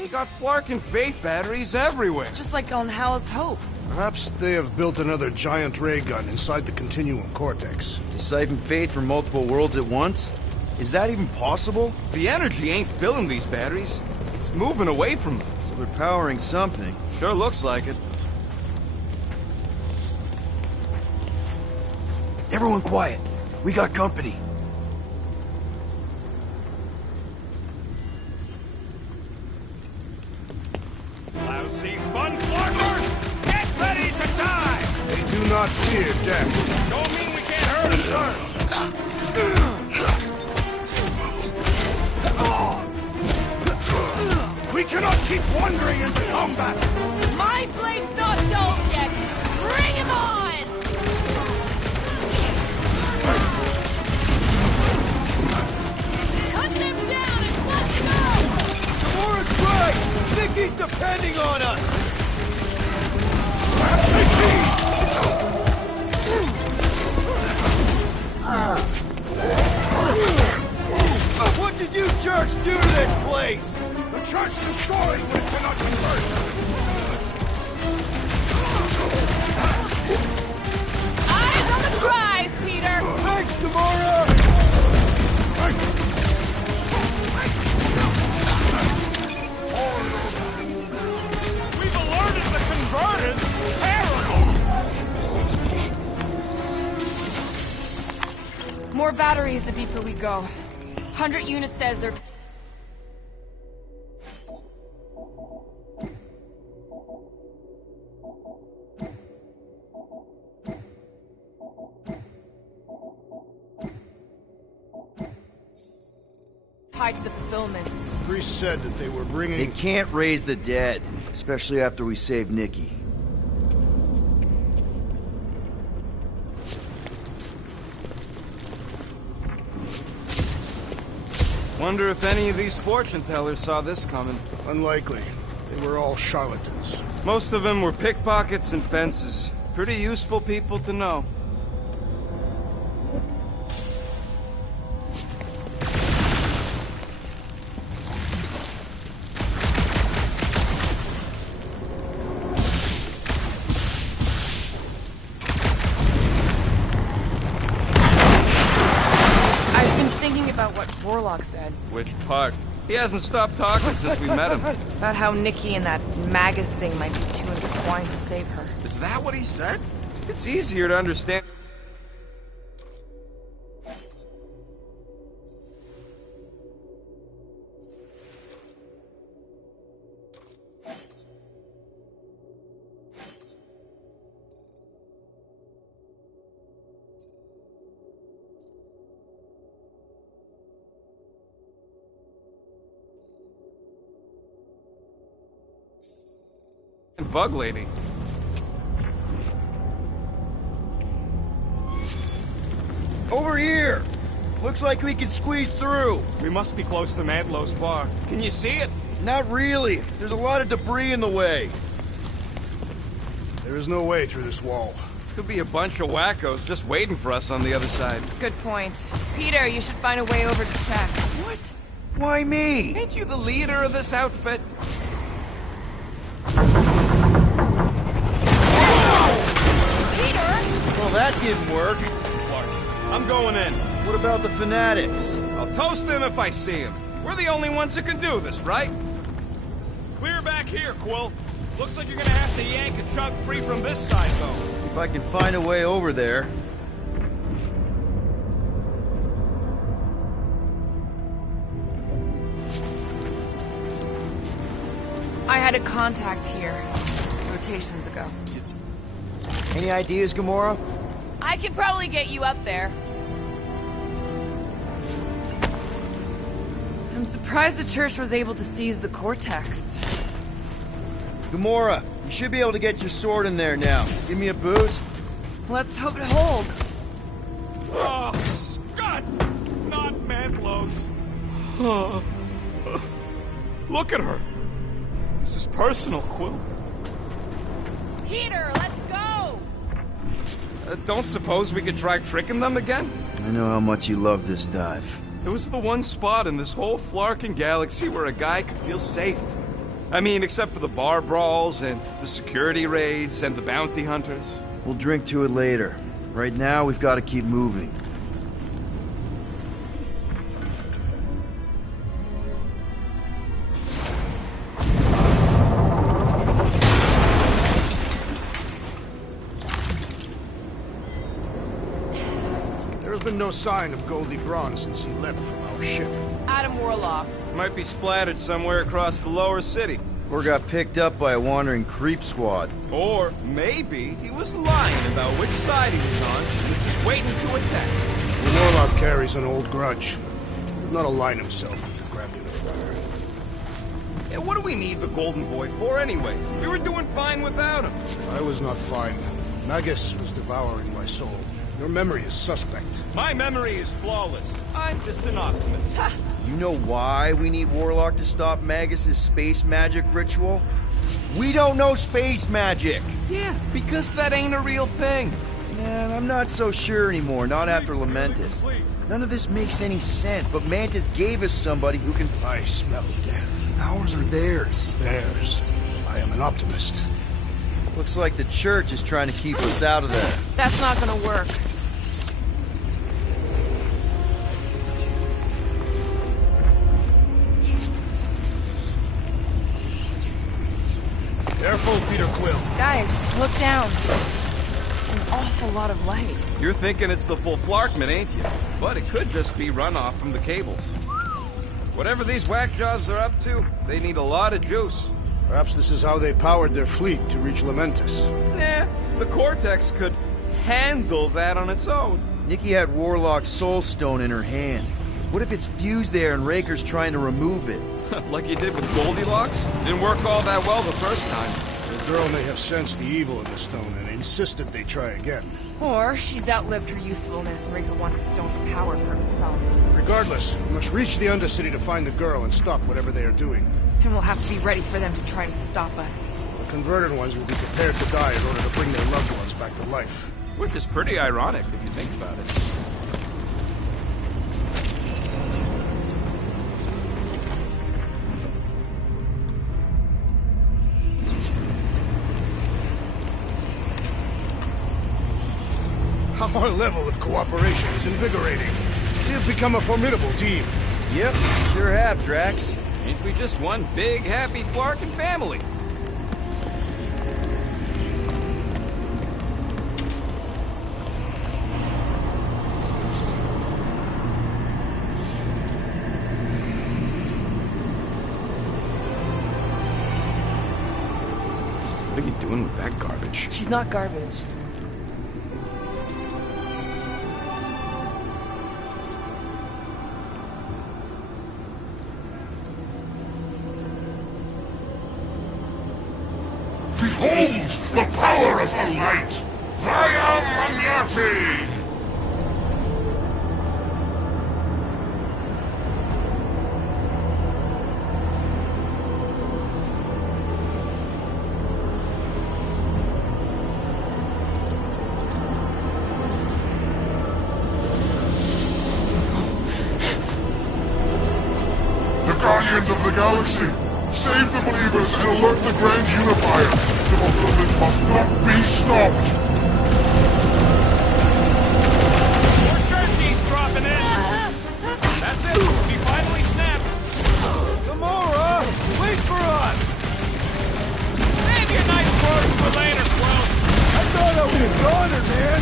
They got Flark and Faith batteries everywhere. Just like on Hal's Hope. Perhaps they have built another giant ray gun inside the Continuum Cortex. To siphon Faith from multiple worlds at once? Is that even possible? The energy ain't filling these batteries. It's moving away from them. So they're powering something. Sure looks like it. Everyone quiet. We got company. Lousy fun farmers! Get ready to die! They do not fear death. Don't mean we can't hurt us first! We cannot keep wandering into combat! My blade's not dull yet! Bring him on! Cut them down and let's go! Gamora's right! Vicky's depending on us! What did you jerks do to this place? The Church destroys what it cannot convert! Eyes on the prize, Peter! Thanks, Gamora! We've alerted the converted! Terrible! More batteries the deeper we go. 100 units says they're... tied to the fulfillment. Priest said that they were bringing... They can't raise the dead, especially after we save Nikki. Wonder if any of these fortune tellers saw this coming. Unlikely. They were all charlatans. Most of them were pickpockets and fences. Pretty useful people to know. Warlock said. Which part? He hasn't stopped talking since we met him. About how Nikki and that Magus thing might be too intertwined to save her. Is that what he said? It's easier to understand. Bug lady. Over here! Looks like we can squeeze through. We must be close to Mantlo's bar. Can you see it? Not really. There's a lot of debris in the way. There is no way through this wall. Could be a bunch of wackos just waiting for us on the other side. Good point. Peter, you should find a way over to check. What? Why me? Ain't you the leader of this outfit? Well, that didn't work. Clark, I'm going in. What about the fanatics? I'll toast them if I see them. We're the only ones that can do this, right? Clear back here, Quill. Looks like you're gonna have to yank a chunk free from this side, though. If I can find a way over there. I had a contact here, rotations ago. Any ideas, Gamora? I can probably get you up there. I'm surprised the Church was able to seize the Cortex. Gamora, you should be able to get your sword in there now. Give me a boost. Let's hope it holds. Oh, Scott! Not Mantlo's. Look at her. This is personal, Quill. Peter, let's go! Don't suppose we could try tricking them again? I know how much you love this dive. It was the one spot in this whole Flarkin galaxy where a guy could feel safe. I mean, except for the bar brawls and the security raids and the bounty hunters. We'll drink to it later. Right now, we've got to keep moving. There's been no sign of Goldie Braun since he left from our ship. Adam Warlock. Might be splattered somewhere across the lower city. Or got picked up by a wandering creep squad. Or maybe he was lying about which side he was on and was just waiting to attack us. The Warlock carries an old grudge. He would not align himself with the Grand Unifier. Yeah, what do we need the Golden Boy for anyways? We were doing fine without him. I was not fine. Magus was devouring my soul. Your memory is suspect. My memory is flawless. I'm just an optimist. You know why we need Warlock to stop Magus's space magic ritual? We don't know space magic! Yeah, because that ain't a real thing. Man, I'm not so sure anymore, not after Lamentus. None of this makes any sense, but Mantis gave us somebody who can... I smell death. Ours or theirs? Theirs. I am an optimist. Looks like the church is trying to keep us out of there. That's not gonna work. Careful, Peter Quill. Guys, look down. It's an awful lot of light. You're thinking it's the full Flarkman, ain't you? But it could just be runoff from the cables. Whatever these whack jobs are up to, they need a lot of juice. Perhaps this is how they powered their fleet to reach Lamentus. The Cortex could handle that on its own. Nikki had Warlock's soul stone in her hand. What if it's fused there and Raker's trying to remove it? Like you did with Goldilocks? Didn't work all that well the first time. The girl may have sensed the evil in the stone and insisted they try again. Or she's outlived her usefulness and Raker wants the stone's power for himself. Regardless, we must reach the Undercity to find the girl and stop whatever they are doing. And we'll have to be ready for them to try and stop us. The converted ones will be prepared to die in order to bring their loved ones back to life. Which is pretty ironic if you think about it. Our level of cooperation is invigorating. We have become a formidable team. Yep, sure have, Drax. Ain't we just one big, happy Flarkin family? What are you doing with that garbage? She's not garbage. Behold the power of the light! Vaya Magnati! The Guardians of the Galaxy! Save the believers and alert the Grand Unifier! The fulfillment must not be stopped! More turkeys dropping in! That's it! We finally snapped! Gamora! Wait for us! Save your nice words for later, Quill! I thought I would have goner, man!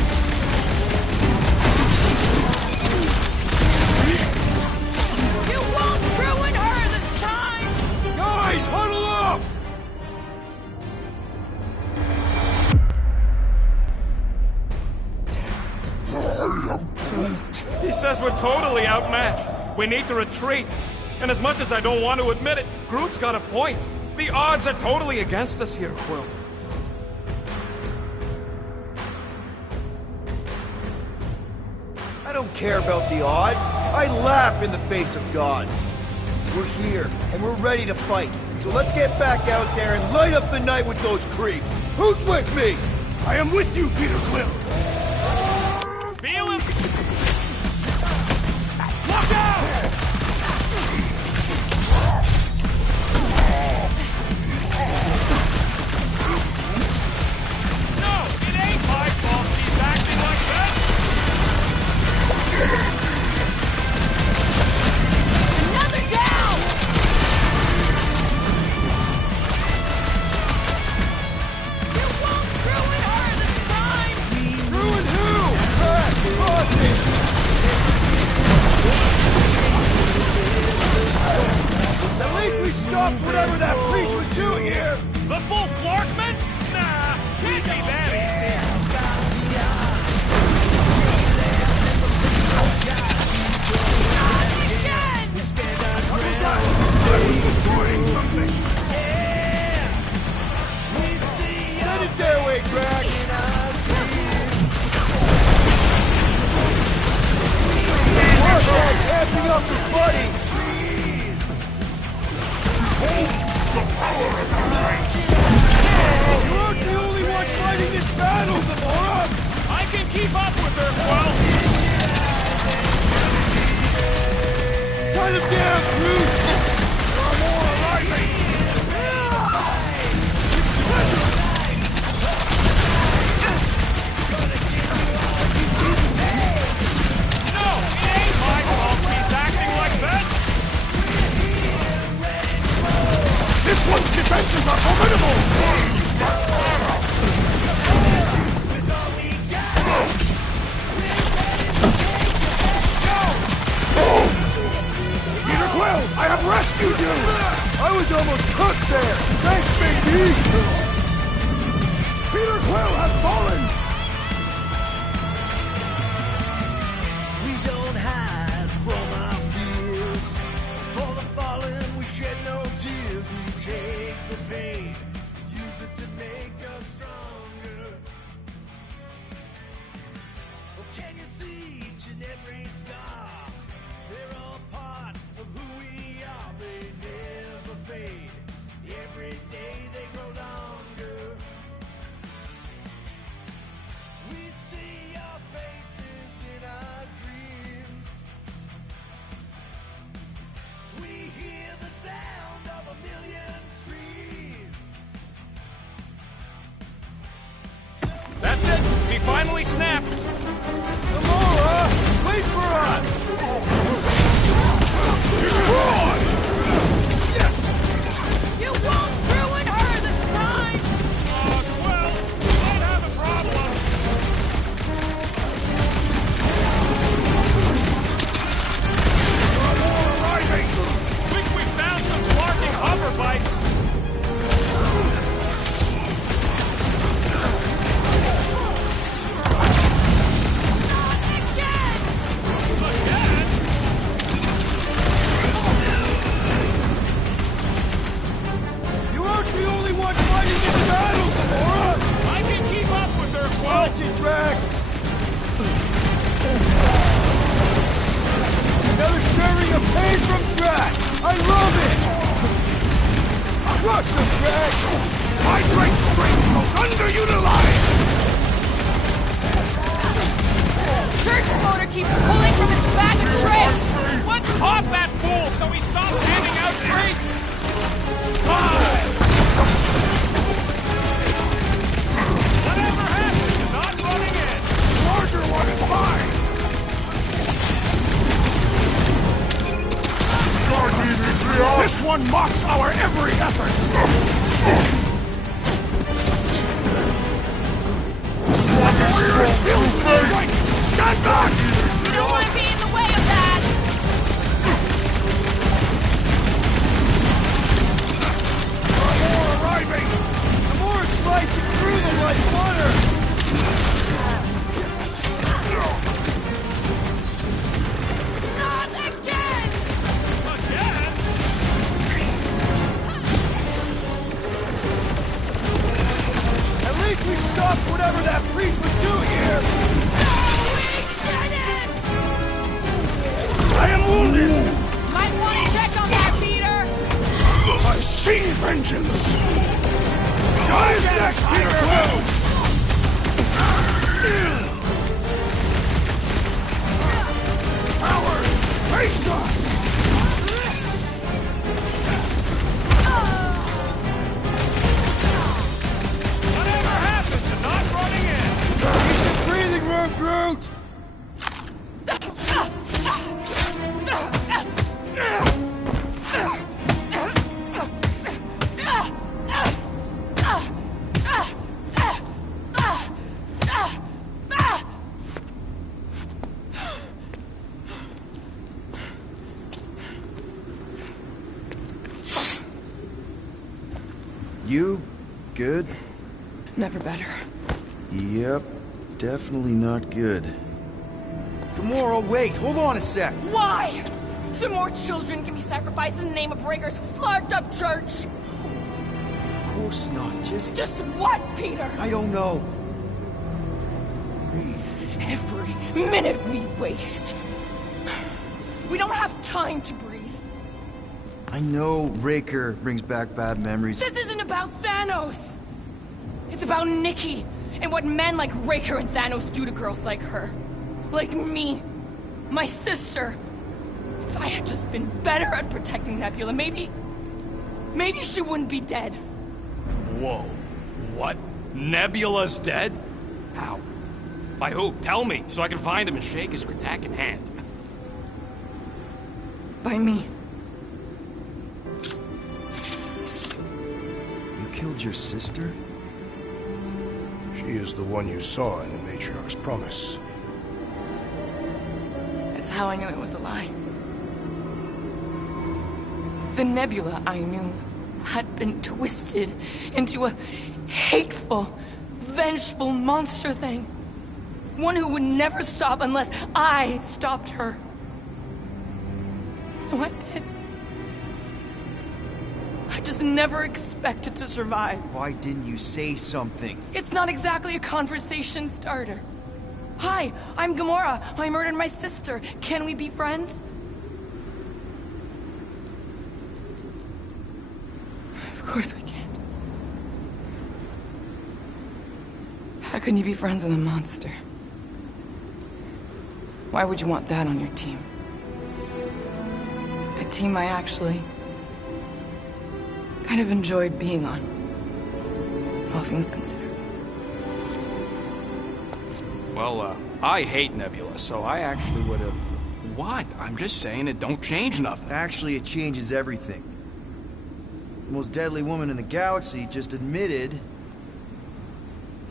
You won't ruin her this time! Guys, huddle up! He says we're totally outmatched. We need to retreat. And as much as I don't want to admit it, Groot's got a point. The odds are totally against us here, Quill. I don't care about the odds. I laugh in the face of gods. We're here, and we're ready to fight. So let's get back out there and light up the night with those creeps. Who's with me? I am with you, Peter Quill! Feel him? Look out! stop whatever that priest was doing here! The full Flarkment? Nah, can't be that easy. I was destroying something. Send it their way, Drax! Warthog's amping up his buddies! You aren't the only one fighting this battle, Gamora! I can keep up with her, well. Tie them down, Groot! Gamora, lightning! No, it ain't my fault he's acting like this. This one's defenses are formidable! Peter Quill, I have rescued you! I was almost cooked there! Thanks, baby! Peter Quill has fallen! We don't hide from our fears. For the fallen, we shed no tears. We take the pain, use it to make us stronger. Oh, can you see each and every scar? They're all part of who we are. They never fade. Every day they grow longer. We see your faces in our dreams. We hear the sound of a million screams. That's it. He finally snapped. Gamora, wait for us! Destroy! You won't ruin her this time! Well, we might have a problem. Gamora rising! Think we found some barking hover bites. Again? You aren't the only one fighting this battle, Gamora! I can keep up with her, Quill. Watch it, Drax! Another stirring of pain from Drax! I love it! Crush him, Drax! My great strength goes underutilized! Shirt's motor keeps pulling from his bag of tricks! Let's pop that fool so he stops handing out treats. Whatever happened to not running in? The larger one is mine! This one mocks our every effort! Warrior still strike! Stand back! You don't want to be in the way of that! More arriving! Gamora's slicing through them like butter! Not again! Again? At least we stopped whatever that priest was doing here! I am wounded! Might want to check on that, Peter! I see vengeance! What is next, Peter Quill? Powers, face us! Whatever happened to not running in? Use the breathing room, Groot! You? Good? Never better. Yep, definitely not good. Gamora, wait, hold on a sec. Why? So more children can be sacrificed in the name of Raker's flarked up church? Of course not, Just what, Peter? I don't know. Breathe. Every minute we waste. We don't have time to breathe. I know Raker brings back bad memories. This isn't about Thanos. It's about Nikki and what men like Raker and Thanos do to girls like her. Like me. My sister. If I had just been better at protecting Nebula, maybe she wouldn't be dead. Whoa. What? Nebula's dead? How? By who? Tell me, so I can find him and shake his attacking hand. By me. You killed your sister? She is the one you saw in the Matriarch's promise. That's how I knew it was a lie. The Nebula I knew had been twisted into a hateful, vengeful monster thing. One who would never stop unless I stopped her. So I did. I just never expected to survive. Why didn't you say something? It's not exactly a conversation starter. Hi, I'm Gamora. I murdered my sister. Can we be friends? Of course we can't. How can you be friends with a monster? Why would you want that on your team? A team I actually kind of enjoyed being on. All things considered. Well, I hate Nebula, so I actually would have... What? I'm just saying it don't change nothing. Actually, it changes everything. The most deadly woman in the galaxy just admitted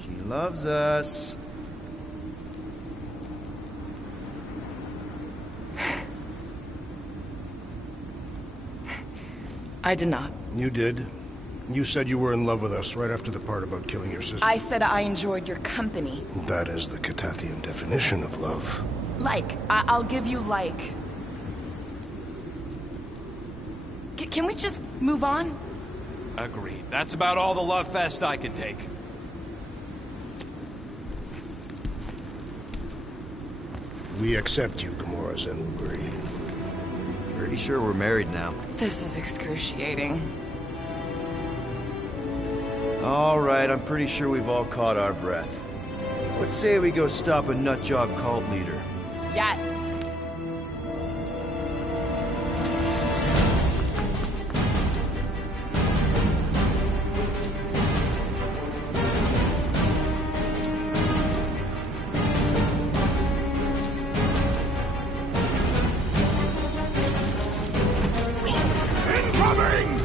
she loves us. I did not. You did. You said you were in love with us right after the part about killing your sister. I said I enjoyed your company. That is the Catathian definition of love. Like. I'll give you like. Can we just move on? Agreed. That's about all the love fest I can take. We accept you, Gamora Zenwuguri. Pretty sure we're married now. This is excruciating. All right, I'm pretty sure we've all caught our breath. Let's say we go stop a nutjob cult leader. Yes. Incoming!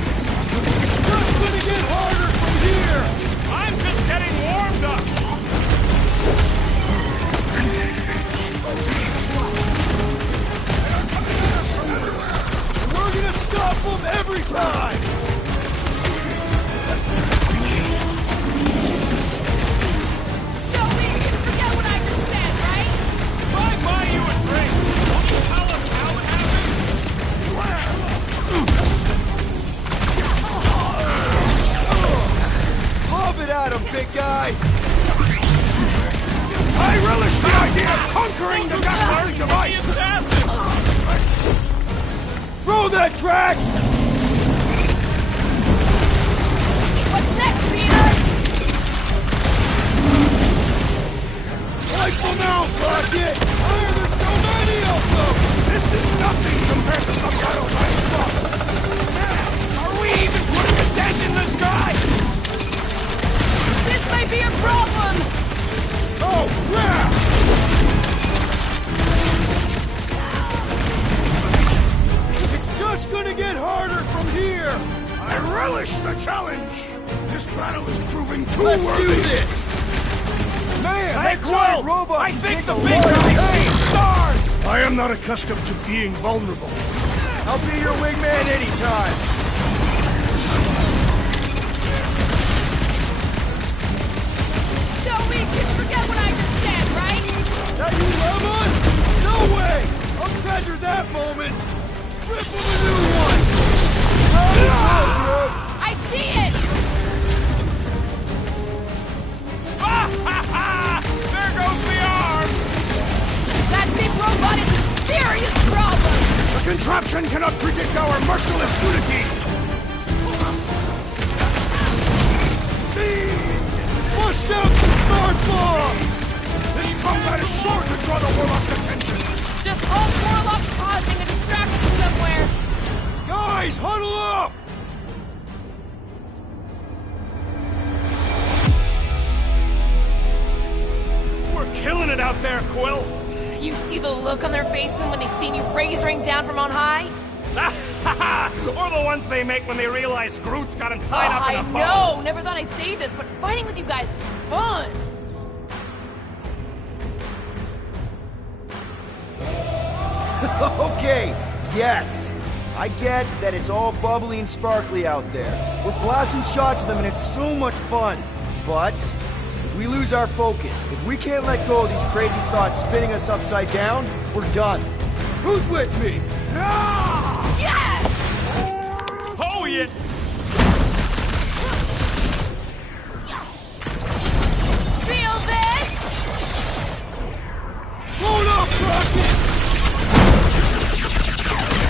Just gonna get harder from here! I'm just getting warmed up! We're gonna stop them every time! So we can forget what I just said, right? If I buy you a drink, won't you tell us how it happened? Lob it at him, big guy! I relish the idea of conquering the Gaspard The device! assassin! Throw that, Drax! What's next, Peter? Rifle now, Rocket! There's so many of them! This is nothing compared to some battles I've fought! Are we even putting a dent in the sky? This may be a problem. Oh, crap! It's just gonna get harder from here! I relish the challenge! This battle is proving too Let's worthy! do this! Man, Hey, that giant Quill! robot I can think take the a big lot of guy pain. sees stars! I am not accustomed to being vulnerable. I'll be your wingman anytime! So we can forget what I just said, right? That you love us? No way! I'll treasure that moment! Rip him a new one! I see it! Ha ha ha! There goes the arm! That big robot is a serious problem! The contraption cannot predict our merciless unity! Bust out the smart bomb! This combat is sure to draw the Warlock's attention! Just hope Warlock's causing a distraction somewhere! Guys, huddle up! We're killing it out there, Quill! You see the look on their faces when they see me razoring down from on high? Or the ones they make when they realize Groot's got him tied up in a bow. I know! Never thought I'd say this, but fighting with you guys is fun! Okay, yes. I get that it's all bubbly and sparkly out there. We're blasting shots at them and it's so much fun. But if we lose our focus, if we can't let go of these crazy thoughts spinning us upside down, we're done. Who's with me? Yes! Oh, yeah! Feel this? Load up, Rocket!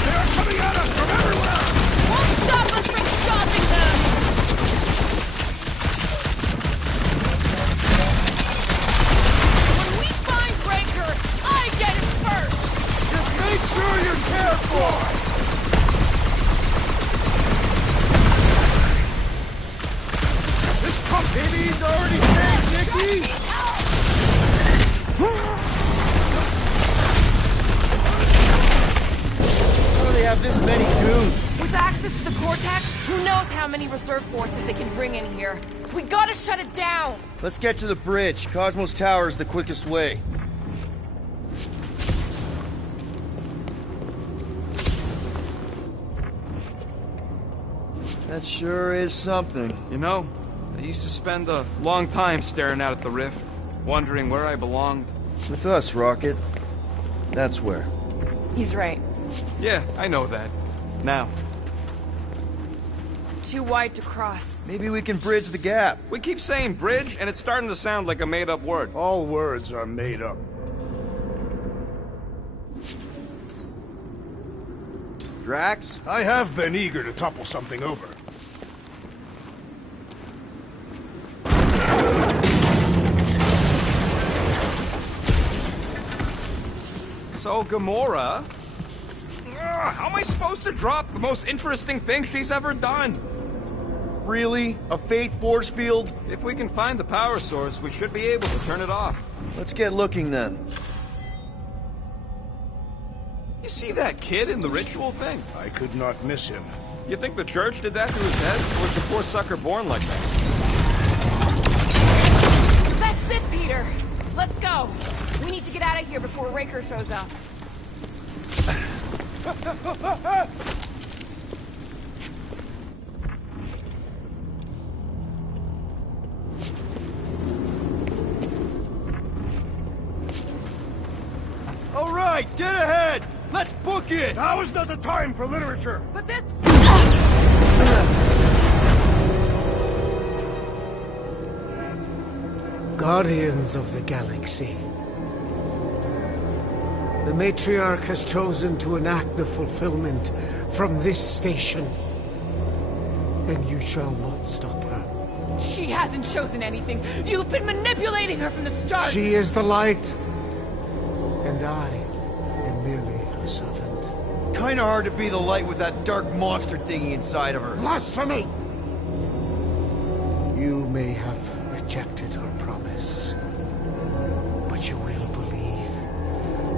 They're coming at us from everywhere! Won't stop us from stopping them! When we find Breaker, I get it first! Just make sure you're careful! This comp Maybe he's already saved Nikki? How do they have this many goons? With access to the Cortex, who knows how many reserve forces they can bring in here. We gotta shut it down! Let's get to the bridge. Cosmos Tower is the quickest way. That sure is something. You know, I used to spend a long time staring out at the rift, wondering where I belonged. With us, Rocket. That's where. He's right. Yeah, I know that. Now. Too wide to cross. Maybe we can bridge the gap. We keep saying bridge, and it's starting to sound like a made-up word. All words are made up. Drax? I have been eager to topple something over. So, Gamora... how am I supposed to drop the most interesting thing she's ever done? Really? A fate force field? If we can find the power source, we should be able to turn it off. Let's get looking then. You see that kid in the ritual thing? I could not miss him. You think the church did that to his head? Or was the poor sucker born like that? That's it, Peter! Let's go! We need to get out of here before Raker shows up. All right, dead ahead! Let's book it! Now is not the time for literature! But this... Guardians of the Galaxy. The Matriarch has chosen to enact the fulfillment from this station. And you shall not stop her. She hasn't chosen anything. You've been manipulating her from the start. She is the light. And I am merely her servant. Kinda hard to be the light with that dark monster thingy inside of her. Blasphemy! You may have rejected her promise, but you will believe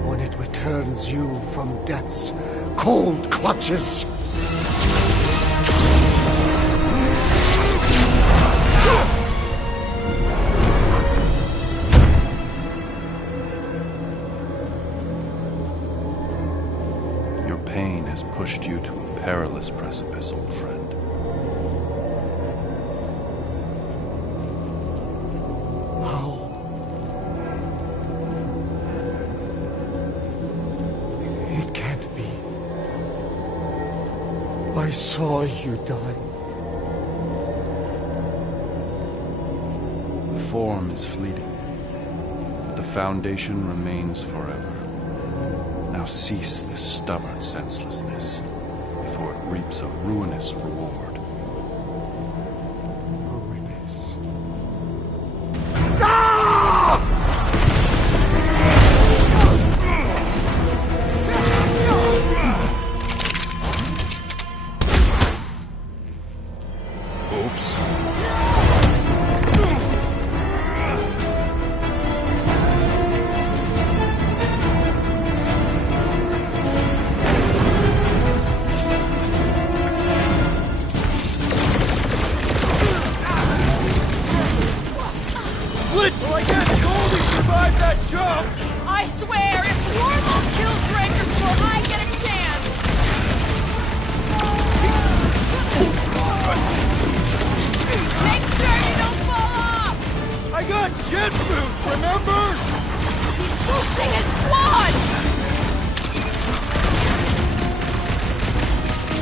when it returns you from death's cold clutches. Your pain has pushed you to a perilous precipice, old friend. How? It can't be. I saw you die. Form is fleeting, but the foundation remains forever. Now cease this stubborn senselessness, before it reaps a ruinous reward. Ruinous. Oops. Well, I guess Goldie survived that jump! I swear, if Warlock kills Raker before I get a chance... Make sure you don't fall off! I got jet boots, remember? He's boosting his squad!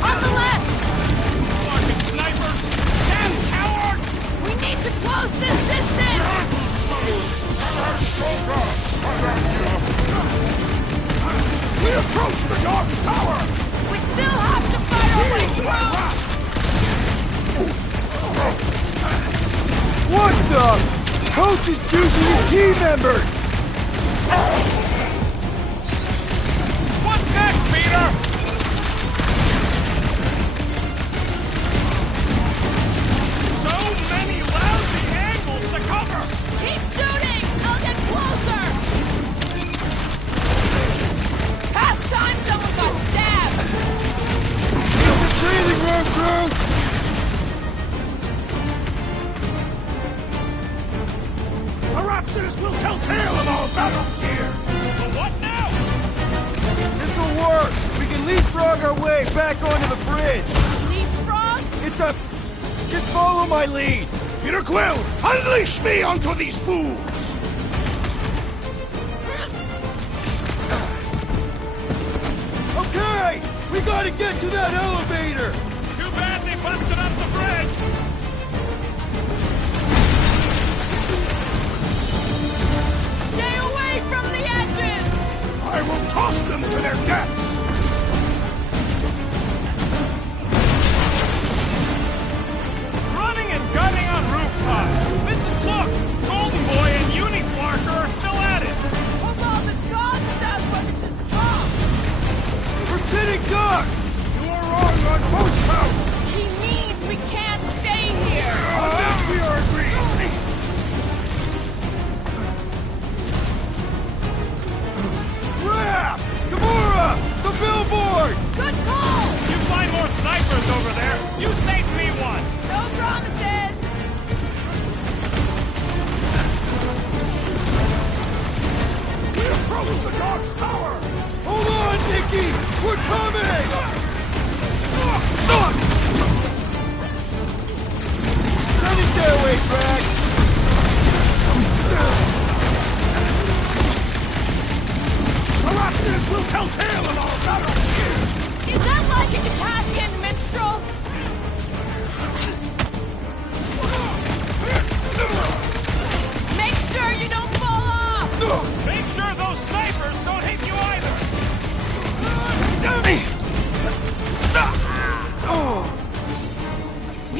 On the left! Fucking snipers! Damn cowards! We need to close this distance! We approach the Dog's Tower! We still have to fight our way through! What the? Coach is choosing his team members! What's next, Peter? So many lousy angles to cover! Keep shooting! I'll get closer! Past time someone got stabbed! It's a training room, crew! Perhaps this will tell tale of our battles here! But what now? This'll work! We can leapfrog our way back onto the bridge! Leapfrog? It's a... Just follow my lead! Peter Quill, unleash me onto these fools! Okay! We gotta get to that elevator! Too bad they busted up the bridge! Stay away from the edges! I will toss them to their deaths! Running and gunning on rooftops! Mrs. Clook, Golden Boy, and Uniflarker are still at it! Of all the god stuff wasn't just talk! We're sitting ducks! You are wrong on both counts! He means we can't stay here! On this we are agreed! Crap! Gamora! The billboard! Good call! You find more snipers over there, you save me one! No promises! We approach the Dog's Tower! Hold on, Nikki! We're coming! Send it their way, Drax! Perhaps this will tell tale of our battles here! Is that like a Italian minstrel? Make sure you don't fall off! Make sure those snipers don't hit you either!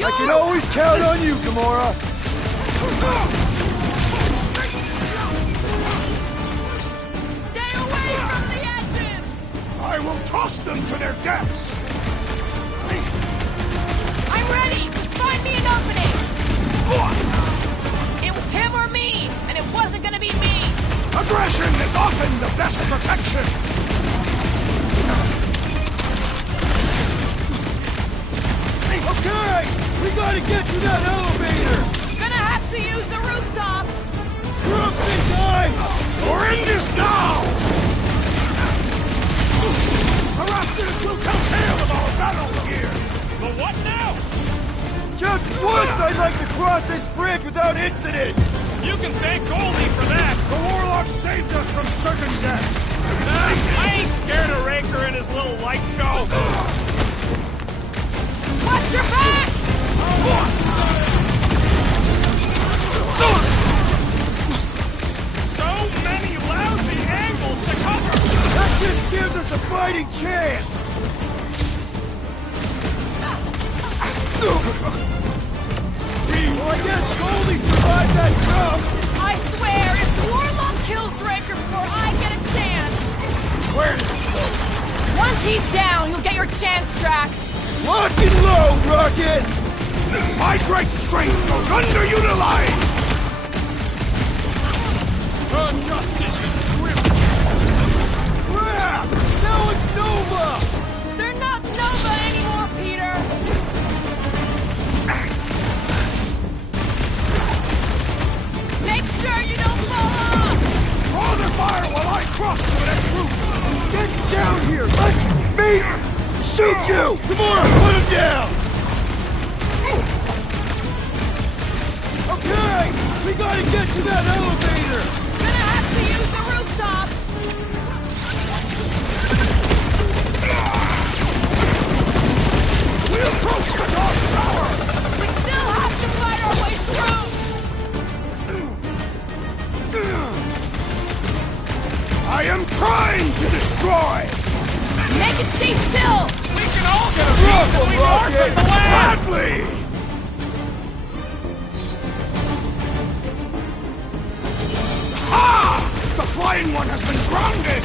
I can always count on you, Gamora! Stay away from the edges! I will toss them to their deaths! I'm ready! Just find me an opening! It was him or me, and it wasn't gonna be me! Aggression is often the best protection! Okay! We gotta get to that elevator! Gonna have to use the rooftops! We're up, big guy! We're in this now! Perhaps this will once I'd like to cross this bridge without incident! You can thank Goldie for that. The Warlock saved us from certain death! I ain't scared of Raker and his little light show. Watch your back! So many lousy angles to cover. That just gives us a fighting chance! Well, I guess Goldie survived that jump! I swear, if Warlock kills Raker before I get a chance... Where did he go? Once he's down, you'll get your chance, Drax. Lock and load, Rocket! My great strength goes underutilized! Justice is swift. Crap! Now it's Nova! They're not Nova anymore, Peter! Make sure you don't fall off! Draw their fire while I cross to the next route! Get down here! Let me shoot you! Gamora, put him down! Okay! We gotta get to that elevator! Gonna have to use the rooftops! We approach the Dark Tower! We still have to fight our way through! I am trying to destroy! Make it stay still! We can all get a piece if we force it the land. Gladly! Ha! The Flying One has been grounded!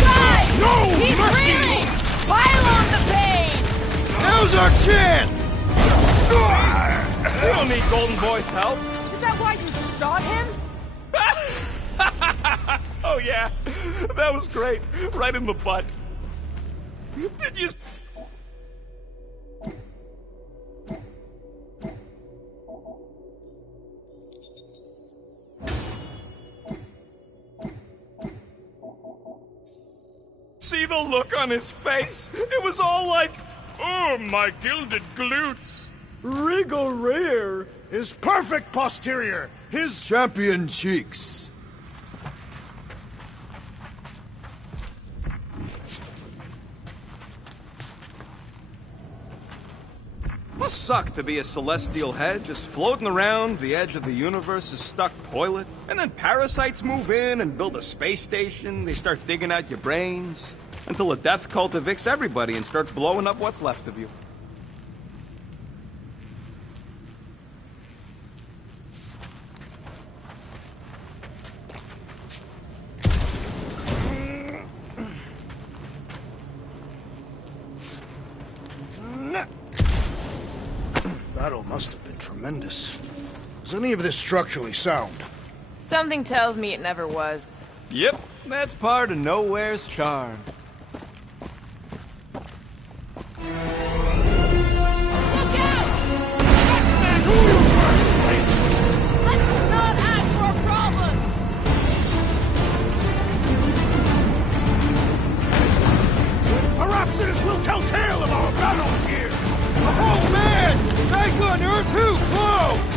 Guys! No He's mercy! reeling! Pile on the pain! Now's our chance! We don't need Golden Boy's help. Is that why you shot him? Oh yeah, that was great. Right in the butt. Did you... See the look on his face? It was all like, oh, my gilded glutes. Regal rear! His perfect posterior! His... Champion cheeks! Must suck to be a celestial head, just floating around the edge of the universe's stuck toilet. And then parasites move in and build a space station. They start digging out your brains. Until a death cult evicts everybody and starts blowing up what's left of you. Battle must have been tremendous. Is any of this structurally sound? Something tells me it never was. Yep, that's part of Nowhere's charm. Look out! Let's not add to our problems! Perhaps this will tell tale of our battles here! Oh man! Thank God you're too close!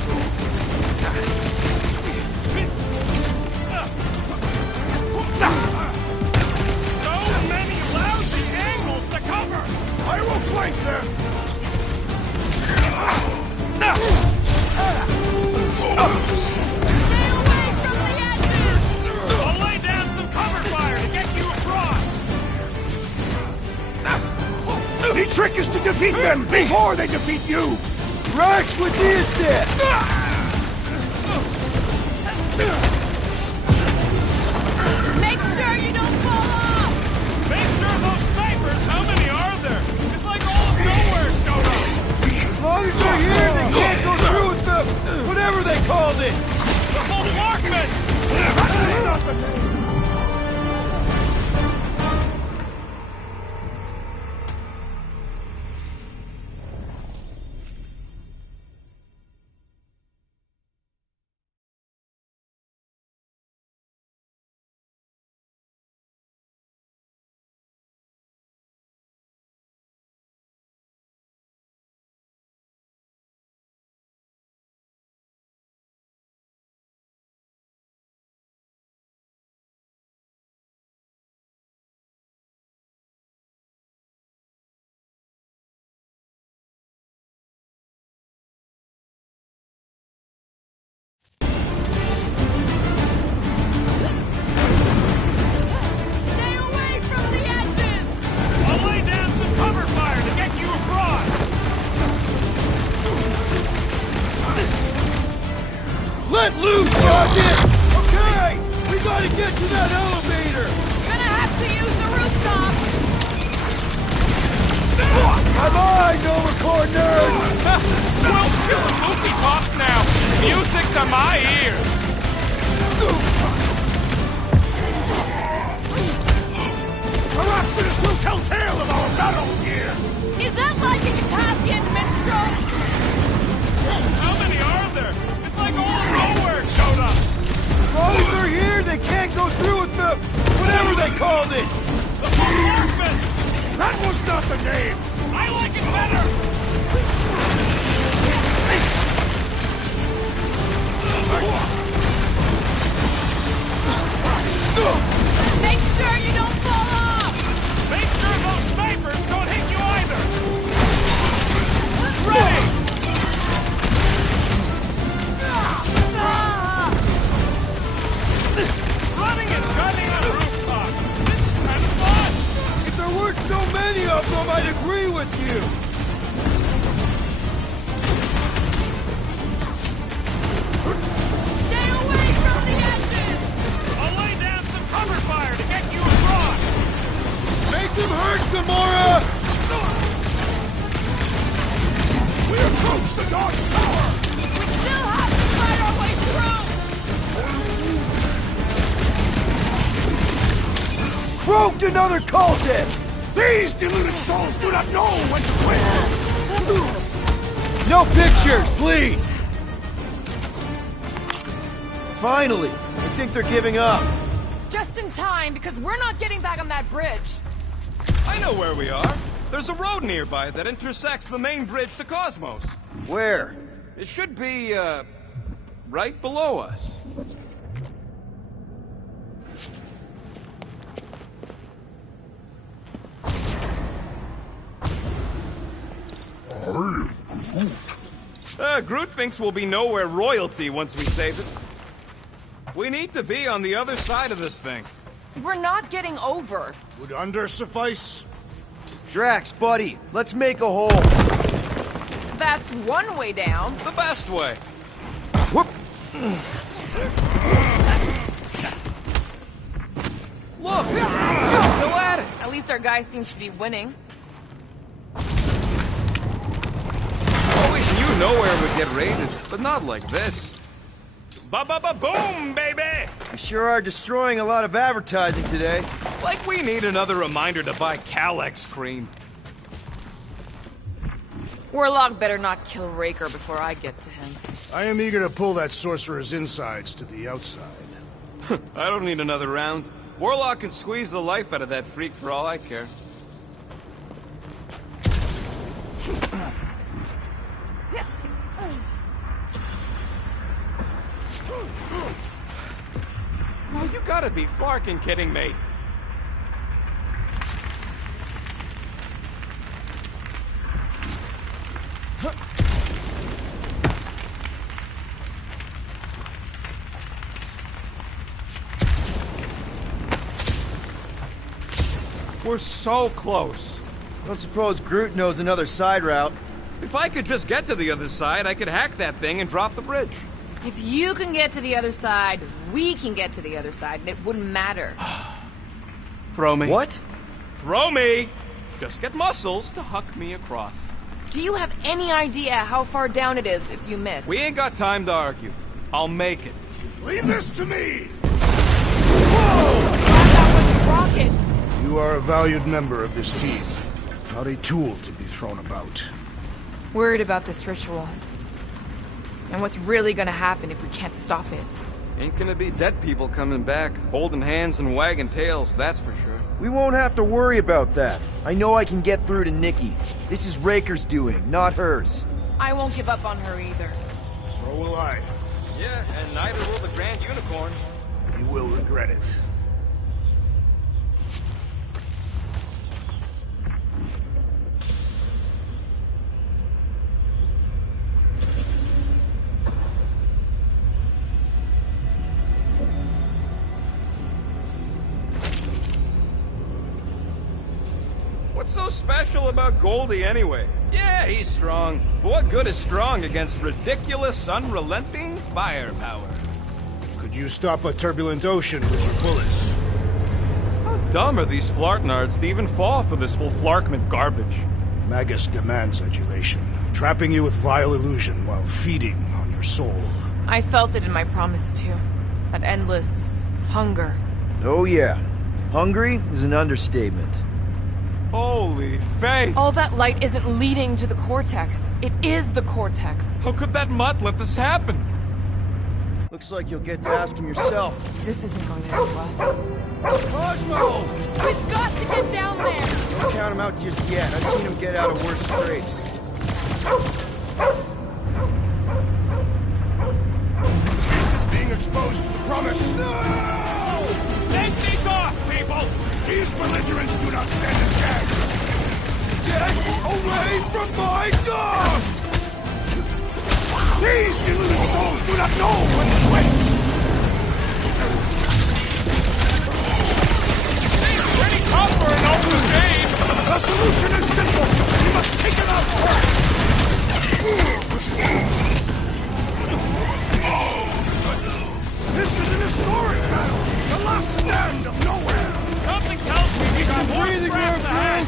So many lousy angles to cover! I will flank them! Stay away from the edges! I'll lay down some cover fire to get you across! The trick is to defeat them before they defeat you! Drax with the assist! Make sure you don't fall off! Make sure those snipers, how many are there? It's like all of Nowhere's showed up! As long as they're here, they can't go through with the... whatever they called it! The bombardment! That is not the... Well, still a goofy pops now. Music to my ears. Perhaps this will tell tale of our battles here! Is that like a Italian minstrel? How many are there? It's like all of nowhere showed up. As long as they're here, they can't go through with the... whatever they called it! The Horsemen! That was not the name! I like it better! Make sure you don't fall off! Make sure those snipers don't hit you either! Ready! Running and gunning on rooftops! This is kind of fun! If there weren't so many of them, I'd agree with you! Stay away from the edges! I'll lay down some cover fire to get you across! Make them hurt, Gamora! We approach the Dark's Tower! We still have to fight our way through! Croaked another cultist! These deluded souls do not know when to quit! No pictures, please! Finally! I think they're giving up. Just in time, because we're not getting back on that bridge. I know where we are. There's a road nearby that intersects the main bridge to Cosmos. Where? It should be, right below us. Groot thinks we'll be nowhere royalty once we save it. We need to be on the other side of this thing. We're not getting over. Would under suffice? Drax, buddy, let's make a hole. That's one way down. The best way. Whoop! Look! We're still at it! At least our guy seems to be winning. Always knew nowhere would get raided, but not like this. Ba-ba-ba-boom, baby! We sure are destroying a lot of advertising today. Like we need another reminder to buy Calex cream. Warlock better not kill Raker before I get to him. I am eager to pull that sorcerer's insides to the outside. I don't need another round. Warlock can squeeze the life out of that freak for all I care. Oh, you gotta be flarkin' kidding me. We're so close. Don't suppose Groot knows another side route. If I could just get to the other side, I could hack that thing and drop the bridge. If you can get to the other side, we can get to the other side, and it wouldn't matter. Throw me. What? Throw me! Just get muscles to huck me across. Do you have any idea how far down it is if you miss? We ain't got time to argue. I'll make it. Leave this to me! That was a rocket! You are a valued member of this team, not a tool to be thrown about. Worried about this ritual. And what's really gonna happen if we can't stop it. Ain't gonna be dead people coming back, holding hands and wagging tails, that's for sure. We won't have to worry about that. I know I can get through to Nikki. This is Raker's doing, not hers. I won't give up on her either. Nor will I. Yeah, and neither will the Grand Unicorn. You will regret it. What's so special about Goldie anyway? Yeah, he's strong. But what good is strong against ridiculous, unrelenting firepower? Could you stop a turbulent ocean with your bullets? How dumb are these Flartnards to even fall for this full Flarkment garbage? Magus demands adulation. trapping you with vile illusion while feeding on your soul. I felt it in my promise too. That endless hunger. Oh yeah. Hungry is an understatement. Holy faith! All that light isn't leading to the Cortex. It is the Cortex. How could that mutt let this happen? Looks like you'll get to ask him yourself. This isn't going to end well. Cosmo! We've got to get down there! Don't count him out just yet. I've seen him get out of worse scrapes. Beast is being exposed to the promise. No! Take these off, people! These belligerents do not stand a chance. Get away from my dog! These deluded souls do not know when to quit. Seems pretty tough for an open game! The solution is simple. We must take it out first. This is an historic battle. The last stand of nowhere. Something tells me we got more scraps ahead!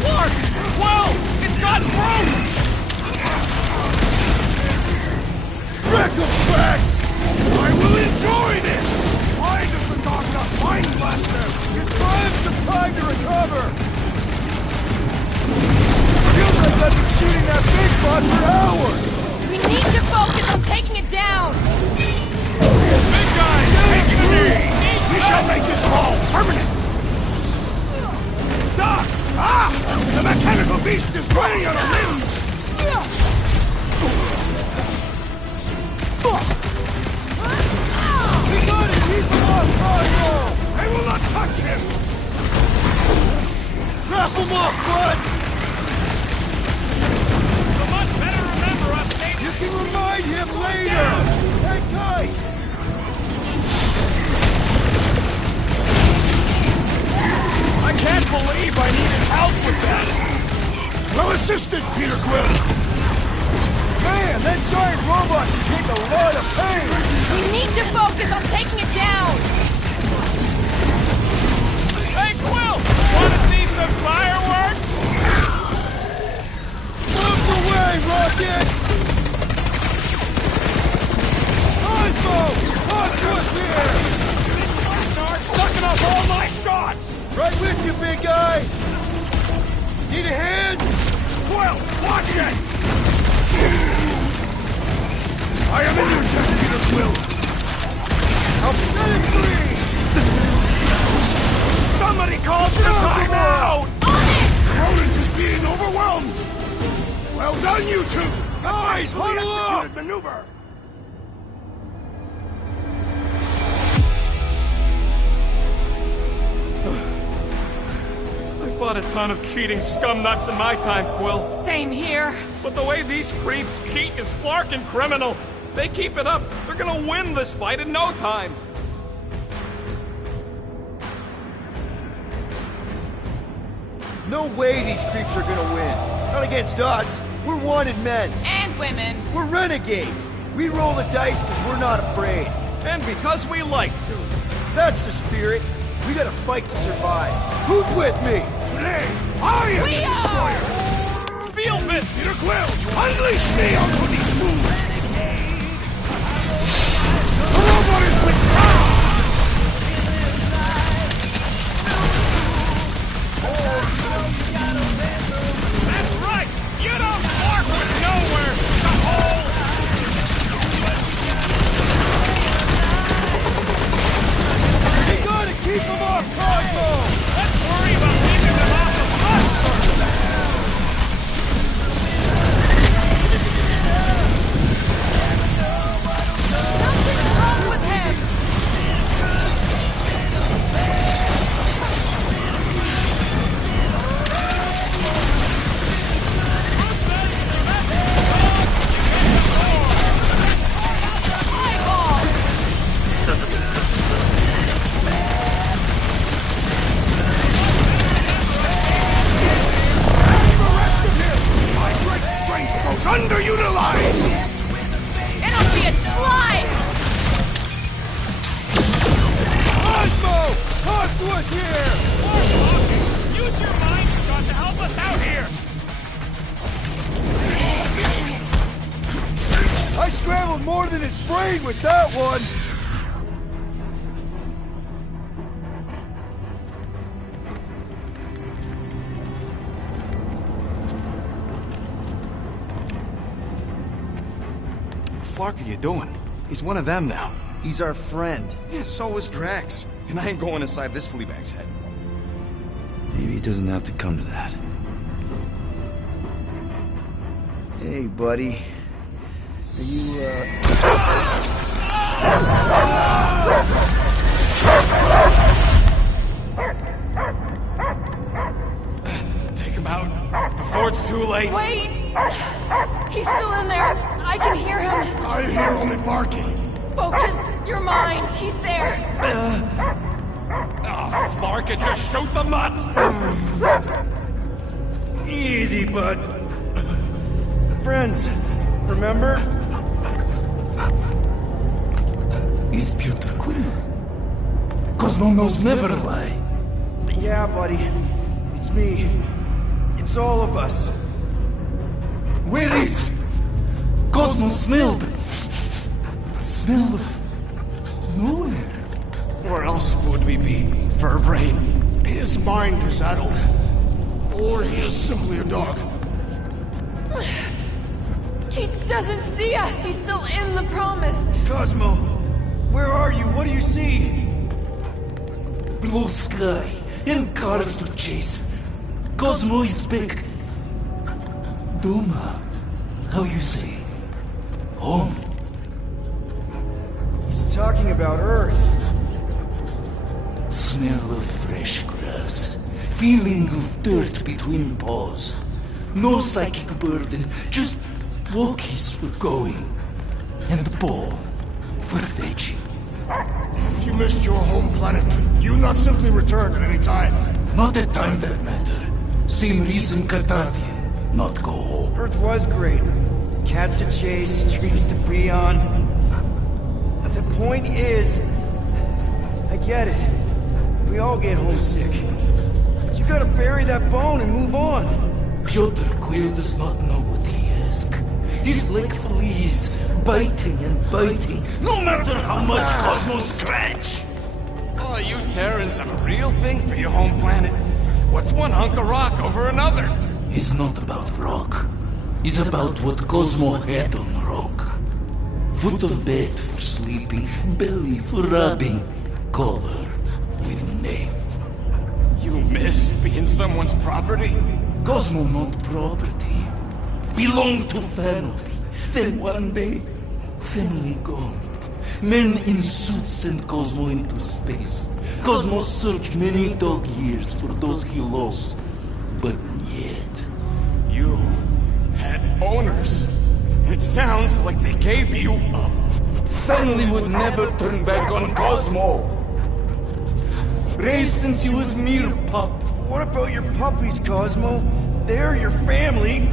Clark! Well, it's got through! Recompense! I will enjoy this! Why does the dog not find Blaster? Just buy him some time to recover! Feels like I've been shooting that big bot for hours! We need to focus on taking it down! Big guy, taking a knee! We shall make this wall permanent! Doc! Ah! The mechanical beast is running out of limbs! We gotta keep him off, Cosmo! They will not touch him! Wrap him up, bud! You must better remember us, Nate! You can remind him later! Hang tight! I can't believe I needed help with that! Well assisted, Peter Quill! Man, that giant robot can take a lot of pain! We need to focus on taking it down! Hey, Quill! Wanna see some fireworks? Move away, Rocket! Cosmo! Talk to us here! Start sucking up all my shots! Right with you, big guy! Need a hand? Quill, watch it! I am in your debt, Peter Quill! I'll set it free! Somebody call for a timeout! On it! Rodent is being overwhelmed! Well done, you two! Guys, huddle up! Maneuver! I fought a ton of cheating scumnuts in my time, Quill. Same here. But the way these creeps cheat is flarkin' criminal. They keep it up, they're gonna win this fight in no time. No way these creeps are gonna win. Not against us. We're wanted men. And women. We're renegades. We roll the dice because we're not afraid. And because we like to. That's the spirit. We gotta fight to survive. Who's with me? Today, I am We the are! destroyer! Feel it! Peter Quill, unleash me onto these fools! The robot is withdrawn! That's right! You don't flark with nowhere, the hole! We gotta keep them off Cosmo! Let's worry about keeping them off of us first! paid with that one! What the fuck are you doing? He's one of them now. He's our friend. Yeah, so is Drax. And I ain't going inside this flea bag's head. Maybe it doesn't have to come to that. Hey, buddy. Are you, Take him out before it's too late. Wait! He's still in there. I can hear him. I hear only barking. Focus your mind. He's there. Oh, Flark, just shoot the mutt! easy, bud. Friends, remember? Is Peter Quill? Cosmo knows never lie. Yeah, buddy. It's me. It's all of us. Where is Cosmo smelled? Smell of nowhere. Where else would we be, Furbrain? His mind is addled. Or he is simply a dog. He doesn't see us. He's still in the promise. Cosmo, where are you? What do you see? Blue sky and cars to chase. Cosmo is back. Doma, how you say? Home. He's talking about Earth. Smell of fresh grass. Feeling of dirt between paws. No psychic burden, just walkies for going. And the ball for fetching. If you missed your home planet, could you not simply return at any time? Not at time that matter. Same reason Cardassian not go home. Earth was great. Cats to chase, trees to be on. But the point is, I get it. We all get homesick. But you gotta bury that bone and move on. Piotr Quill does not know what he asks. He's like fleas, biting and biting, no matter how much Cosmo scratch. Oh, you Terrans have a real thing for your home planet. What's one hunk of rock over another? It's not about rock. It's about what Cosmo had on rock. Foot of bed for sleeping, belly for rubbing, color with name. You miss being someone's property? Cosmo not property. Belong to family. Then one day, family gone. Men in suits send Cosmo into space. Cosmo searched many dog years for those he lost. But yet... You had owners. It sounds like they gave you up. Family would never turn back on Cosmo. Raised since he was mere pup. What about your puppies, Cosmo? They're your family.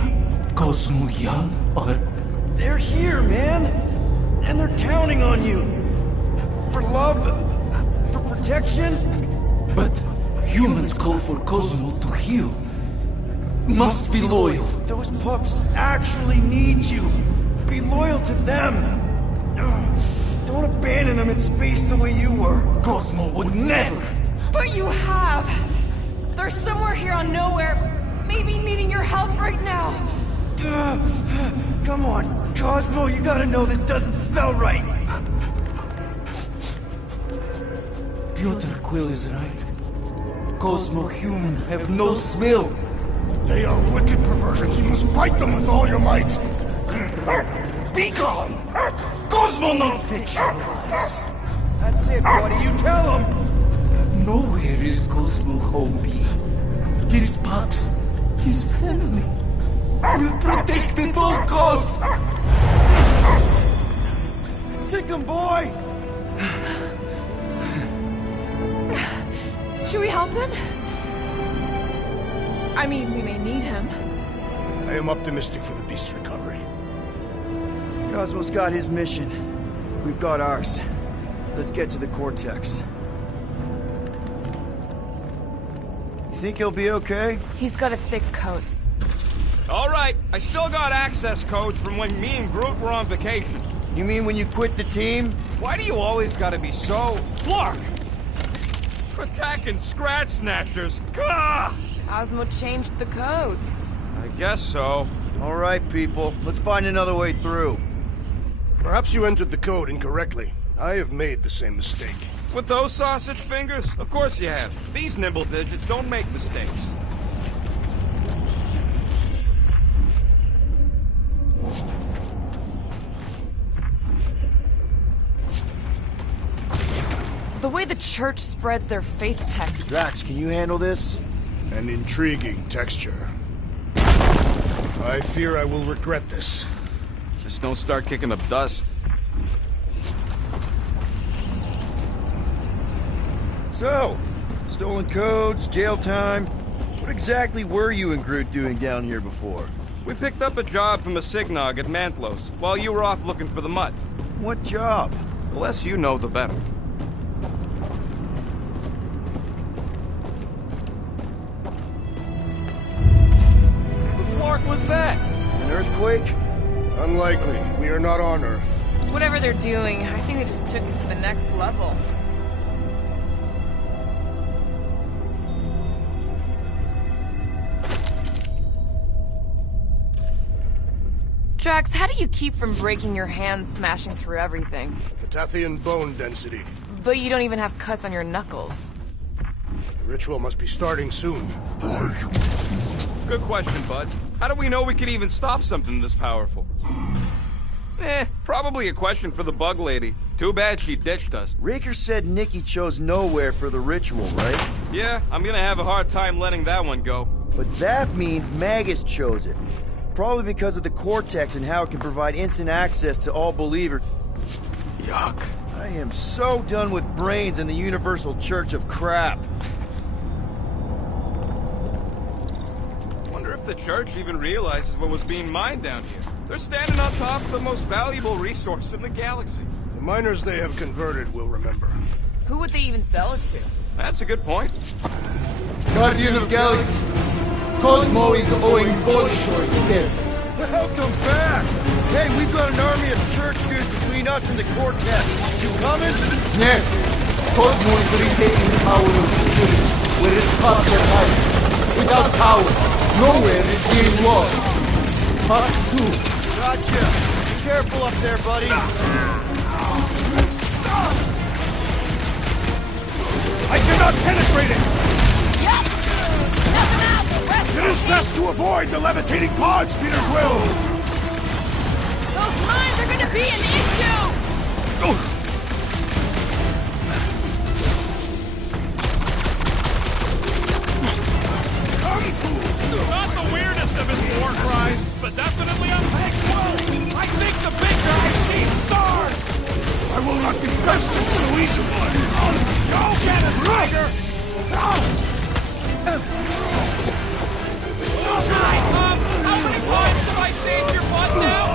Cosmo young or... They're here, man. And they're counting on you. For love, for protection. But humans call for Cosmo to heal. Must be loyal. Those pups actually need you. Be loyal to them. Ugh. Don't abandon them in space the way you were. Cosmo would never. But you have. They're somewhere here on Nowhere, maybe needing your help right now. Come on, Cosmo, you gotta know this doesn't smell right. Piotr Quill is right. Cosmo human have no smell. They are wicked perversions. You must bite them with all your might. Be gone! Cosmo not fetch your lies. That's it, buddy. You tell him. Nowhere is Cosmo home be. His pups, his family, will protect at all costs. Sick him, boy. Should we help him? I mean, we may need him. I am optimistic for the beast's recovery. Cosmo's got his mission. We've got ours. Let's get to the Cortex. You think he'll be okay? He's got a thick coat. All right, I still got access codes from when me and Groot were on vacation. You mean when you quit the team? Why do you always gotta be so... Flark! Attacking Scratch Snatchers! Gah! Cosmo changed the codes. I guess so. All right, people. Let's find another way through. Perhaps you entered the code incorrectly. I have made the same mistake. With those sausage fingers? Of course you have. These nimble digits don't make mistakes. The way the church spreads their faith tech. Drax, can you handle this? An intriguing texture. I fear I will regret this. Just don't start kicking up dust. So, stolen codes, jail time. What exactly were you and Groot doing down here before? We picked up a job from a Signog at Mantlos, while you were off looking for the mud. What job? The less you know, the better. The Flark was that? An earthquake? Unlikely. We are not on Earth. Whatever they're doing, I think they just took it to the next level. Drax, how do you keep from breaking your hands smashing through everything? Catathian bone density. But you don't even have cuts on your knuckles. The ritual must be starting soon. Good question, bud. How do we know we can even stop something this powerful? Probably a question for the bug lady. Too bad she ditched us. Raker said Nikki chose nowhere for the ritual, right? Yeah, I'm gonna have a hard time letting that one go. But that means Magus chose it. Probably because of the Cortex and how it can provide instant access to all believers. Yuck. I am so done with brains and the Universal Church of crap. Wonder if the church even realizes what was being mined down here. They're standing on top of the most valuable resource in the galaxy. The miners they have converted will remember. Who would they even sell it to? That's a good point. Guardian of Galaxy, Cosmo is owing Bolshoi dead. Welcome back! Hey, we've got an army of church goods between us and the Cortex. You coming? Yeah, Cosmo is retaking power of security, where his spots are high. Without power, nowhere is being lost. Parts 2. Gotcha. Be careful up there, buddy. I cannot penetrate it! Yup! Nothing out! It is best to avoid the levitating pods, Peter Quill! Those mines are gonna be an issue! Not the weirdest of his war cries, but definitely unthankful. I think the big guy's seen stars. I will not be bested so easily! Go get it, Tiger! How many times have I saved your butt now?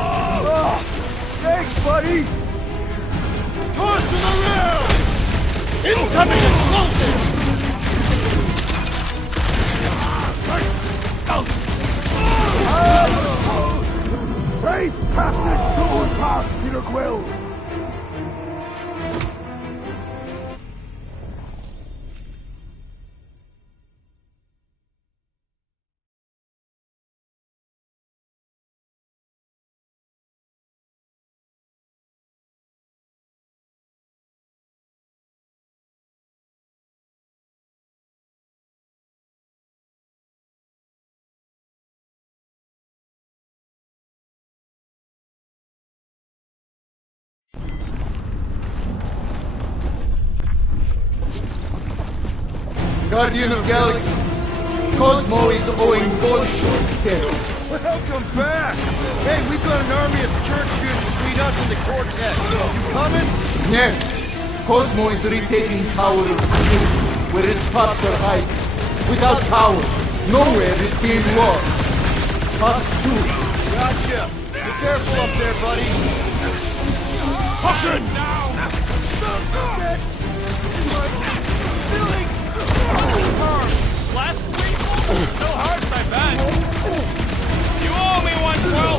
Oh, thanks, buddy. Toss him around! Incoming explosive! Safe passage to the path, Peter Quill! Guardian of Galaxy, Cosmo is owing Bolshoi dead. Welcome back. Hey, we've got an army of church goods between us and the Cortex. You coming? Yeah, Cosmo is retaking power of security, where his spots are high. Without power, nowhere is being lost. Parts 2. Gotcha. Be careful up there, buddy. Caution! Last week? No hearts, I bet. You owe me one, Quill.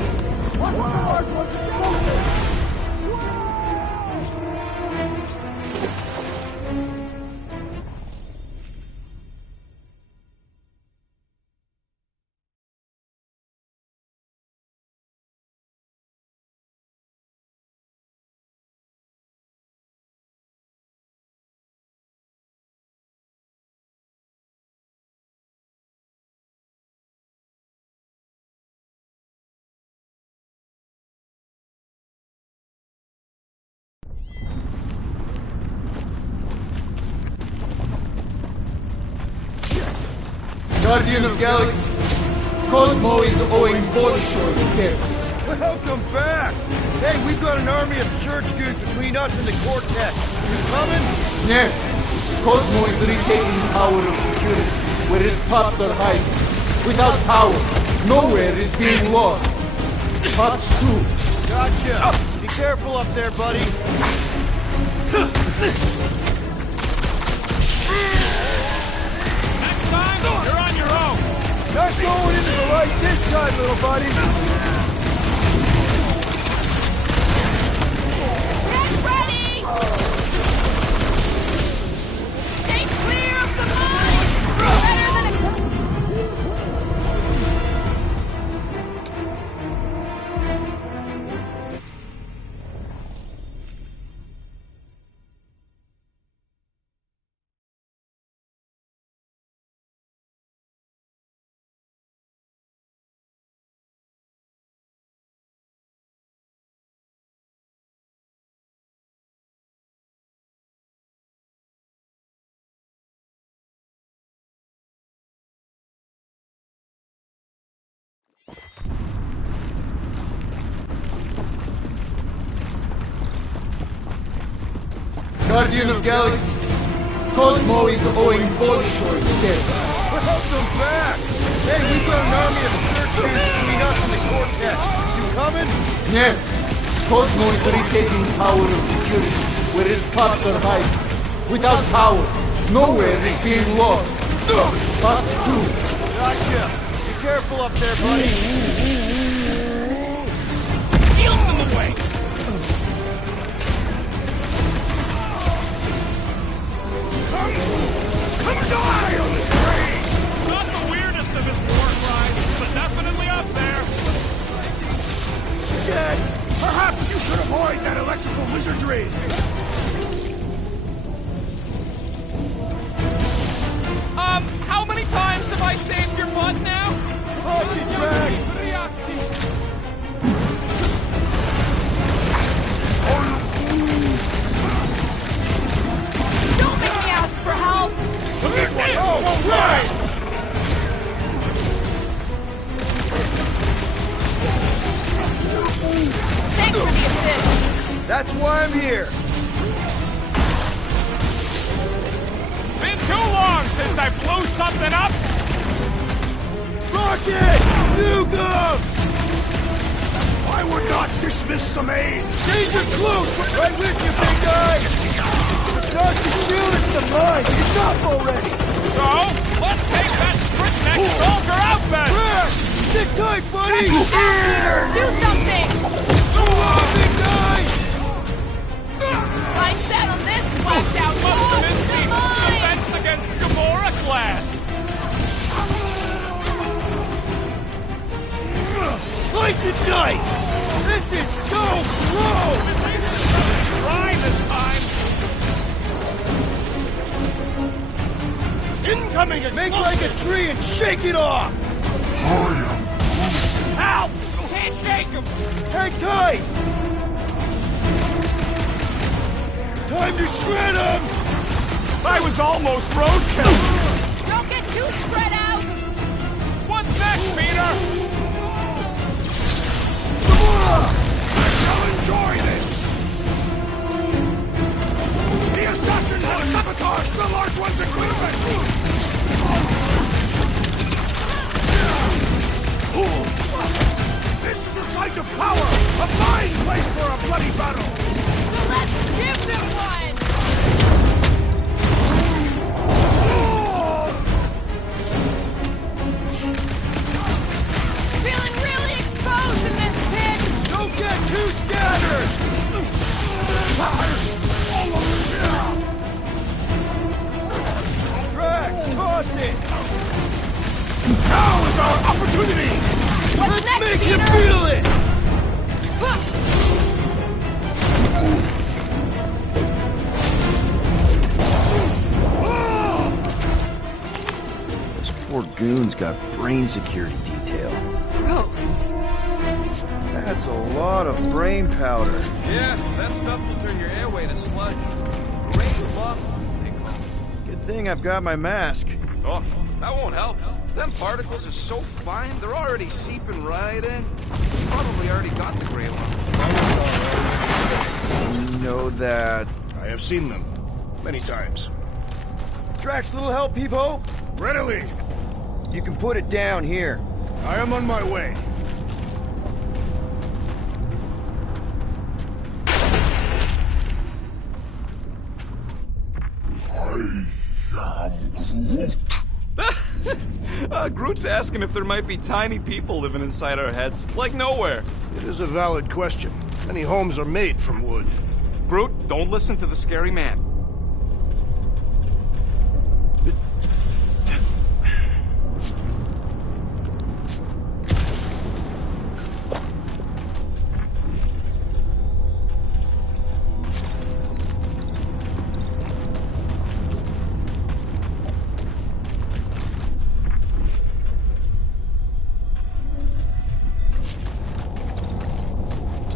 Guardian of Galaxy, Cosmo is owing Bolshoi debt. Welcome back! Hey, we've got an army of church goons between us and the Cortex. You coming? Yeah, Cosmo is retaking power of security, where his pops are hiding. Without power, nowhere is being lost. Pops too. Gotcha! Be careful up there, buddy. Next time, you're on your own. Not going into the light this time, little buddy. Get ready! Stay clear of the mine! Better than a... Guardian of Galaxy, Cosmo is owing Bolshoi debt. Welcome back! Hey, we've got an army of church goons between us and the Cortex. You coming? Yeah, Cosmo is retaking power of security, where his pops are hiding. Without power, nowhere is being lost. Pops too. Gotcha! Be careful up there, buddy. Heal them away. Come die on this train! Not the weirdest of his war crimes, but definitely up there. Shit! Perhaps you should avoid that electrical wizardry! How many times have I saved your butt now? Watch it, Drax! Don't make me ask for help! Oh, right! Thanks for the assist! That's why I'm here. Been too long since I blew something up. Rocket! Nukem! I would not dismiss some aid! Danger close! Right with you, big guy! It's not the shield, it's the mine! Enough already! So, let's take that sprint next soldier out then. Drax! Sit tight, buddy! Do something! Go on, big guy! Lights out on this wiped out Must have been the the mine! Defense Against Gamora class. Slice and dice! This is so gross! Try this time. Incoming Make like a tree and shake it off! Hurry up. Help! Can't shake him. Hang tight! Time to shred him! I was almost roadkill. Don't get too spread out! What's next, Peter? I shall enjoy this! The assassin has sabotaged the large one's equipment! This is a site of power! A fine place for a bloody battle! Let's give them one! Feeling really exposed in this pit! Don't get too scattered! Drax, toss it! Now is our opportunity! What's next, Make Peter? him feel it! Those poor goons got brain security detail. Gross. That's a lot of brain powder. Yeah, that stuff will turn your airway to sludge. Brain muck, they call it. Good thing I've got my mask. Oh, that won't help. Them particles are so fine, they're already seeping right in. You probably already got the Grey Lung. You know that... I have seen them. Many times. Drax, little help, Heave-Ho? Readily! You can put it down here. I am on my way. Groot's asking if there might be tiny people living inside our heads, like nowhere. It is a valid question. Many homes are made from wood. Groot, don't listen to the scary man.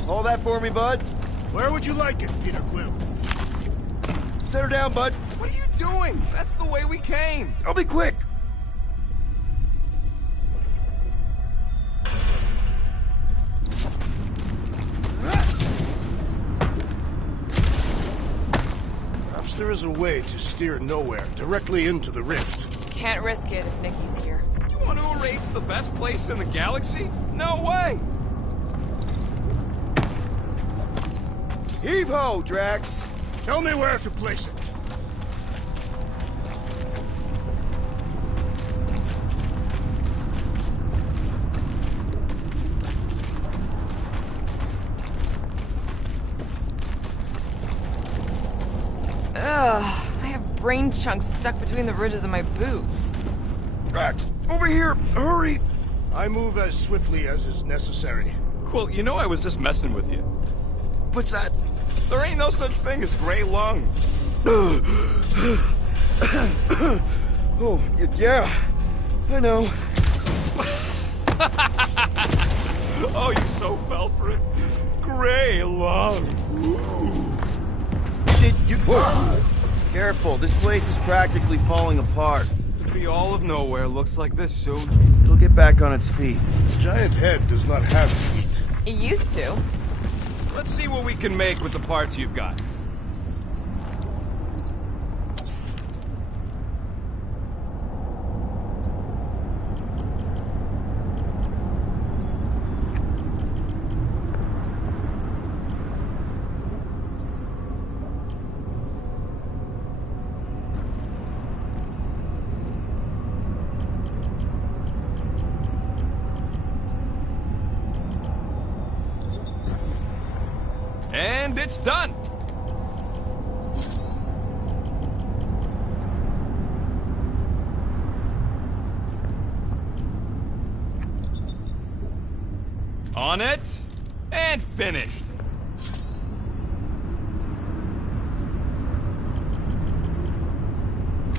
Hold that for me, bud. Where would you like it, Peter Quill? Set her down, bud. What are you doing? That's the way we came. I'll be quick. Perhaps there is a way to steer nowhere, directly into the rift. Can't risk it if Nikki's here. You want to erase the best place in the galaxy? No way! Heave-ho, Drax. Tell me where to place it. Ugh, I have brain chunks stuck between the ridges of my boots. Drax, over here. Hurry. I move as swiftly as is necessary. Cool, you know I was just messing with you. What's that? There ain't no such thing as Grey Lung. Oh, yeah. I know. Oh, you so fell for it. Grey Lung. Did you... Whoa. Careful, this place is practically falling apart. Could be all of nowhere looks like this soon. It'll get back on its feet. The giant head does not have feet. It used to. Let's see what we can make with the parts you've got. And it's done! On it, and finished.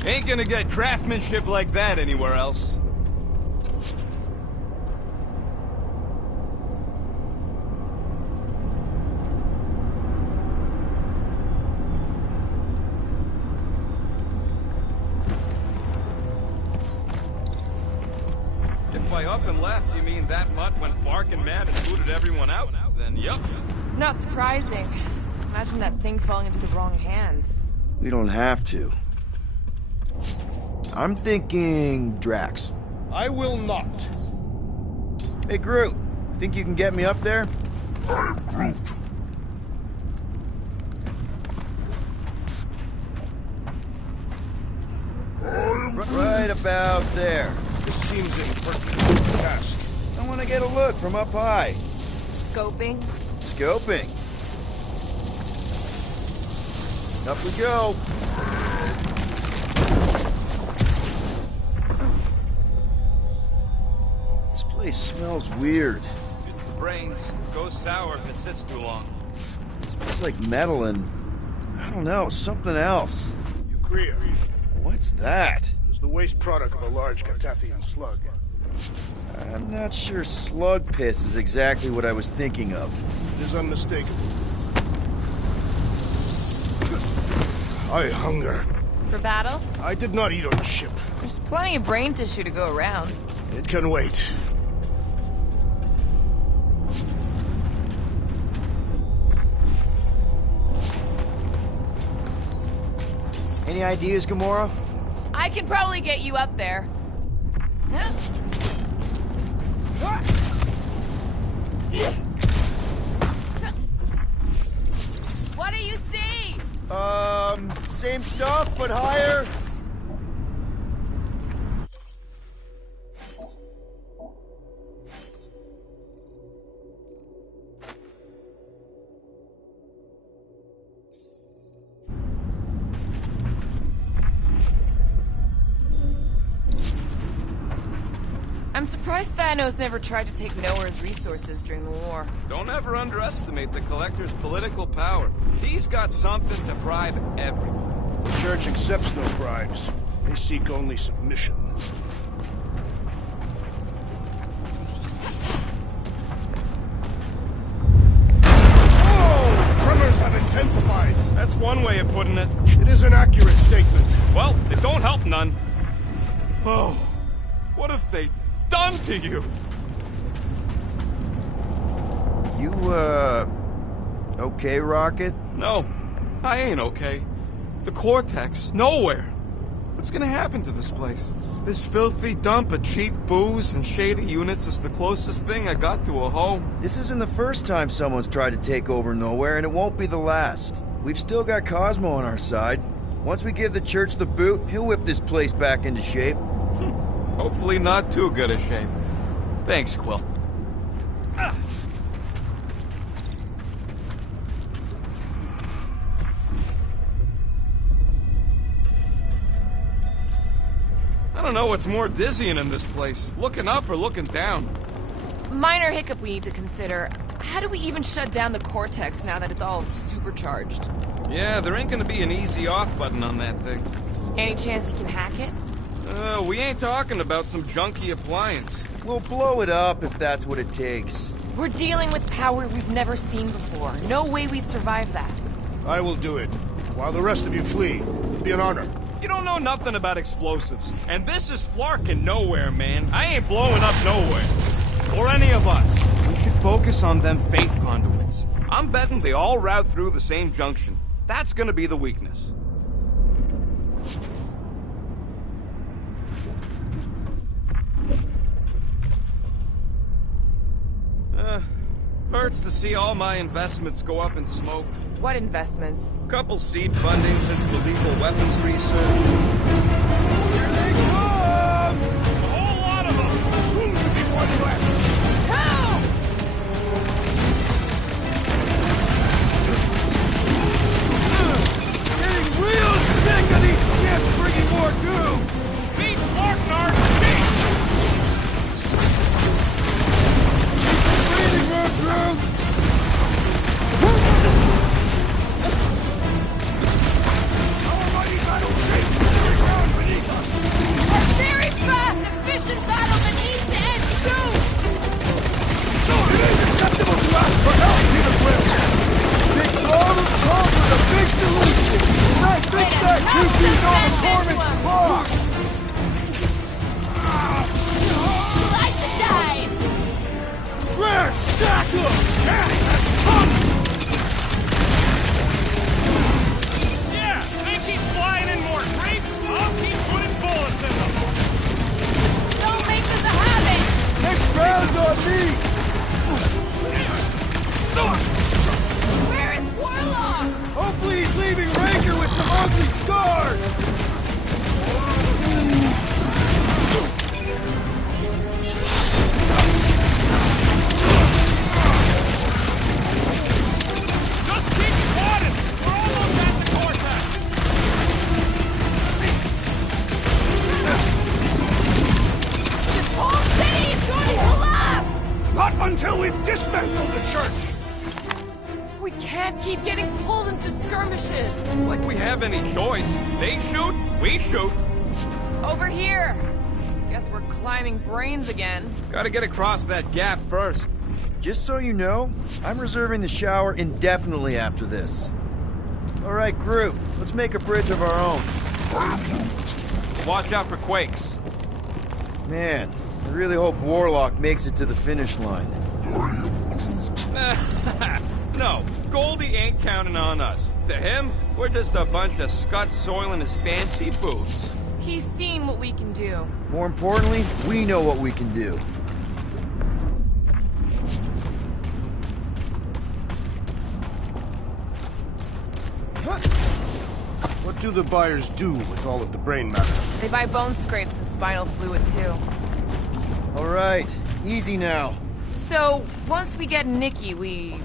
Ain't gonna get craftsmanship like that anywhere else. If by up and left you mean that mutt went barking mad and booted everyone out, then yup. Not surprising. Imagine that thing falling into the wrong hands. We don't have to. I'm thinking Drax. I will not. Hey, Groot. Think you can get me up there? I am Groot. Right about there. This seems impertinent task. I want to get a look from up high. Scoping? Scoping. Up we go. This place smells weird. It's the brains. It goes sour if it sits too long. It's like metal and, I don't know, something else. Ukria What's that? is the waste product of a large Catathian slug. I'm not sure slug piss is exactly what I was thinking of. It is unmistakable. I hunger. for battle? I did not eat on the ship. There's plenty of brain tissue to go around. It can wait. Any ideas, Gamora? I can probably get you up there. What do you see? Same stuff, but higher. I'm surprised Thanos never tried to take Nowhere's resources during the war. Don't ever underestimate the Collector's political power. He's got something to bribe everyone. The Church accepts no bribes. They seek only submission. Oh! Tremors have intensified. That's one way of putting it. It is an accurate statement. Well, it don't help none. Oh, what have they done to you? You, okay, Rocket? No, I ain't okay. The Cortex, nowhere. What's gonna happen to this place? This filthy dump of cheap booze and shady units is the closest thing I got to a home. This isn't the first time someone's tried to take over Nowhere, and it won't be the last. We've still got Cosmo on our side. Once we give the Church the boot, he'll whip this place back into shape. Hopefully not too good a shape. Thanks, Quill. I don't know what's more dizzying in this place, looking up or looking down. Minor hiccup we need to consider. How do we even shut down the Cortex now that it's all supercharged? Yeah, there ain't gonna be an easy off button on that thing. Any chance you can hack it? We ain't talking about some junky appliance. We'll blow it up if that's what it takes. We're dealing with power we've never seen before. No way we'd survive that. I will do it. While the rest of you flee. It'll be an honor. You don't know nothing about explosives. And this is Flarkin' Nowhere, man. I ain't blowing up Nowhere. Or any of us. We should focus on them faith conduits. I'm betting they all route through the same junction. That's gonna be the weakness. Hurts to see all my investments go up in smoke. What investments? Couple seed fundings into illegal weapons research. Here they come! A whole lot of them! Soon to be one less! Getting real sick of these skiffs bringing more goo! Beast Larknar! Breathing room, Groot! Our mighty battle shapes every ground beneath us! A very fast, efficient battle that needs to end soon! It is acceptable to ask for help, Peter Quill! Big problem comes with a big solution! And I fix that 2P Norman Corman's car! Like the dice! Drag Shackle! Kang has come! Yeah, they keep flying in more creeps. I'll keep putting bullets in them. Don't make this a habit! Next round's on me! Where is Warlock? Hopefully he's leaving Ranger with some ugly scars! Just keep swatting. We're almost at the Cortex. This whole city is going to collapse! Not until we've dismantled the church! We can't keep getting pulled into skirmishes! Like we have any choice. They shoot, we shoot. Over here! Guess we're climbing brains again. Gotta get across that gap first. Just so you know, I'm reserving the shower indefinitely after this. All right, Groot, let's make a bridge of our own. Just watch out for quakes. Man, I really hope Warlock makes it to the finish line. No, Goldie ain't counting on us. To him, we're just a bunch of scuts soiling his fancy boots. He's seen what we can do. More importantly, we know what we can do. What do the buyers do with all of the brain matter? They buy bone scrapes and spinal fluid, too. All right, easy now. So, once we get Nikki, we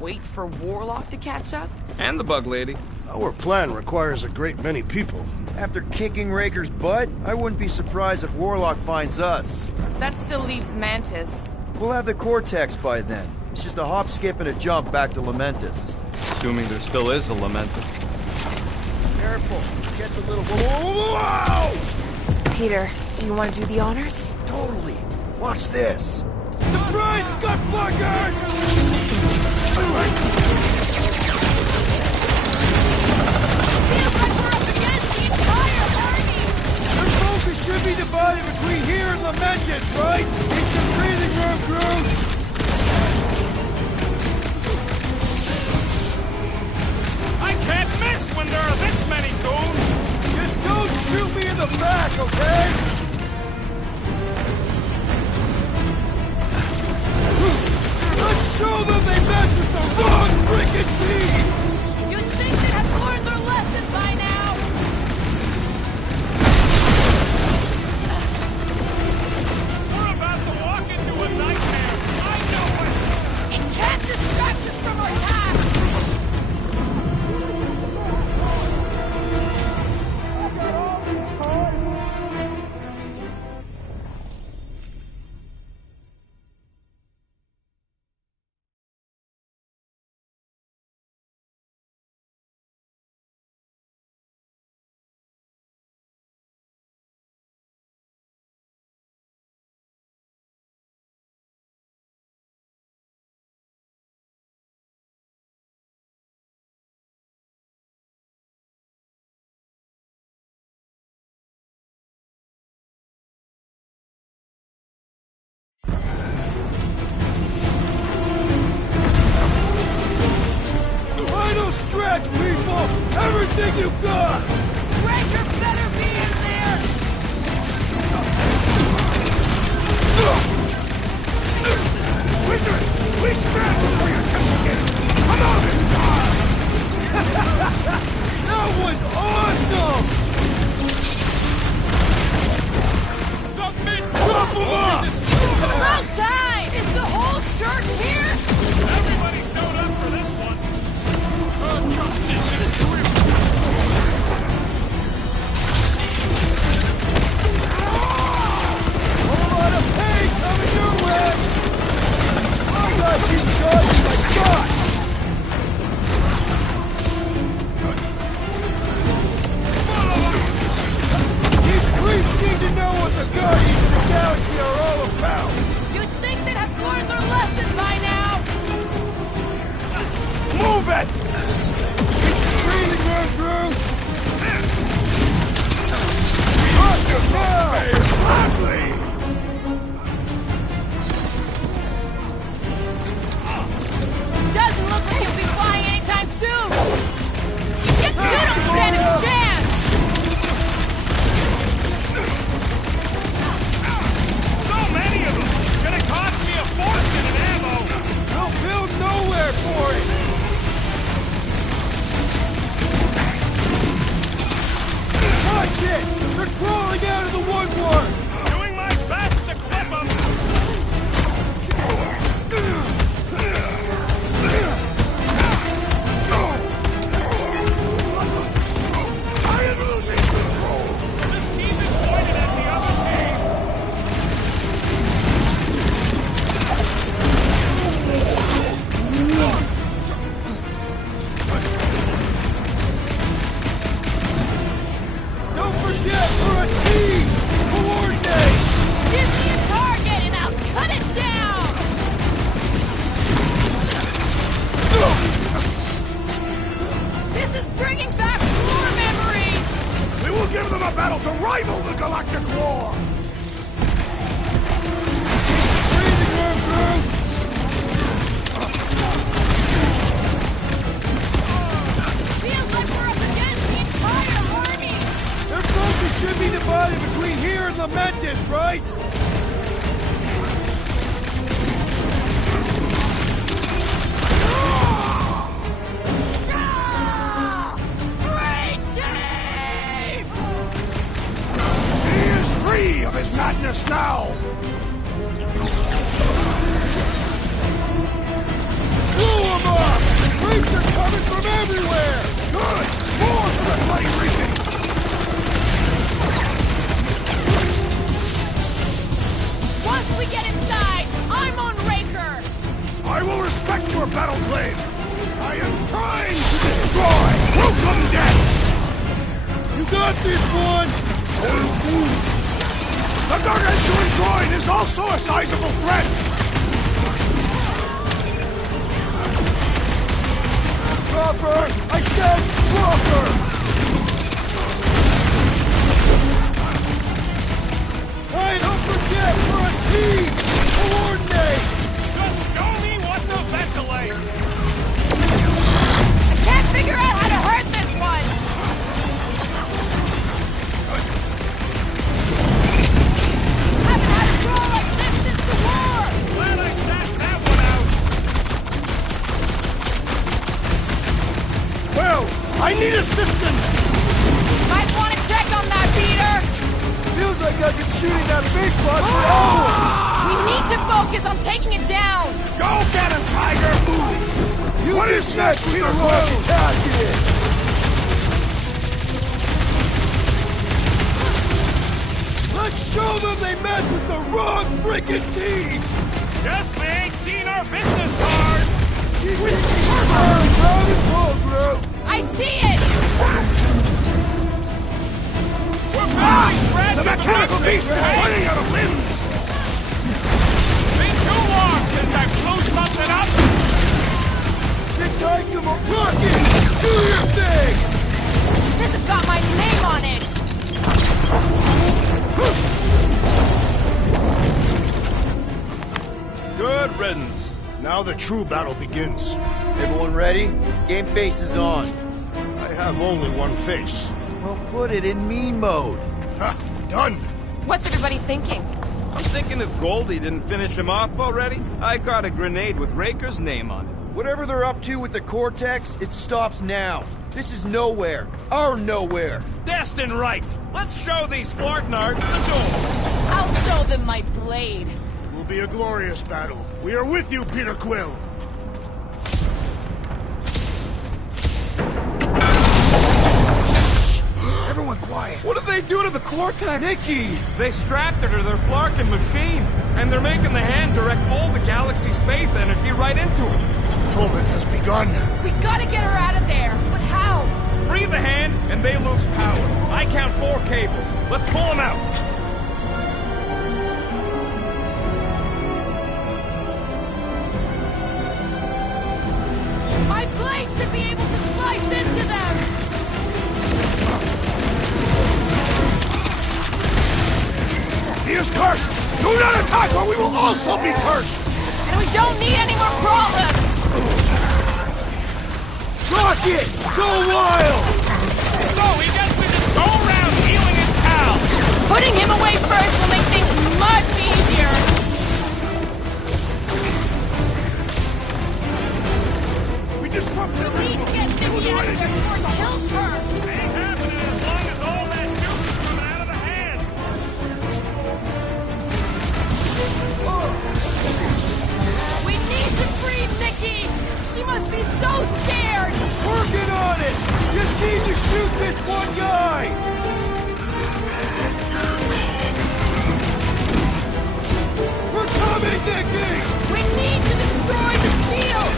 wait for Warlock to catch up? And the bug lady. Our plan requires a great many people. After kicking Raker's butt, I wouldn't be surprised if Warlock finds us. That still leaves Mantis. We'll have the Cortex by then. It's just a hop, skip, and a jump back to Lamentus. Assuming there still is a Lamentus. Careful, it gets a little... Whoa! Peter, do you want to do the honors? Totally. Watch this. Surprise, Scott Fuckers! Feels like we're up against the entire army! Their focus should be divided between here and Lamentus, right? It's the breathing room, crew! I can't miss when there are this many goons! Just don't shoot me in the back, okay? Let's show them they messed with the wrong frickin' team! You'd think they'd have learned their lesson by now! We're about to walk into a nightmare! I know it! It can't distract us from our task! Final stretch, people! Everything you've got! Raker better be in there! Wizard! Please stand before you attempt to get us! Come on! That was awesome! Submit! Chop them up! About time! Is the whole church here? Everybody showed up for this one! Justice is real! Whole lot of pain coming your way! I got you dodging my shots! These creeps need to know what the Guardians of the Galaxy are all about! You'd think they'd have learned their lesson by now! Move it! Breathing room, Drew! Watch him now! Ugly! Doesn't look like he'll be flying anytime soon! You don't stand a chance! So many of them! Gonna cost me a fortune in ammo! They'll build nowhere for it! Watch it! They're crawling out of the woodwork! Doing my best to clip them! I am losing control! This team is pointed at the other team! Don't forget, we're a give them a battle to rival the Galactic War! Feels like we're up against the entire army! Their focus should be divided between here and Lamentis, right? Great team! He is free of his madness now! Blow him up! Creeps are coming from everywhere! Good! More for the bloody reaping! Once we get inside, I'm on Raker! I will respect your battle claim! I am trying to destroy Welcome Death! You got this one! The Gargantuan droid is also a sizable threat! Proper! I said proper! Hey, don't forget, we're a team! Coordinate! Just show me what to ventilate! I can't figure out how to hurt this one! Haven't had a draw like this since the war! Glad I sat that one out! Well, I need assistance! Might want to check on that, Peter! Feels like I've been shooting that big bug for hours! We need to focus on taking it down! Go get him, Tiger! What is next, Peter Royal Battalion? Let's show them they mess with the wrong freaking team! Guess they ain't seen our business card! I see it! We're barely spread The to mechanical mustard beast is race. running out of limbs! Been too long since I blew something up! Sit tight, come on, rocket! Do your thing! This has got my name on it! Good riddance. Now the true battle begins. Everyone ready? Game face is on. I have only one face. Well, put it in mean mode. Ha! Done! What's everybody thinking? I'm thinking if Goldie didn't finish him off already, I got a grenade with Raker's name on it. Whatever they're up to with the Cortex, it stops now. This is nowhere. Our nowhere. Destined right! Let's show these Flartnards the door! I'll show them my blade. It will be a glorious battle. We are with you, Peter Quill. Everyone quiet. What did they do to the Cortex? Nikki! They strapped her to their Flarkin machine, and they're making the hand direct all the galaxy's faith energy right into it. Fulfillment has begun. We gotta get her out of there, but how? Free the hand, and they lose power. I count 4 cables. Let's pull them out. My blade should be able to slice into them! He is cursed! Do not attack or we will also be cursed! And we don't need any more problems! Rocket! Go wild! So he gets to just go around healing his pals. Putting him away first will make things much easier! We disrupt the We need to get Nikki out of there before it kills her! Ain't happening as long as all that juice is coming out of the hand. We need to free Nikki! She must be so scared! Working on it! Just need to shoot this one guy! We're coming, Nikki! We need to destroy the shield!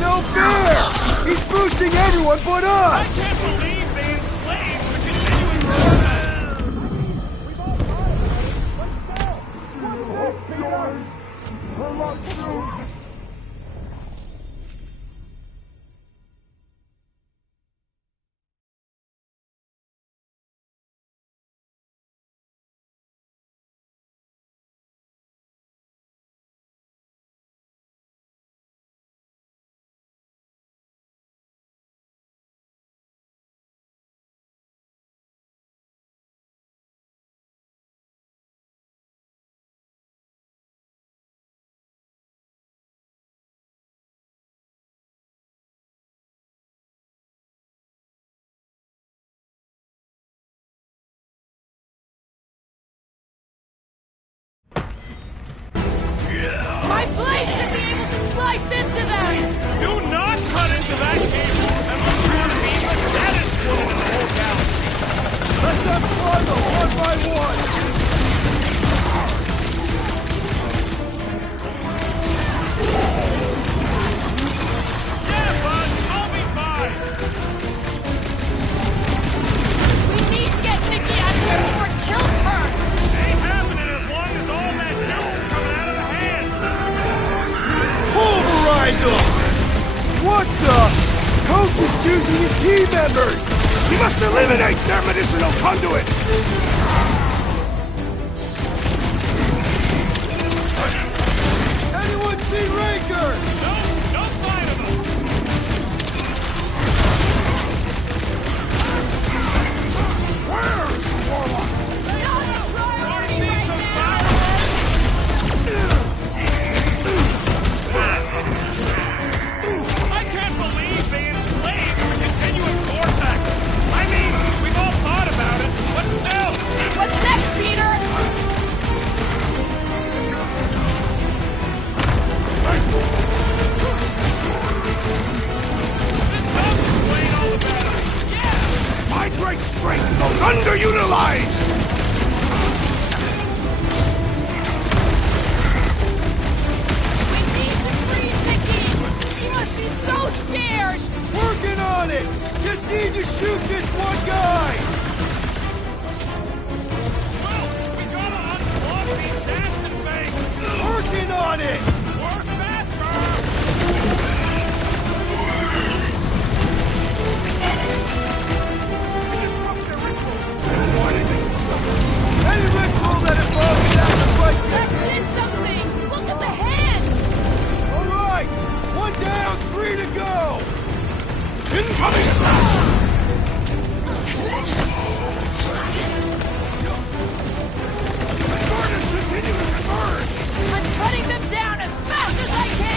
No fair! He's boosting everyone but I us! can't believe they enslaved the continuing process. slice into them! Do not cut into that cable unless you want to be the baddest woman in the whole galaxy. Let's unplug them one by one! Yeah, bud, I'll be fine. We need to get Nikki out of here before it kills her! Ain't happening as long as all that juice is coming out of the hands. Pulverize them! What the? Coach is choosing his team members! We must eliminate their medicinal conduit! Anyone see Raker? No sign of him. Where's the Warlock? Want to see some fireworks? I can't believe they enslaved the continuum vortex. I mean, we've all thought about it, but still. What's next, Peter? This does explain all the better. Yeah. My great strength goes underutilized! We need to freeze Nikki! She must be so scared! Working on it! Just need to shoot this one guy! Well, we gotta unplug these nasty things. Working on it! Work faster. Disrupt their ritual! Any ritual that involves sacrifice! That did something! Look at the hands! Alright! One down, 3 to go! Incoming attack! The Gordons continue to converge! I'm cutting them down as fast as I can!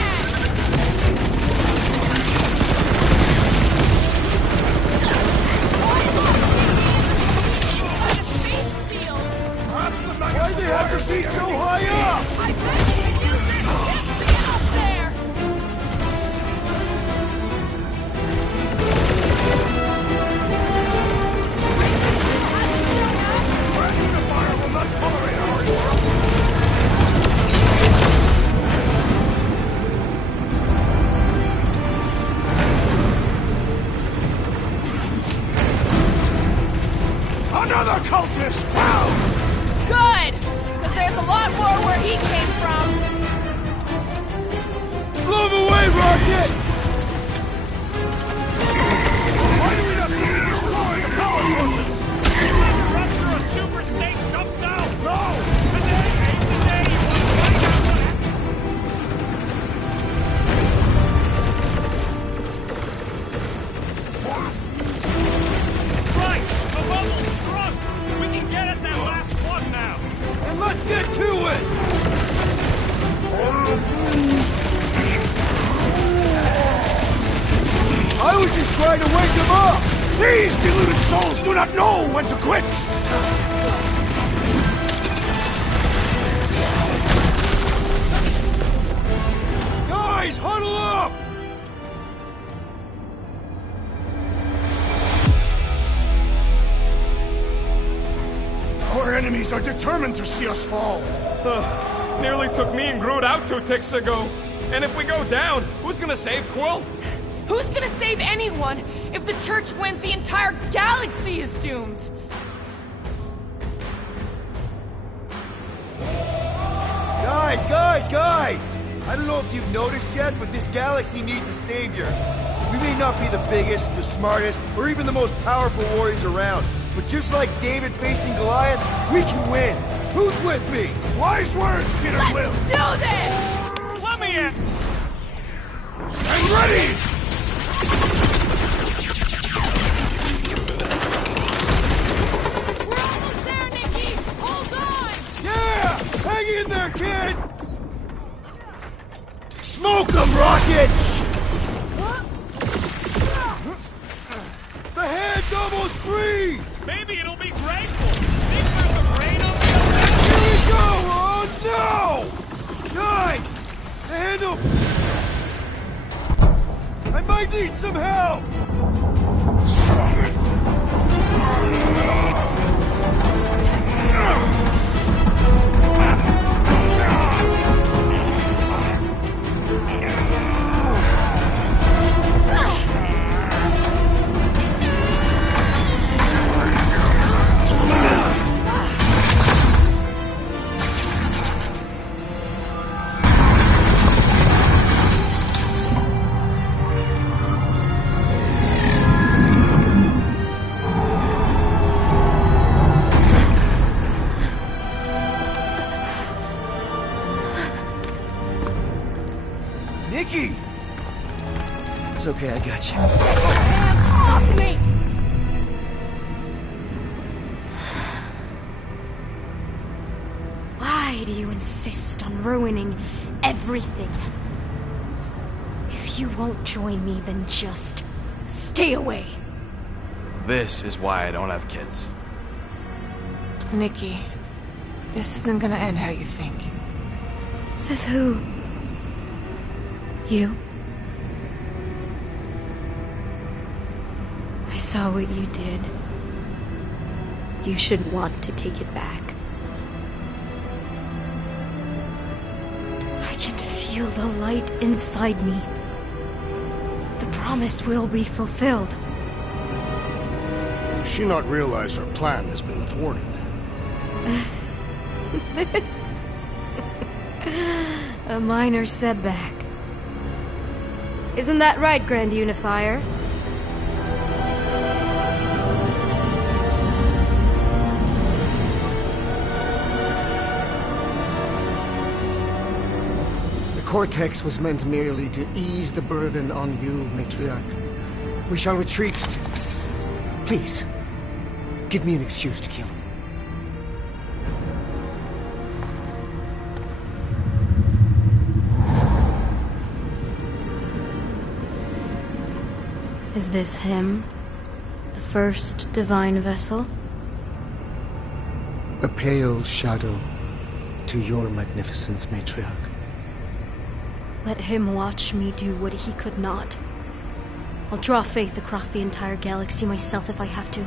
Why they have to be so high up? I bet you can use this ship to get up there! Grand Unifier will not tolerate our insults! Another cultist found! Good! Because there's a lot more where he came from! Blow them away, Rocket! Why do we not see you destroying the power sources? Rupture a super snake jumps out. No! Today ain't the day you want to find out what happened. Right, the bubble's sprung. We can get at that last one now. And let's get to it! I was just trying to wake them up! These deluded souls do not know when to quit! Guys, huddle up! Our enemies are determined to see us fall. Nearly took me and Groot out 2 ticks ago. And if we go down, who's gonna save Quill? Who's gonna save anyone if the Church wins? The entire galaxy is doomed! Guys! I don't know if you've noticed yet, but this galaxy needs a savior. We may not be the biggest, the smartest, or even the most powerful warriors around, but just like David facing Goliath, we can win. Who's with me? Wise words, Peter Quill! Let's do this! Let me in! I'm ready! We're almost there, Nikki! Hold on! Yeah! Hang in there, kid! Smoke them, Rocket! The hand's almost free! Maybe it'll be grateful. Think there's a brain on the other. Here we go! Oh no! Guys! The handle... I might need some help! Nikki! It's okay, I got you. Off me! Why do you insist on ruining everything? If you won't join me, then just stay away. This is why I don't have kids. Nikki, this isn't gonna end how you think. Says who? You? I saw what you did. You should want to take it back. I can feel the light inside me. The promise will be fulfilled. Does she not realize her plan has been thwarted? This... a minor setback. Isn't that right, Grand Unifier? The Cortex was meant merely to ease the burden on you, Matriarch. We shall retreat. Please, give me an excuse to kill him. Is this him? The first divine vessel? A pale shadow to your magnificence, Matriarch. Let him watch me do what he could not. I'll draw faith across the entire galaxy myself if I have to.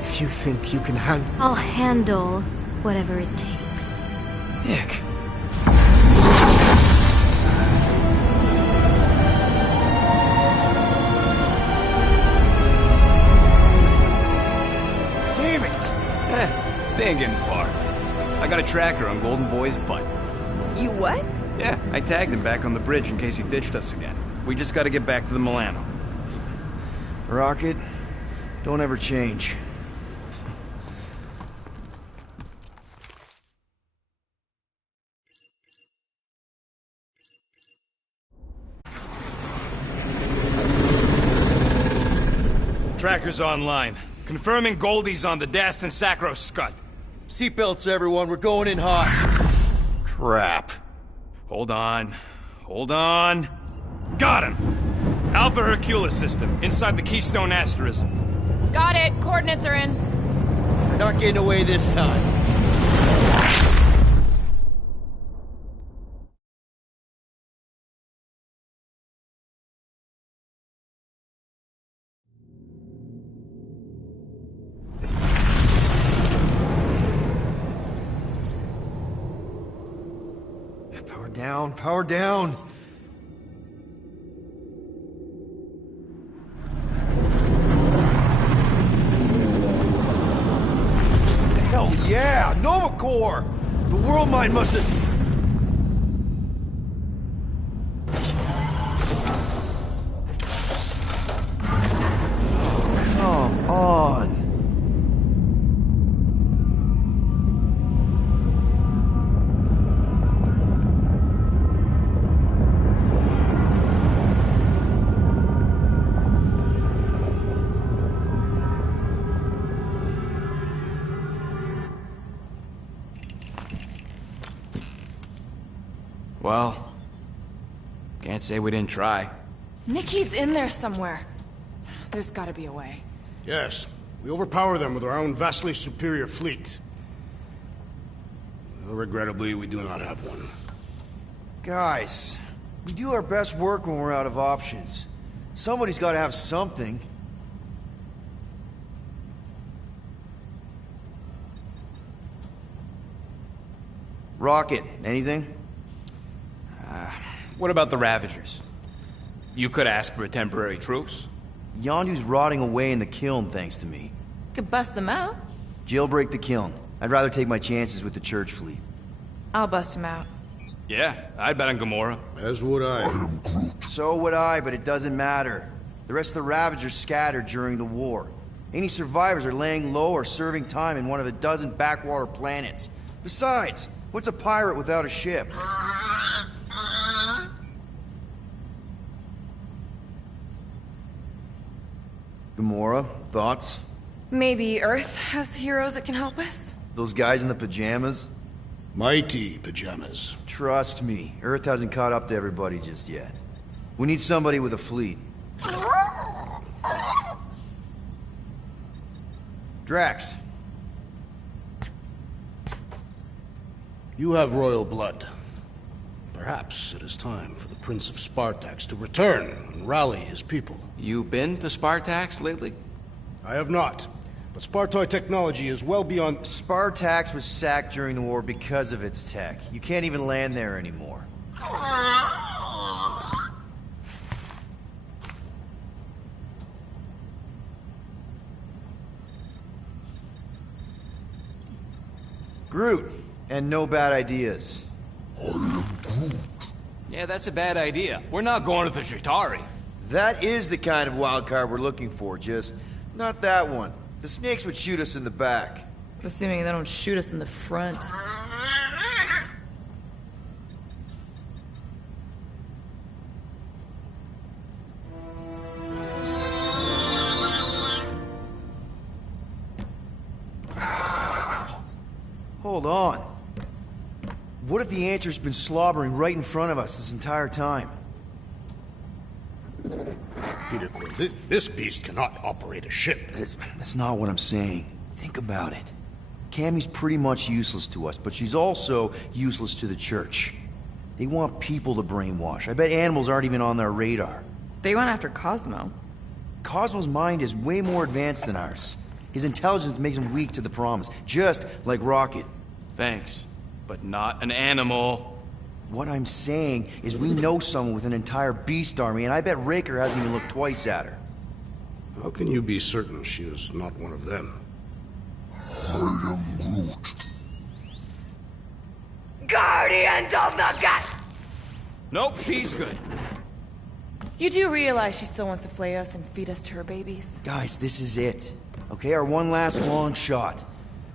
If you think you can handle... I'll handle whatever it takes. Nick. Damn it! They ain't getting far. I got a tracker on Golden Boy's butt. You what? Yeah, I tagged him back on the bridge in case he ditched us again. We just gotta get back to the Milano. Rocket, don't ever change. Tracker's online. Confirming Goldie's on the Dastan Sacro Scut. Seatbelts, everyone, we're going in hot. Crap. Hold on. Hold on. Got him! Alpha Hercules system, inside the Keystone Asterism. Got it. Coordinates are in. We're not getting away this time. Power down, power down. Hell yeah, Nova Corps! The World Mine must have... Come on. Well, can't say we didn't try. Nikki's in there somewhere. There's gotta be a way. Yes, we overpower them with our own vastly superior fleet. Well, regrettably, we do not have one. Guys, We do our best work when we're out of options. Somebody's gotta have something. Rocket, anything? What about the Ravagers? You could ask for a temporary truce. Yondu's rotting away in the kiln thanks to me. Could bust them out. Jailbreak the kiln. I'd rather take my chances with the church fleet. I'll bust him out. Yeah, I'd bet on Gamora. As would I. So would I, but it doesn't matter. The rest of the Ravagers scattered during the war. Any survivors are laying low or serving time in one of a dozen backwater planets. Besides, what's a pirate without a ship? Gamora, thoughts? Maybe Earth has heroes that can help us? Those guys in the pajamas? Mighty pajamas. Trust me, Earth hasn't caught up to everybody just yet. We need somebody with a fleet. Drax. You have royal blood. Perhaps it is time for the Prince of Spartax to return and rally his people. You been to Spartax lately? I have not. But Spartoid technology is well beyond... Spartax was sacked during the war because of its tech. You can't even land there anymore. Groot, and no bad ideas. Yeah, that's a bad idea. We're not going to the Chitauri. That is the kind of wild card we're looking for, just not that one. The snakes would shoot us in the back. Assuming they don't shoot us in the front. Hold on. What if the Answer's been slobbering right in front of us this entire time? Peter Quill, this beast cannot operate a ship. That's not what I'm saying. Think about it. Cammy's pretty much useless to us, but she's also useless to the Church. They want people to brainwash. I bet animals aren't even on their radar. They went after Cosmo. Cosmo's mind is way more advanced than ours. His intelligence makes him weak to the promise, just like Rocket. Thanks, but not an animal. What I'm saying is we know someone with an entire beast army, and I bet Raker hasn't even looked twice at her. How can you be certain she is not one of them? I am Groot. Guardians of the Gut! Nope, she's good. You do realize she still wants to flay us and feed us to her babies? Guys, this is it. Okay, our one last long shot.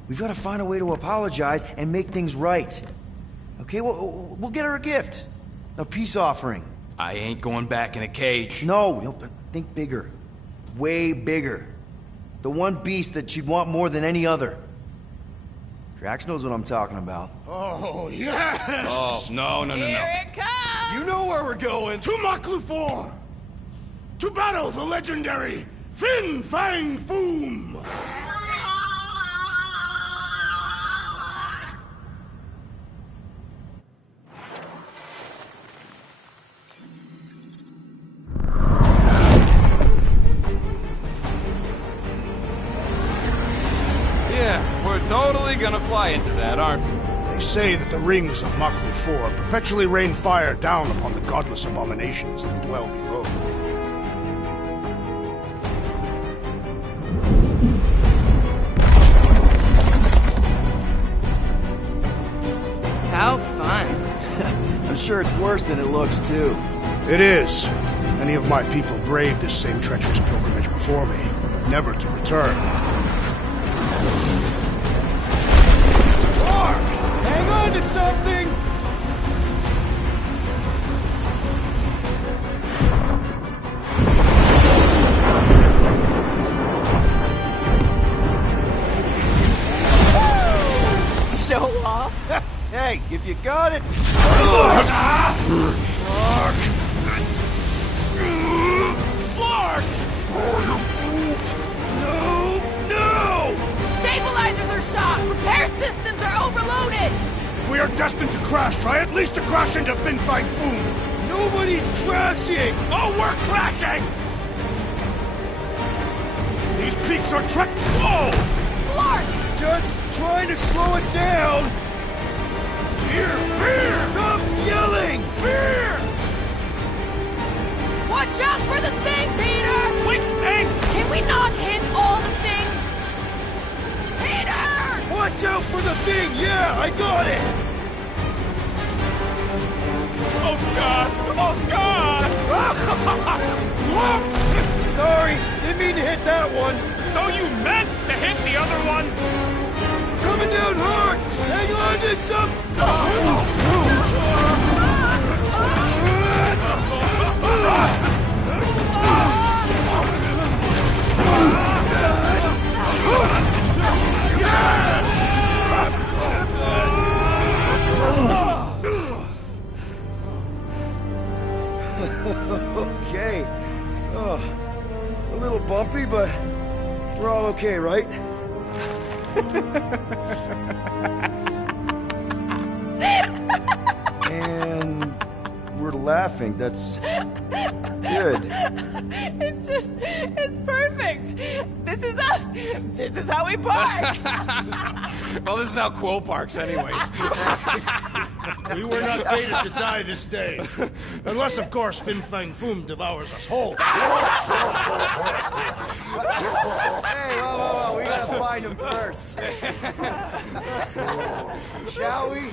We've got to find a way to apologize and make things right. Okay, we'll get her a gift. A peace offering. I ain't going back in a cage. No, but think bigger. Way bigger. The one beast that she'd want more than any other. Drax knows what I'm talking about. Oh, yes! Oh, no. Here it comes! You know where we're going. To Maklu 4! To battle the legendary Fin Fang Foom! Yeah, we're totally gonna fly into that, aren't we? They say that the rings of Maklu 4 perpetually rain fire down upon the godless abominations that dwell below. How fun. I'm sure it's worse than it looks, too. It is. Many of my people braved this same treacherous pilgrimage before me, never to return. Mark! Hang on to something! Show off? Hey, if you got it... Mark! No! Stabilizers are shot! Repair systems are overloaded! If we are destined to crash, try at least to crash into Fin Fang Foom! Nobody's crashing! Oh, we're crashing! These peaks are Whoa! Flark! just trying to slow us down! Fear! Stop yelling! Fear! Watch out for the thing, Peter! Which thing? Can we not hit all the things? Peter! Watch out for the thing! Yeah, I got it! Oh, Scott! Oh, Scott! Sorry, didn't mean to hit that one. So you meant to hit the other one? Coming down hard! Hang on to some... Okay. Oh, a little bumpy, but we're all okay, right? And we're laughing. That's good. It's perfect. This is us. This is how we park. Well, this is how Quill parks anyways. We were not fated to die this day. Unless, of course, Fin Fang Foom devours us whole. Hey, whoa. We gotta find him first. Shall we?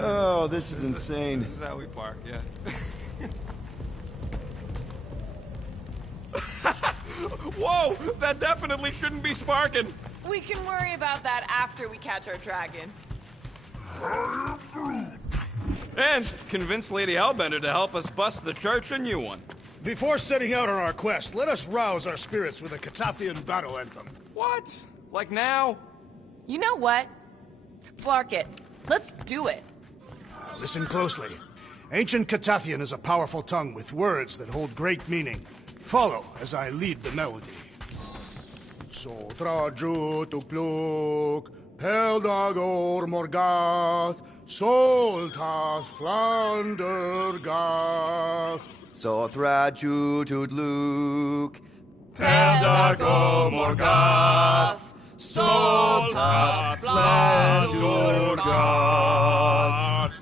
Oh, this is insane. This is how we park, yeah. Whoa! That definitely shouldn't be sparking. We can worry about that after we catch our dragon. And convince Lady Hellbender to help us bust the church a new one. Before setting out on our quest, let us rouse our spirits with a Catathian battle anthem. What? Like now? You know what? Flark it. Let's do it. Listen closely. Ancient Catathian is a powerful tongue with words that hold great meaning. Follow as I lead the melody. Sotra jutukluk, peldagor morgath, soltath flandergath. Sothra jutudluk, Peldago Morgath, Soltath Flandurgath.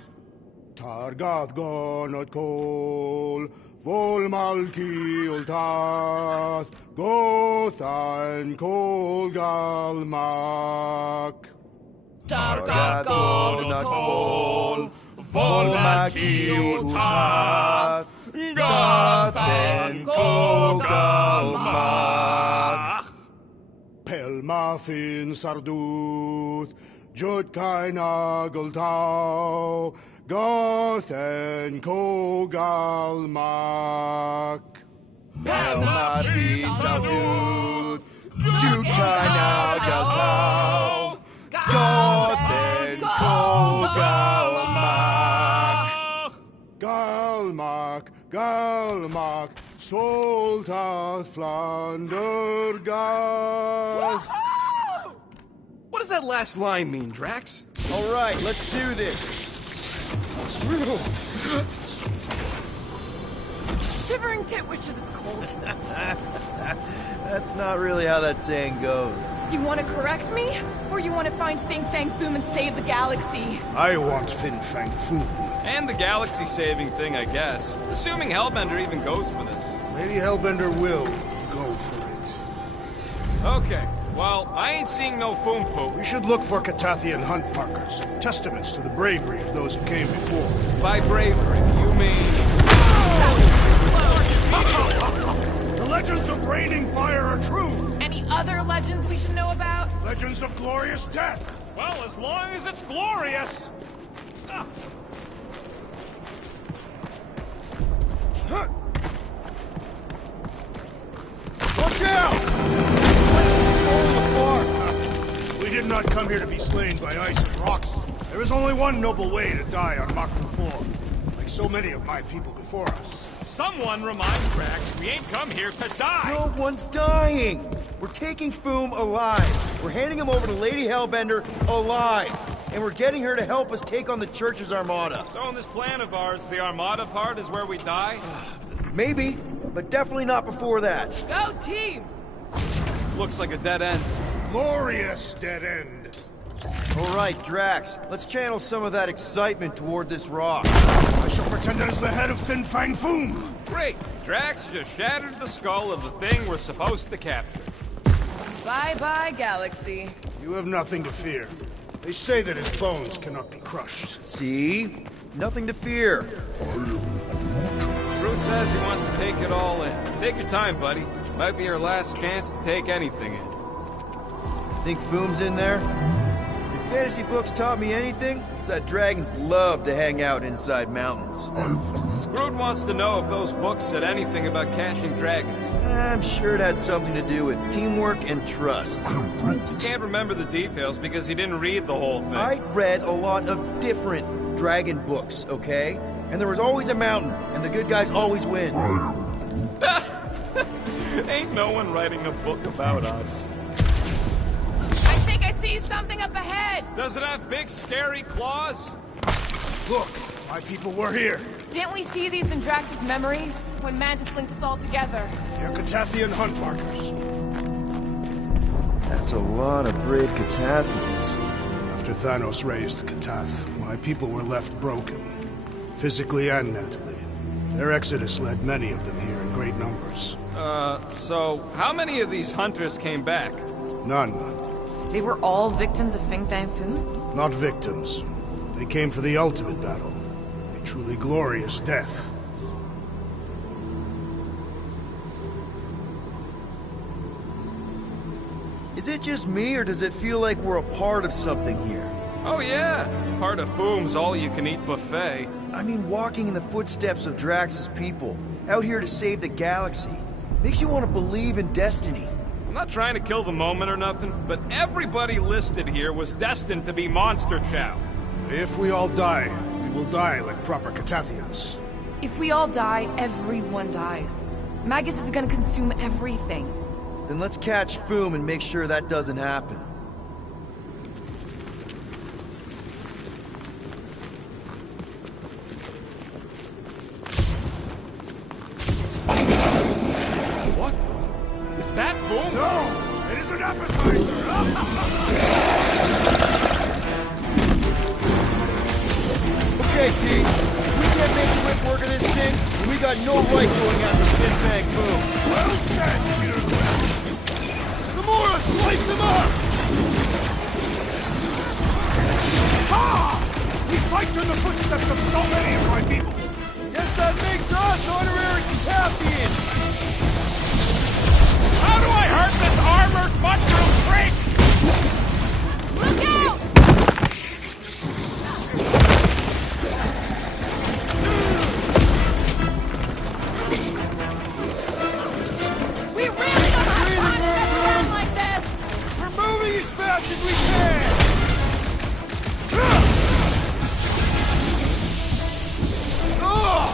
Targath gonot kol, volmalki ultath, gothan kol galmak. Targath Gonakol, Volmaki Ultath, Gathen Kogalmach. Pelmafin sarduth, jutkai nageltau, gothen kogalmak. Pelmafi Salduth, Jukai Nagaltau, Gothen Kogalmak. Galmak, Galmak, Soltath Flandergath. What does that last line mean, Drax? All right, let's do this. Shivering tit wishes it's cold. That's not really how that saying goes. You want to correct me? Or you want to find Fin Fang Foom and save the galaxy? I want Fin Fang Foom. And the galaxy-saving thing, I guess. Assuming Hellbender even goes for this. Maybe Hellbender will go for it. Okay, well, I ain't seeing no foom poop. We should look for Catathian hunt markers, testaments to the bravery of those who came before. By bravery, you mean... The legends of raining fire are true! Any other legends we should know about? Legends of glorious death! Well, as long as it's glorious. Watch out! We did not come here to be slain by ice and rocks. There is only one noble way to die on Makru 4, like so many of my people before us. Someone remind Drax we ain't come here to die! No one's dying! We're taking Foom alive. We're handing him over to Lady Hellbender alive. And we're getting her to help us take on the Church's Armada. So in this plan of ours, the Armada part is where we die? Maybe, but definitely not before that. Go team! Looks like a dead end. Glorious dead end. All right, Drax, let's channel some of that excitement toward this rock. I shall pretend it is the head of Fin Fang Foom. Great! Drax just shattered the skull of the thing we're supposed to capture. Bye-bye, Galaxy. You have nothing to fear. They say that his bones cannot be crushed. See? Nothing to fear. Groot says he wants to take it all in. Take your time, buddy. Might be your last chance to take anything in. Think Foom's in there? If fantasy books taught me anything, it's that dragons love to hang out inside mountains. Groot wants to know if those books said anything about catching dragons. I'm sure it had something to do with teamwork and trust. He can't remember the details because he didn't read the whole thing. I read a lot of different dragon books, okay? And there was always a mountain, and the good guys always win. Ain't no one writing a book about us. I think I see something up ahead. Does it have big, scary claws? Look, my people were here. Didn't we see these in Drax's memories when Mantis linked us all together? They're Catathian hunt markers. That's a lot of brave Catathians. After Thanos raised Katath, my people were left broken, physically and mentally. Their exodus led many of them here in great numbers. So how many of these hunters came back? None. They were all victims of Fin Fang Foom? Not victims. They came for the ultimate battle. A truly glorious death. Is it just me, or does it feel like we're a part of something here? Oh yeah, part of Foom's all-you-can-eat buffet. I mean, walking in the footsteps of Drax's people, out here to save the galaxy. Makes you want to believe in destiny. I'm not trying to kill the moment or nothing, but everybody listed here was destined to be Monster Chow. If we all die, we will die like proper Catathians. If we all die, everyone dies. Magus is gonna consume everything. Then let's catch Foom and make sure that doesn't happen. What? Is that Foom? No! It is an appetizer! Okay, team. If we can't make a quick work of this thing, then we got no right going after Fin Fang Foom. Well said, Peter Quill! Gamora, slice him up! Ha! We fight in the footsteps of so many of my people! Guess that makes us honorary Catathians! How do I hurt this armored mushroom freak? Look out! We really don't have time to mess around like this! We're moving as fast as we can! Ugh!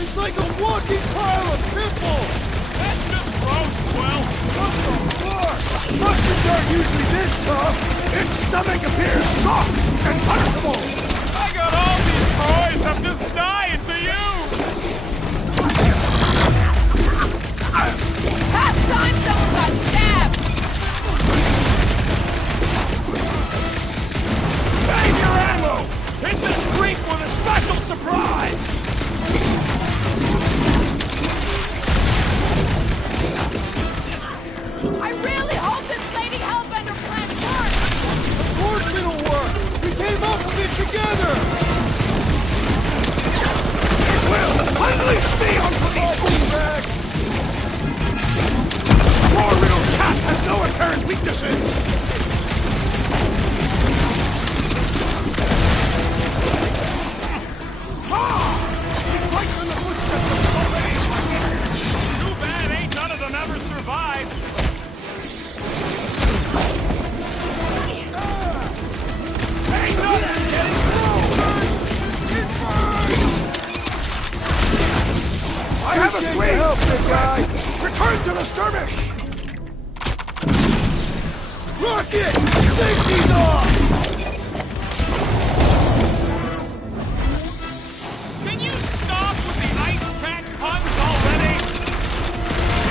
It's like a walking pile of pimples! That's just gross, Quill. What the fuck? Mushrooms aren't usually this tough! Its stomach appears soft and comfortable! I got all these toys, I'm just dying for you! Past time someone got stabbed! Save your ammo! Hit the street with a special surprise! I really hope this Lady Hellbender plan works! Of course it'll work! We came up with it together! Will, unleash me onto these fools! War-riddled cat has no apparent weaknesses! Ha! We fight in the footsteps of so many! Too bad ain't none of them ever survived. Ain't none of getting through! It's mine! I have a the swing! Help, big guy! Return to the skirmish! Rocket! Safety's off! Can you stop with the ice cat puns already?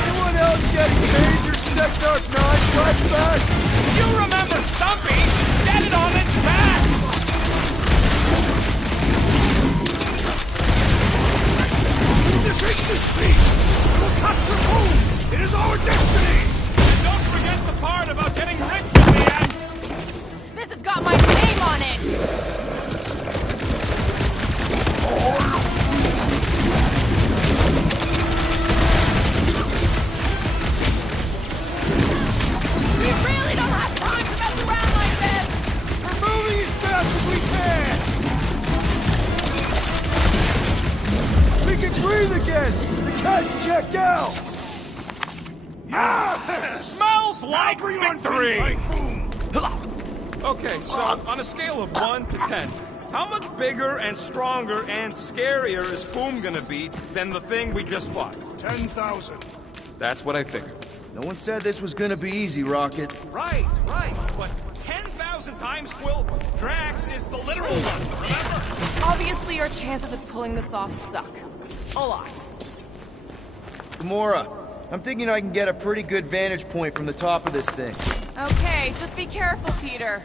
Anyone else getting major Sector 9 flashbacks? You remember Stumpy? Get it on its back! Defeat this beast! We'll capture home! It is our destiny! And don't forget the part about getting rich in the end! This has got my name on it! We really don't have time to mess around like this! We're moving as fast as we can! We can breathe again! The cat's checked out! Yes! Smells like Bring on victory! Fin Fang Foom! Okay, so on a scale of 1 to 10, how much bigger and stronger and scarier is Foom gonna be than the thing we just fought? 10,000. That's what I figured. No one said this was gonna be easy, Rocket. Right, but 10,000 times, Quill, Drax is the literal one, remember? Obviously, our chances of pulling this off suck. A lot. Gamora, I'm thinking I can get a pretty good vantage point from the top of this thing. Okay, just be careful, Peter.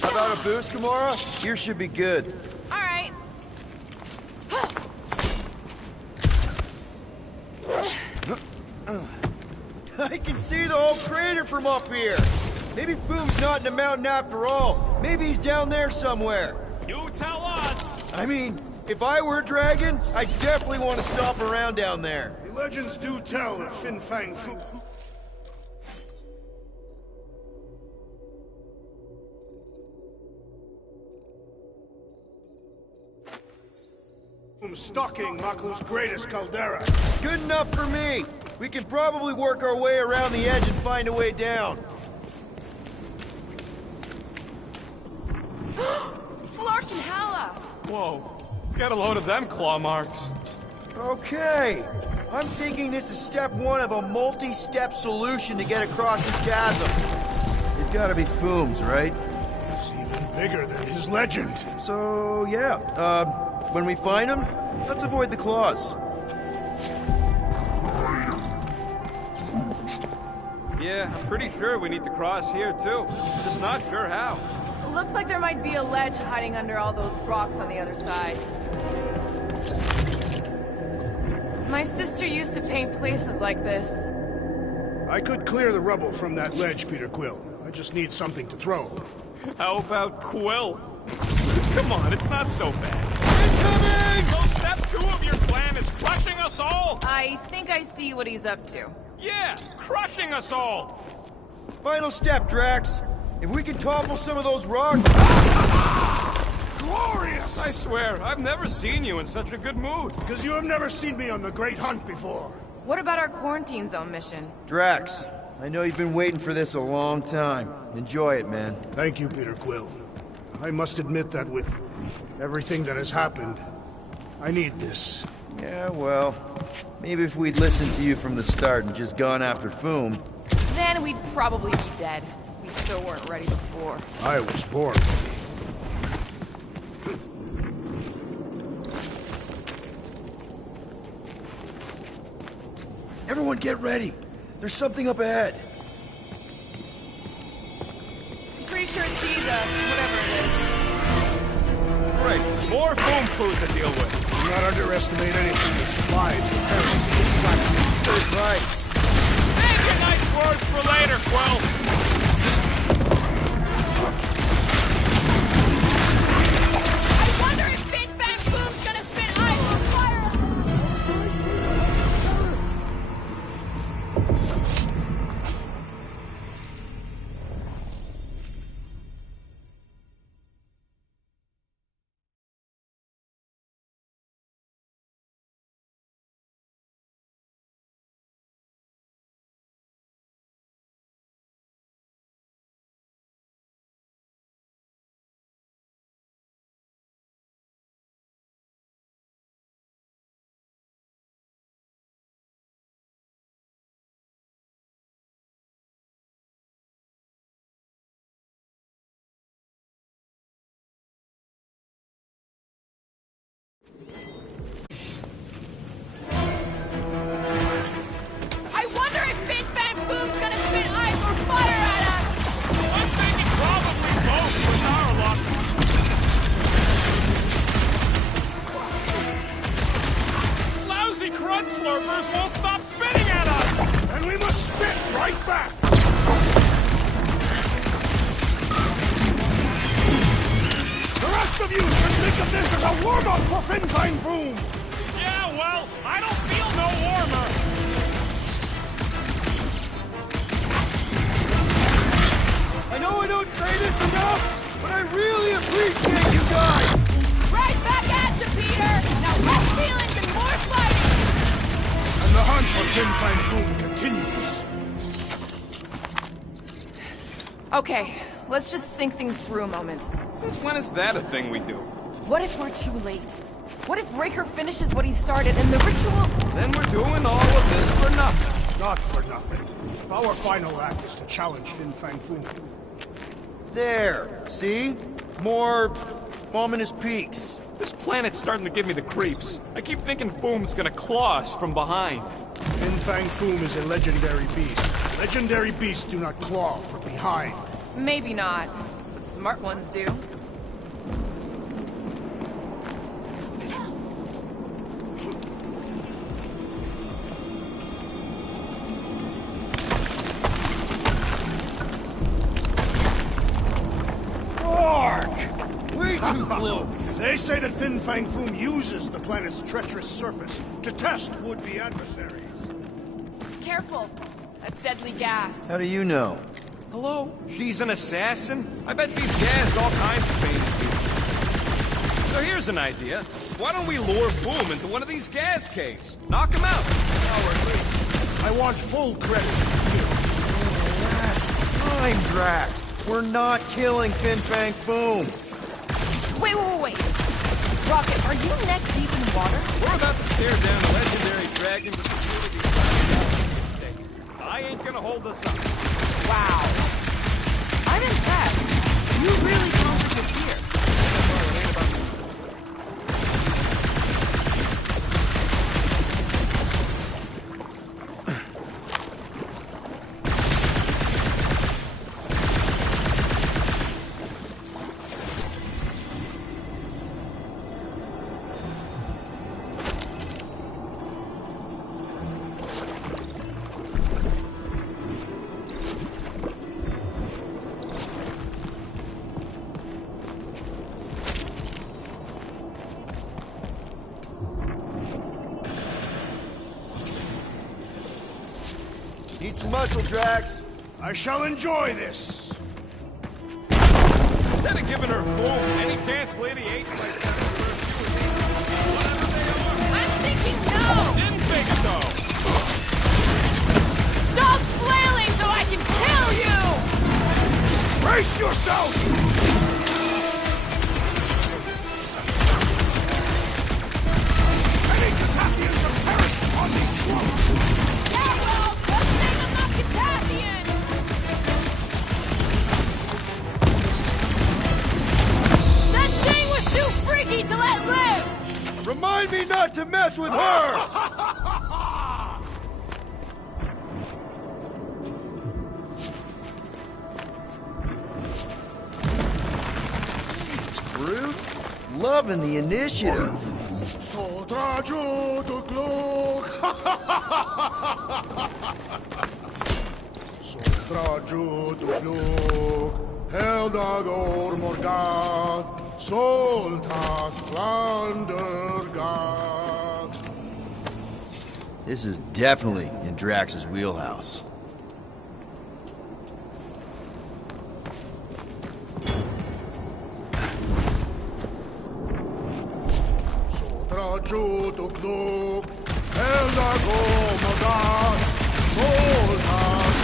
How about a boost, Gamora? Yours should be good. All right. I can see the whole crater from up here. Maybe Foom's not in the mountain after all. Maybe he's down there somewhere. You tell us! I mean, if I were a dragon, I definitely want to stomp around down there. The legends do tell of Fin Fang Foom. Stalking Maklu's greatest caldera. Good enough for me. We can probably work our way around the edge and find a way down. Lark and Hala! Whoa, get a load of them claw marks. Okay. I'm thinking this is step one of a multi-step solution to get across this chasm. It's gotta be Foom's, right? He's even bigger than his legend. So, yeah. When we find him, let's avoid the claws. Yeah, I'm pretty sure we need to cross here, too. Just not sure how. Looks like there might be a ledge hiding under all those rocks on the other side. My sister used to paint places like this. I could clear the rubble from that ledge, Peter Quill. I just need something to throw. How about Quill? Come on, it's not so bad. Incoming! So step 2 of your plan is crushing us all? I think I see what he's up to. Yeah, crushing us all! Final step, Drax. If we can topple some of those rocks... Glorious! I swear, I've never seen you in such a good mood. Because you have never seen me on the Great Hunt before. What about our quarantine zone mission? Drax, I know you've been waiting for this a long time. Enjoy it, man. Thank you, Peter Quill. I must admit that with everything that has happened, I need this. Yeah, well, maybe if we'd listened to you from the start and just gone after Foom... Then we'd probably be dead. We so weren't ready before. I was born. Everyone get ready. There's something up ahead. I'm pretty sure it sees us, whatever it is. Great, more Foom food to deal with. Do not underestimate anything that survives the perils of this planet. Good advice. Save your nice words for later, Quill. Warm up for Fin Fang Foom! Yeah, well, I don't feel no warmer. I know I don't say this enough, but I really appreciate you guys! Right back at you, Peter! Now less feelings and more fighting! And the hunt for Fin Fang Foom continues. Okay, let's just think things through a moment. Since when is that a thing we do? What if we're too late? What if Raker finishes what he started and the ritual... Then we're doing all of this for nothing. Not for nothing. Our final act is to challenge Fin Fang Foom. There, see? More ominous peaks. This planet's starting to give me the creeps. I keep thinking Foom's gonna claw us from behind. Fin Fang Foom is a legendary beast. Legendary beasts do not claw from behind. Maybe not, but smart ones do. Way too close. They say that Fin Fang Foom uses the planet's treacherous surface to test would-be adversaries. Careful. That's deadly gas. How do you know? Hello? She's an assassin? I bet she's gassed all kinds of famous people. So here's an idea. Why don't we lure Foom into one of these gas caves? Knock him out. I want full credit. That's time, Drax. We're not killing Fin Fang Foom. Wait. Rocket, are you neck deep in water? We're about to stare down a legendary dragon with the I ain't gonna hold us up. Wow. I'm impressed. You really conquered your fear. Need some muscle, Drax. I shall enjoy this. Instead of giving her Foom any chance Lady 8 might I'm thinking no! Didn't think so! Stop flailing so I can kill you! Brace yourself! Any Katafians have perished on these slopes! Yeah, well, good thing I'm not Katafian! That thing was too freaky to let live! Remind me not to mess with her! Groot? Loving the initiative. Soldraju to Glug! Soldraju to Glug! Heldagor Morgath! Soltat Flandergath! This is definitely in Drax's wheelhouse. Soldraju to Glug! Heldagor Morgath! Soltat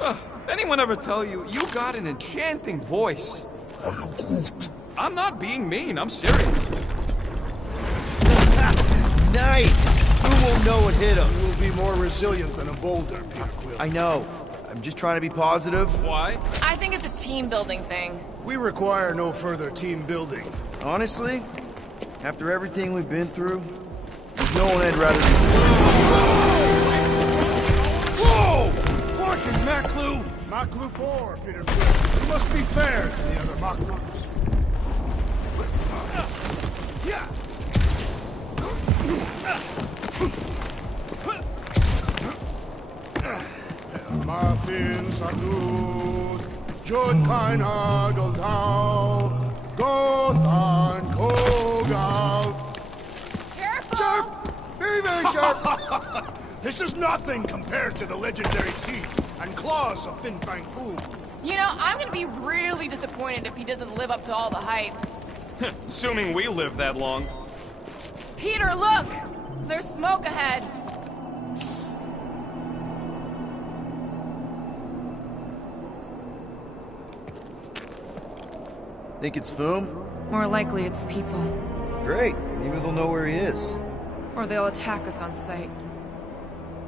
Flandergath! Anyone ever tell you, you got an enchanting voice? I am Groot. I'm not being mean, I'm serious. Nice! Who won't know what hit him? You will be more resilient than a boulder, Peter Quill. I know. I'm just trying to be positive. Why? I think it's a team-building thing. We require no further team building. Honestly, after everything we've been through, there's no one I'd rather be. Whoa! Fucking Maklu! Maklu 4, Peter Quill. You must be fair to the other Maklus. Yeah! Muffin Salud, Jud Kain Hagel Tau, Gothan Kogal. Careful! Sharp! Very, very sharp! This is nothing compared to the legendary teeth and claws of Fin Fang Foom. You know, I'm gonna be really disappointed if he doesn't live up to all the hype. Assuming we live that long. Peter, look! There's smoke ahead. Think it's Foom? More likely it's people. Great. Maybe they'll know where he is. Or they'll attack us on sight.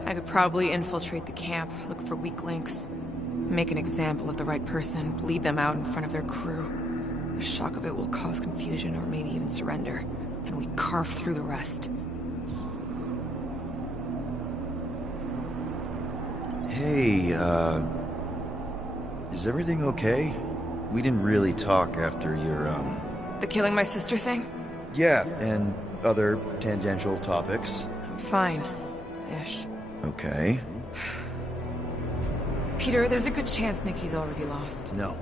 I could probably infiltrate the camp, look for weak links, make an example of the right person, bleed them out in front of their crew. The shock of it will cause confusion or maybe even surrender. Then we carve through the rest. Hey, is everything okay? We didn't really talk after your, The killing my sister thing? Yeah, and other tangential topics. I'm fine. Ish. Okay. Peter, there's a good chance Nikki's already lost. No.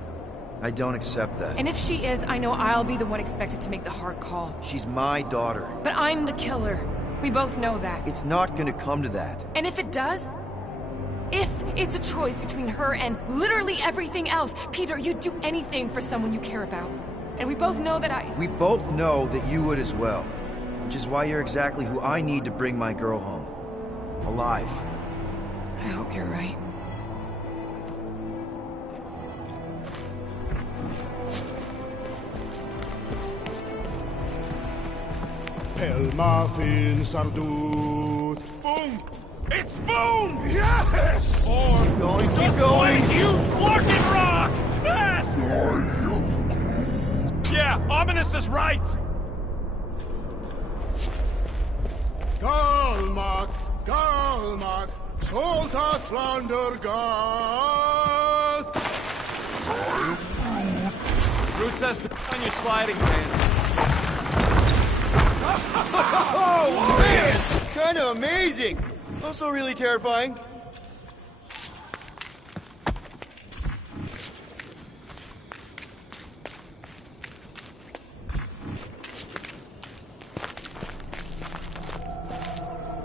I don't accept that. And if she is, I know I'll be the one expected to make the hard call. She's my daughter. But I'm the killer. We both know that. It's not gonna come to that. And if it does? If it's a choice between her and literally everything else, Peter, you'd do anything for someone you care about. And we both know that We both know that you would as well. Which is why you're exactly who I need to bring my girl home. Alive. I hope you're right. Pelma Fin Sardut. Boom! It's boom! Yes! Or Going, keep going! use Larkin Rock! Fast! Yeah, Ominous is right! Galmak, Galmak, Soltat Flander Gath. Roots has to on your sliding pants. Oh, man! Kinda amazing! Also really terrifying.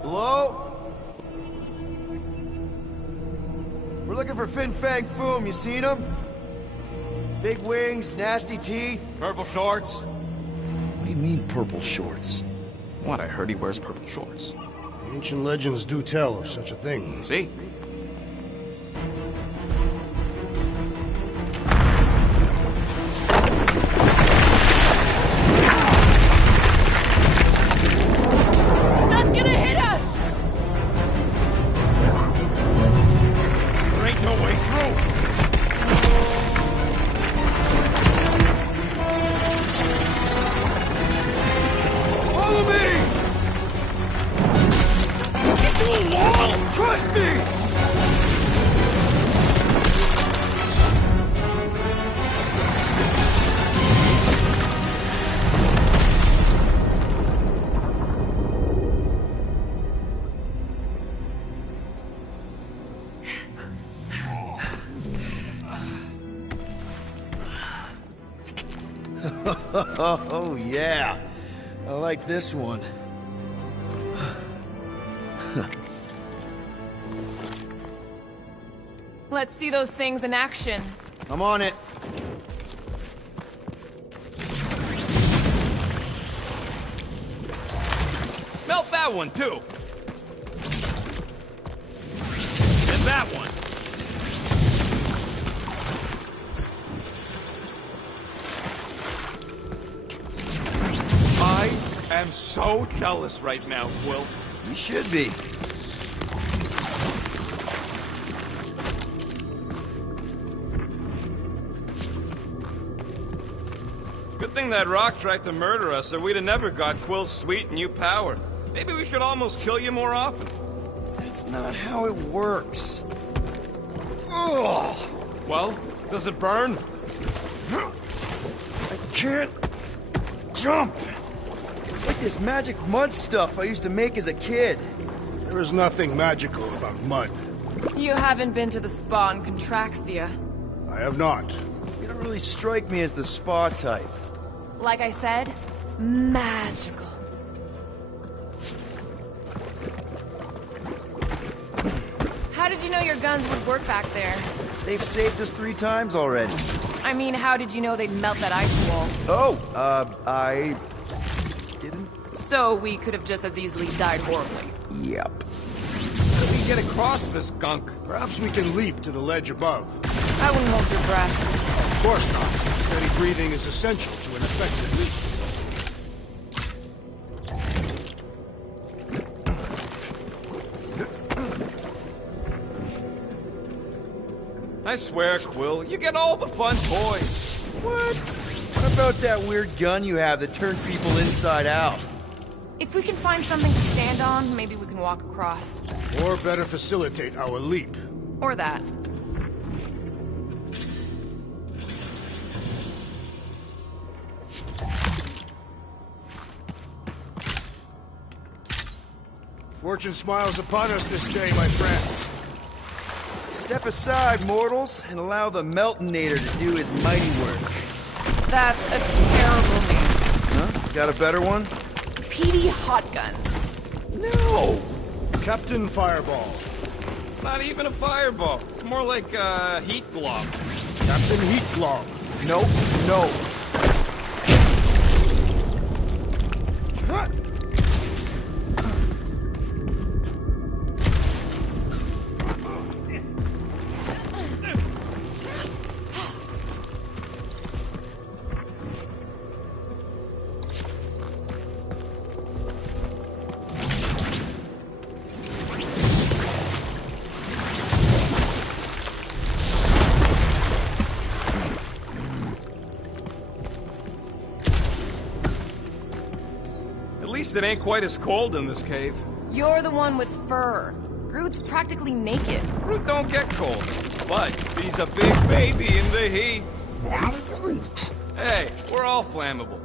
Hello? We're looking for Fin Fang Foom. You seen him? Big wings, nasty teeth. Purple shorts. What do you mean, purple shorts? What, I heard he wears purple shorts. Ancient legends do tell of such a thing. See? That's gonna hit us! There ain't no way through. Follow me! Into a wall! Trust me! Oh, yeah. I like this one. Let's see those things in action. I'm on it. Melt that one, too. And that one. I am so jealous right now, Quill. You should be. Good thing that rock tried to murder us, or we'd have never got Quill's sweet new power. Maybe we should almost kill you more often. That's not how it works. Ugh. Well, does it burn? I can't jump. It's like this magic mud stuff I used to make as a kid. There is nothing magical about mud. You haven't been to the spa in Contraxia. I have not. You don't really strike me as the spa type. Like I said, magical. How did you know your guns would work back there? They've saved us 3 times already. I mean, how did you know they'd melt that ice wall? Oh, I didn't. So we could have just as easily died horribly. Yep. How do we get across this gunk? Perhaps we can leap to the ledge above. I wouldn't hold your breath. Of course not. Steady breathing is essential to an effective leap. I swear, Quill, you get all the fun toys. What? What about that weird gun you have that turns people inside out? If we can find something to stand on, maybe we can walk across. Or better facilitate our leap. Or that. Fortune smiles upon us this day, my friends. Step aside, mortals, and allow the Meltonator to do his mighty work. That's a terrible name. Huh? Got a better one? PD Hot Guns. No! Captain Fireball. It's not even a fireball. It's more like a heat glove. Captain Heat Glove. Nope, no. At least it ain't quite as cold in this cave. You're the one with fur. Groot's practically naked. Groot don't get cold, but he's a big baby in the heat. Hey, we're all flammable.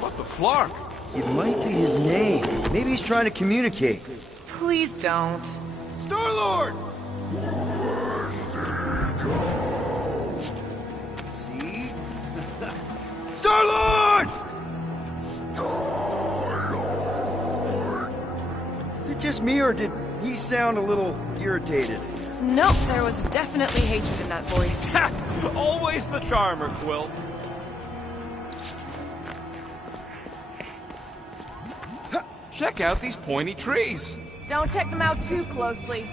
What the flark? It might be his name. Maybe he's trying to communicate. Please don't. Star-Lord! See? Star-Lord! Is it just me, or did he sound a little irritated? Nope, there was definitely hatred in that voice. Ha! Always the charmer, Quill. Check out these pointy trees. Don't check them out too closely.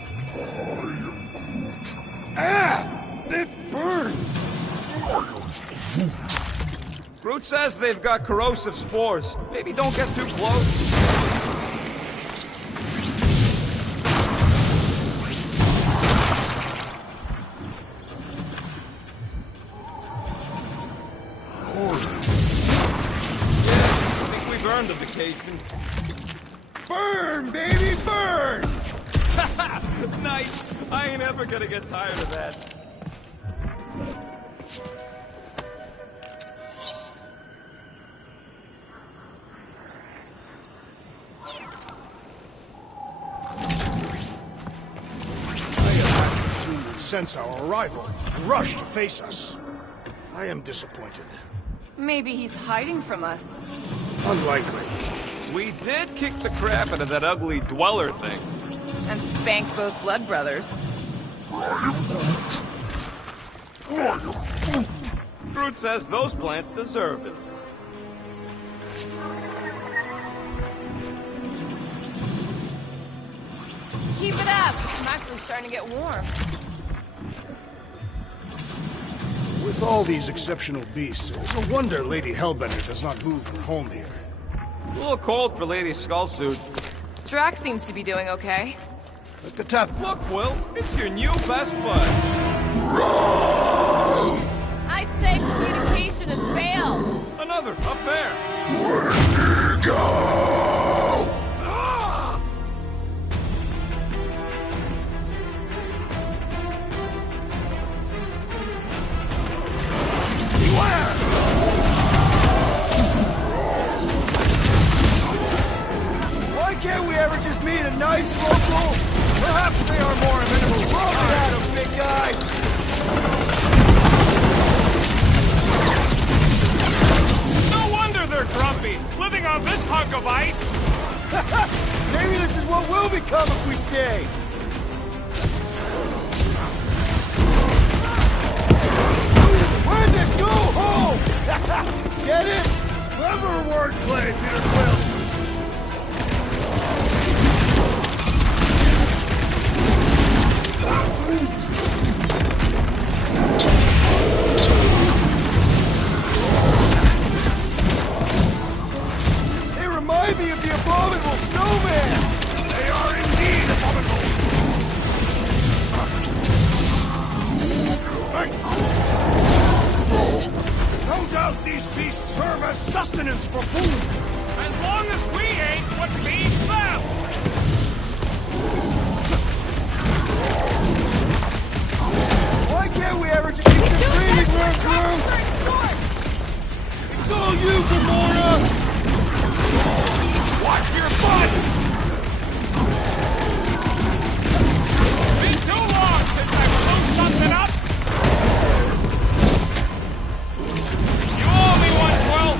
Ah! It burns! Groot says they've got corrosive spores. Maybe don't get too close. The vacation. Burn, baby, burn! Nice! I ain't ever gonna get tired of that. I imagine soon would sense our arrival and rush to face us. I am disappointed. Maybe he's hiding from us. Unlikely. We did kick the crap out of that ugly Dweller thing. And spank both blood brothers. Groot says those plants deserve it. Keep it up! I'm actually starting to get warm. With all these exceptional beasts, it's a wonder Lady Hellbender does not move her home here. It's a little cold for Lady Skullsuit. Drax seems to be doing okay. Look, Katath. Look, Will, it's your new best bud. I'd say communication has failed. Another affair. happy, living on this hunk of ice. Maybe this is what we'll become if we stay. Where'd it go home? Get it? Clever wordplay, Peter Quill. They remind me of the abominable snowman! They are indeed abominable. No doubt these beasts serve as sustenance for food. As long as we ain't what feeds them. Why can't we ever just keep the breeding room through? It's all you, Gamora! Watch your butts! Been too long since I blew something up. You owe me one, Quill.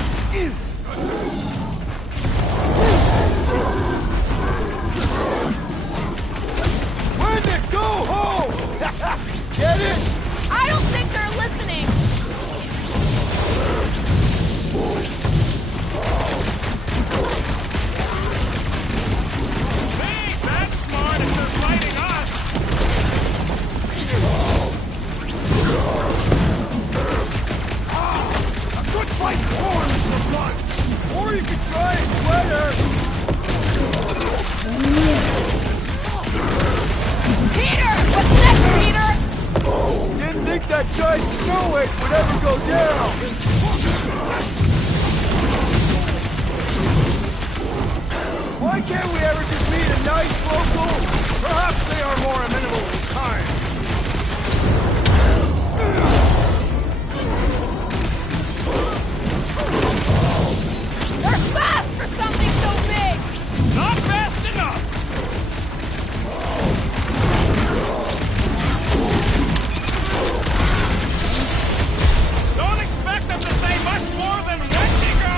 Where'd it go home? Get it? I don't think they're listening! They ain't that smart if they're fighting us. A good fight warms the blood. Or you could try a sweater! Peter! What's next, Peter? Didn't think that giant snow wave would ever go down! Why can't we ever just meet a nice local? Perhaps they are more amenable in kind. They're fast for something so big! Not fast enough. Don't expect them to say much more than Wendigo!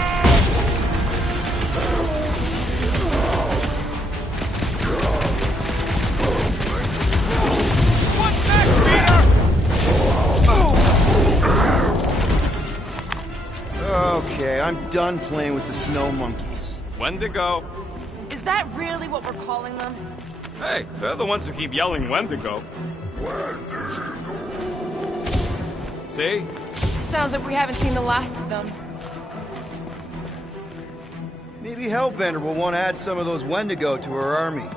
What's next, Peter? Okay, I'm done playing with the snow monkeys. Wendigo. Is that really what we're calling them? Hey, they're the ones who keep yelling Wendigo. See? Sounds like we haven't seen the last of them. Maybe Hellbender will want to add some of those Wendigo to her army.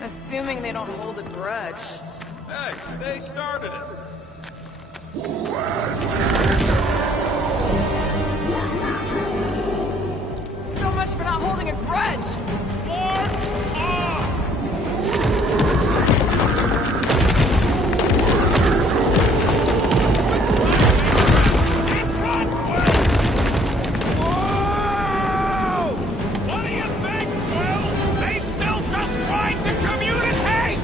Assuming they don't hold a grudge. Hey, they started it. So much for not holding a grudge! What do you think, Will? They still just tried to communicate!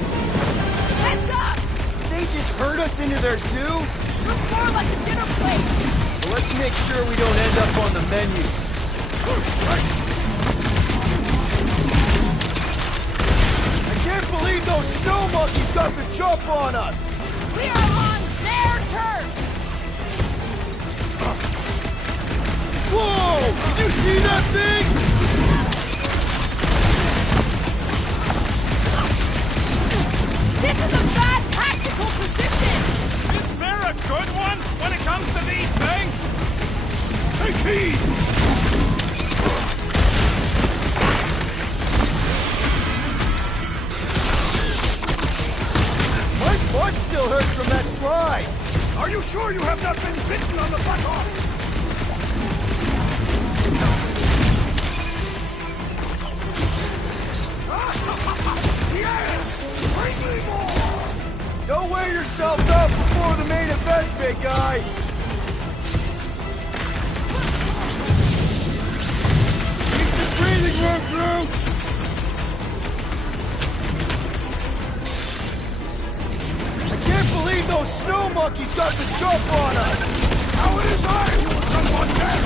Heads up! They just herd us into their zoo? Looks more like a dinner plate! Well, let's make sure we don't end up on the menu. I can't believe those snow monkeys got the jump on us! We are on their turf! Whoa! Did you see that thing? This is a bad tactical position! Is there a good one when it comes to these things? Take heed! My butt still hurts from that slide! Are you sure you have not been bitten on the buttock? Yes! Bring me more! Don't wear yourself out before the main event, big guy! Keep the breathing room through! I can't believe those snow monkeys got the jump on us! Now it is I who will jump on them!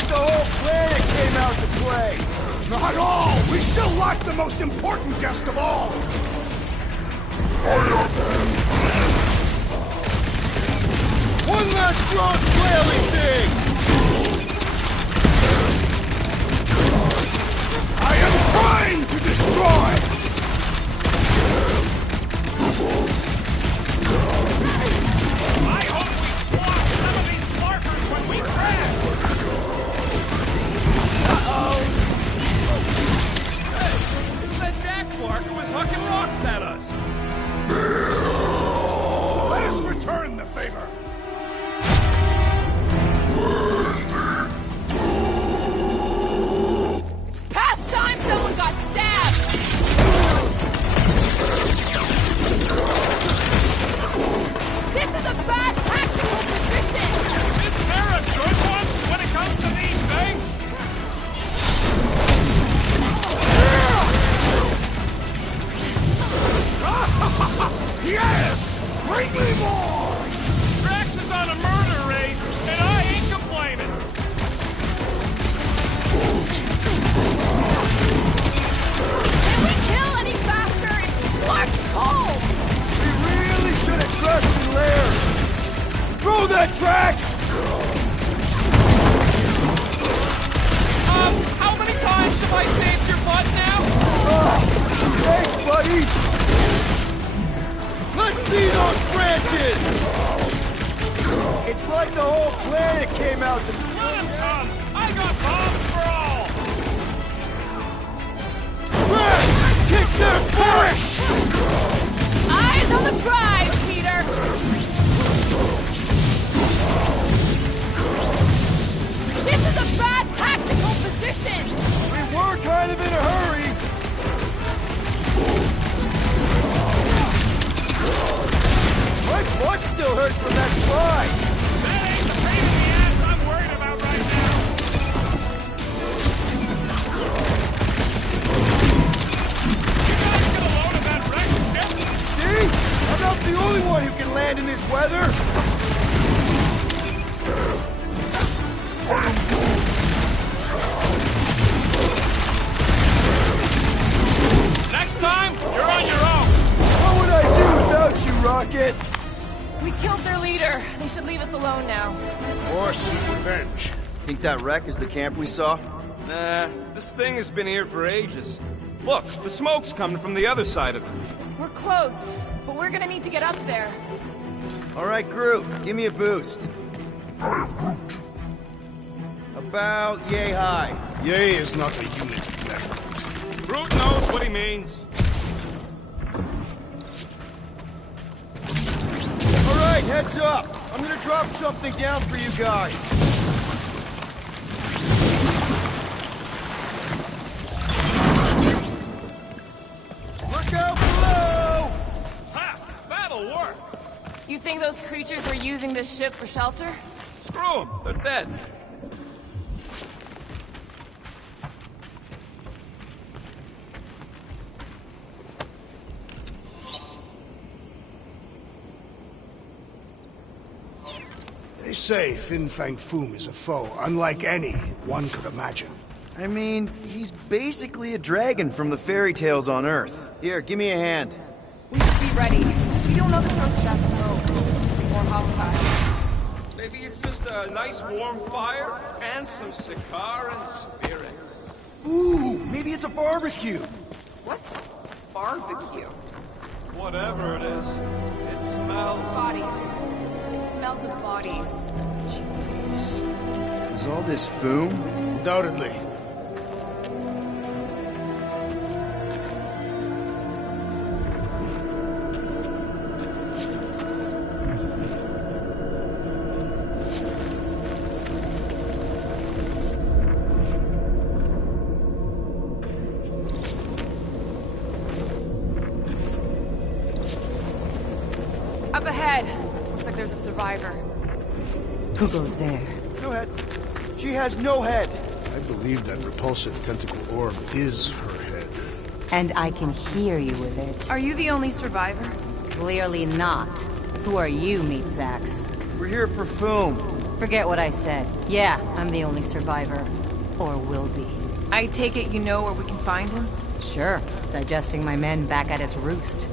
like the whole planet came out to play! Not all! We still lack the most important guest of all! One last strong flailing thing! I am trying to destroy! I hope we squash some of these markers when we crash! Hey, it's that Jack Clark who was hucking rocks at us! Let us return the favor! It's past time someone got stabbed! This is a bad tactical position! Is there a good one when it comes to these things? Yes! Bring me more! Drax is on a murder raid, and I ain't complaining! Can we kill any faster? It's Clark's cold! We really should have trusted Lairs! Throw that, Drax! How many times have I saved your butt now? Thanks, buddy! Let's see those branches! It's like the whole planet came out to... Let him come! I got bombs for all! Drax! Kick their perish! Eyes on the prize, Peter! This is a bad tactical position! We were kind of in a hurry! My butt still hurts from that slide! That ain't the pain in the ass I'm worried about right now! You guys get a load of that wrecked ship? See? I'm not the only one who can land in this weather! Next time, you're on your own! What would I do without you, Rocket? We killed their leader. They should leave us alone now. Or seek revenge. Think that wreck is the camp we saw? Nah, this thing has been here for ages. Look, the smoke's coming from the other side of it. We're close, but we're gonna need to get up there. Alright, Groot, give me a boost. I am Groot. About yay high. Yay is not a unit of measurement. Groot knows what he means. Alright, heads up! I'm gonna drop something down for you guys. Look out below! Ha! That'll work! You think those creatures were using this ship for shelter? Screw them, they're dead. They say Fin Fang Foom is a foe unlike any one could imagine. I mean, he's basically a dragon from the fairy tales on Earth. Here, give me a hand. We should be ready. We don't know the source of that smoke. More hostiles. Maybe it's just a nice warm fire and some Sakaran spirits. Ooh, maybe it's a barbecue. What's barbecue? Whatever it is, it smells. Bodies. It smells of bodies. Is all this foom? Undoubtedly. Up ahead. Looks like there's a survivor. Who goes there? No head. She has no head. I believe that repulsive tentacle orb is her head. And I can hear you with it. Are you the only survivor? Clearly not. Who are you, meat sacks? We're here for Foom. Forget what I said. Yeah, I'm the only survivor. Or will be. I take it you know where we can find him? Sure. Digesting my men back at his roost.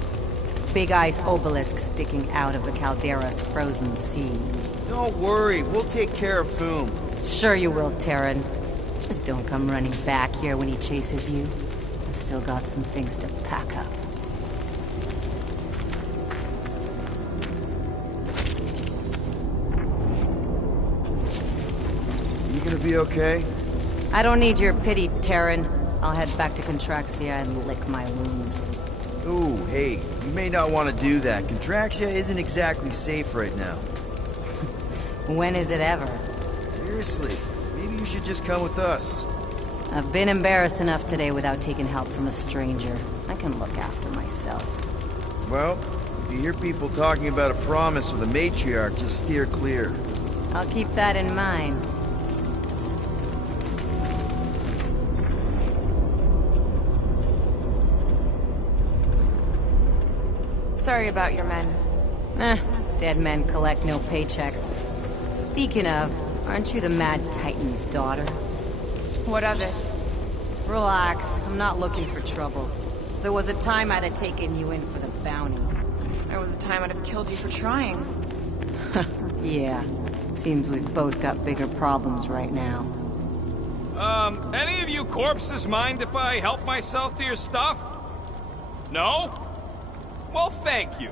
Big Eye's obelisk sticking out of the Caldera's frozen sea. Don't worry, we'll take care of Foom. Sure you will, Terran. Just don't come running back here when he chases you. I've still got some things to pack up. You gonna be okay? I don't need your pity, Terran. I'll head back to Contraxia and lick my wounds. Ooh, hey, you may not want to do that. Contraxia isn't exactly safe right now. When is it ever? Seriously, maybe you should just come with us. I've been embarrassed enough today without taking help from a stranger. I can look after myself. Well, if you hear people talking about a promise with a matriarch, just steer clear. I'll keep that in mind. Sorry about your men. Dead men collect no paychecks. Speaking of, aren't you the Mad Titan's daughter? What of it? Relax, I'm not looking for trouble. There was a time I'd have taken you in for the bounty. There was a time I'd have killed you for trying. Yeah, seems we've both got bigger problems right now. Any of you corpses mind if I help myself to your stuff? No? Well, thank you.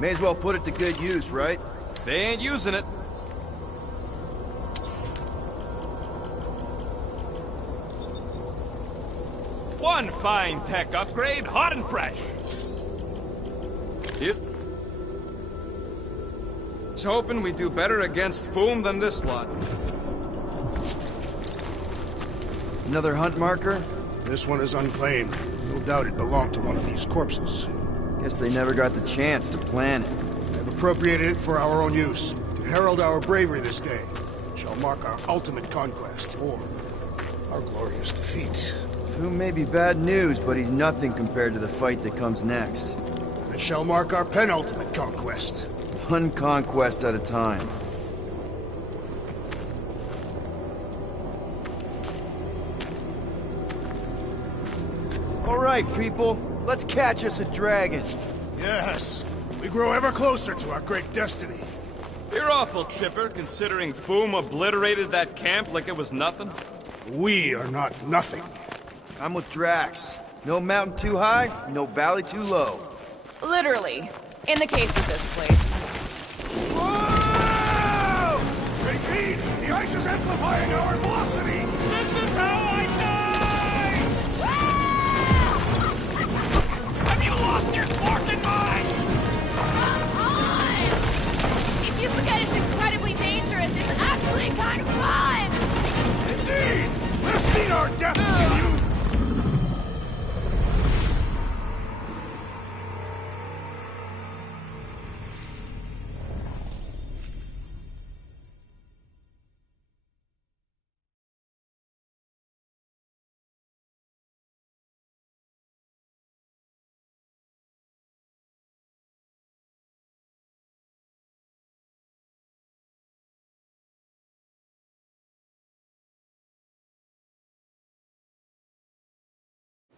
May as well put it to good use, right? They ain't using it. One fine tech upgrade, hot and fresh. Yep. Was hoping we'd do better against Foom than this lot. Another hunt marker? This one is unclaimed. No doubt it belonged to one of these corpses. Guess they never got the chance to plan it. I've appropriated it for our own use, to herald our bravery this day. It shall mark our ultimate conquest, or our glorious defeat. Foom may be bad news, but he's nothing compared to the fight that comes next. And it shall mark our penultimate conquest. One conquest at a time. All right, people. Let's catch us a dragon. Yes. We grow ever closer to our great destiny. You're awful chipper, considering Foom obliterated that camp like it was nothing. We are not nothing. I'm with Drax. No mountain too high, no valley too low. Literally. In the case of this place. Whoa! Take heed! The ice is amplifying our velocity! This is how I die! Have you lost your forking mind? Come on! If you forget it's incredibly dangerous, it's actually kind of fun! Indeed! Let us meet our deaths with you!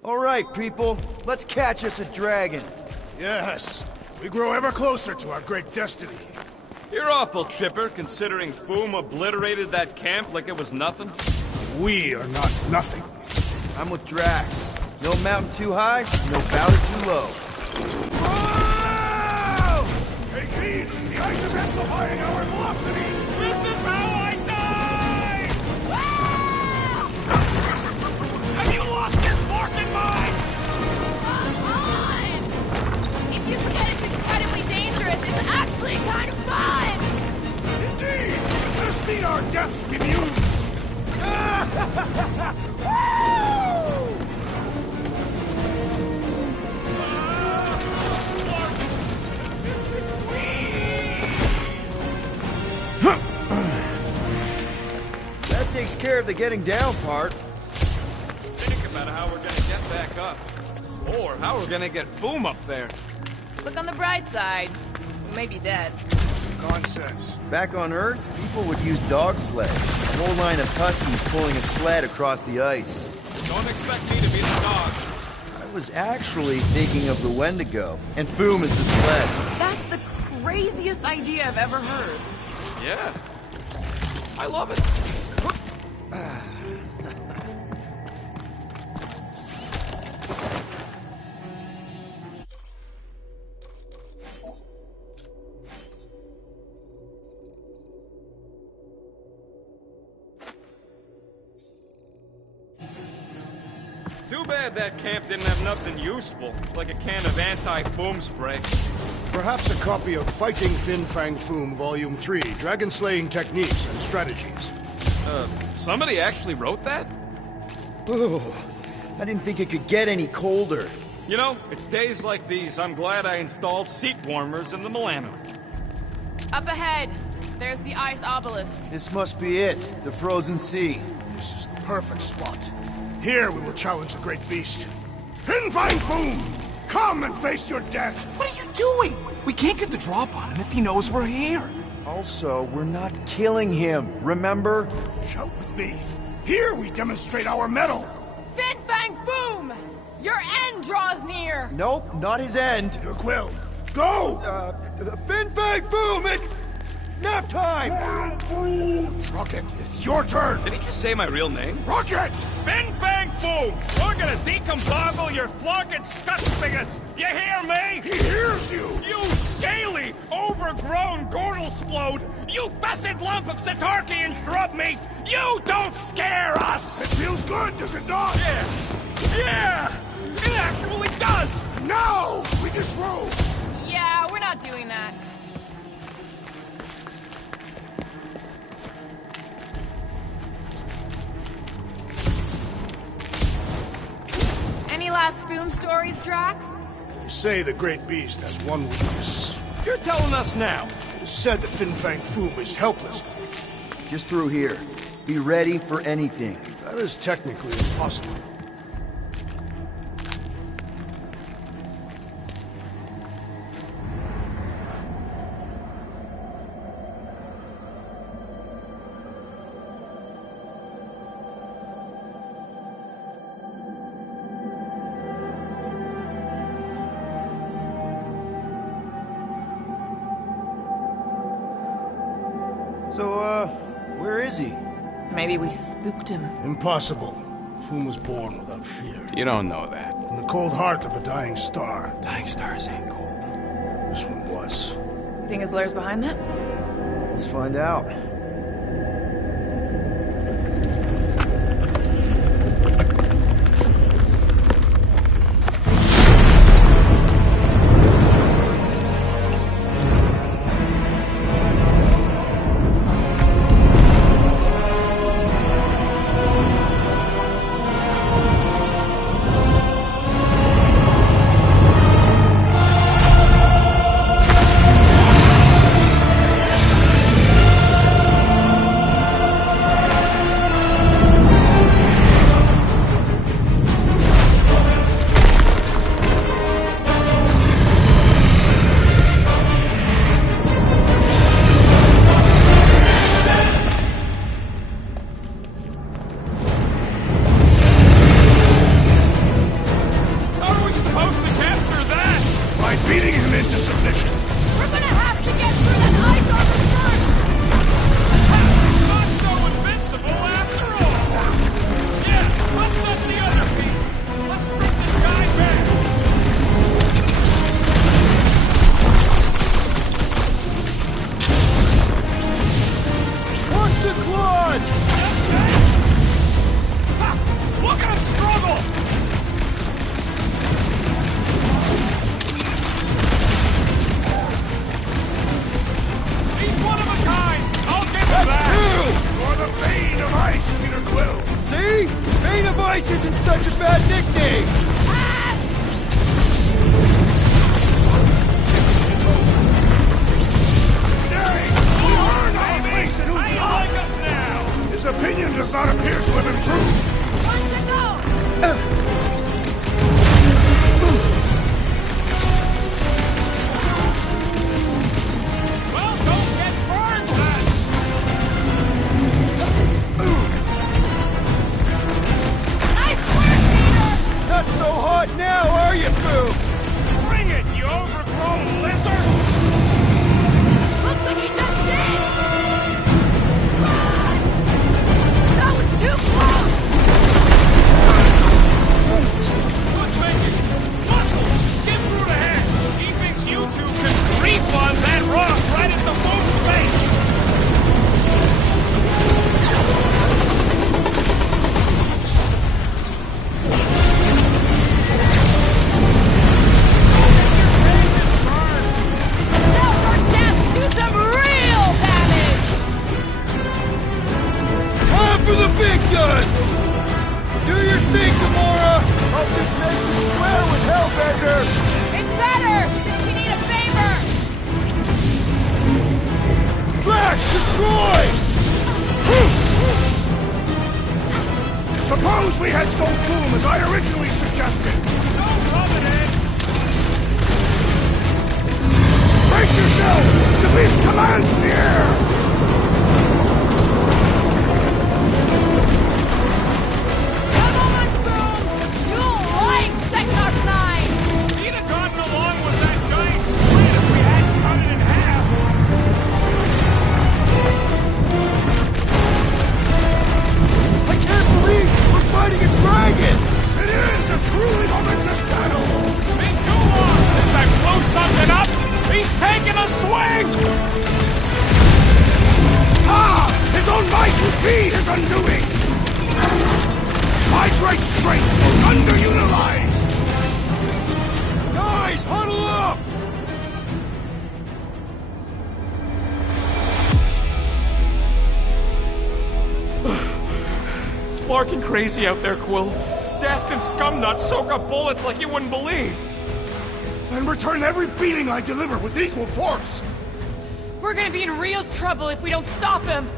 All right, people. Let's catch us a dragon. Yes. We grow ever closer to our great destiny. You're awful chipper, considering Foom obliterated that camp like it was nothing. We are not nothing. I'm with Drax. No mountain too high, no valley too low. Whoa! Take heed! The ice is amplifying our velocity! This is how I die! Have you lost your forking mind? Come on! If you forget it's incredibly dangerous, it's actually kind of fun! Indeed! Let us meet our deaths bemused! That takes care of the getting down part. Think about how we're gonna get back up. Or how we're gonna get Foom up there. Look on the bright side. We may be dead. Nonsense. Back on Earth, people would use dog sleds. A whole line of huskies pulling a sled across the ice. Don't expect me to be the dog. I was actually thinking of the Wendigo, and Foom is the sled. That's the craziest idea I've ever heard. Yeah. I love it. Too bad that camp didn't have nothing useful, like a can of anti-foam spray. Perhaps a copy of Fighting Fin Fang Foom, Volume 3, Dragon Slaying Techniques and Strategies. Somebody actually wrote that? Oh, I didn't think it could get any colder. You know, it's days like these I'm glad I installed seat warmers in the Milano. Up ahead, there's the ice obelisk. This must be it, the frozen sea. This is the perfect spot. Here we will challenge the great beast. Fin Fang Foom! Come and face your death! What are you doing? We can't get the drop on him if he knows we're here. Also, we're not killing him, remember? Shout with me. Here we demonstrate our mettle. Fin Fang Foom! Your end draws near! Nope, not his end. Your quill. Go! Fin Fang Foom, it's nap time! Rocket, it's your turn. Did he just say my real name? Rocket! Fin Fang Foom! We're gonna decomboggle your flunking scut spigots! You hear me? He hears you! You scaly, overgrown gordle-splode! You fessed lump of Satarkian shrub meat! You don't scare us! It feels good, does it not? Yeah! Yeah! It actually does! Now! We disrobe! Yeah, we're not doing that. Any last Foom stories, Drax? They say the great beast has one weakness. You're telling us now! It is said that Fin Fang Foom is helpless. Just through here. Be ready for anything. That is technically impossible. So, where is he? Maybe we spooked him. Impossible. Foom was born without fear. You don't know that. In the cold heart of a dying star. Dying stars ain't cold. This one was. You think his lair's behind that? Let's find out. Ice isn't such a bad nickname! His opinion does not appear to have improved. suppose we had sold Boom as I originally suggested. Don't rub it in. Brace yourselves! The beast commands the air! Come on, Boom! You'll like Sector 9! He'd have gotten along with that giant squid if we hadn't cut it in half. I can't believe we're fighting a dragon! It is a truly momentous battle! Been too long since I blew something up. He's taking a swing! Ah! His own might will be his undoing! My great strength is underutilized! Guys, huddle up! It's barking crazy out there, Quill. Dastin scumnuts soak up bullets like you wouldn't believe. Then return every beating I deliver with equal force! We're gonna be in real trouble if we don't stop him!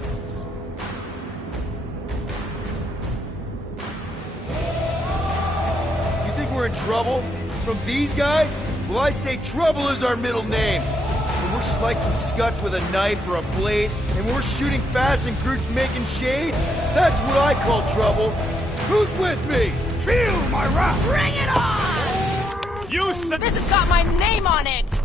You think we're in trouble? From these guys? Well, I'd say trouble is our middle name. When we're slicing scuts with a knife or a blade, and we're shooting fast and Groot's making shade, that's what I call trouble. Who's with me? Feel my wrath! Bring it on! You said... This has got my name on it! He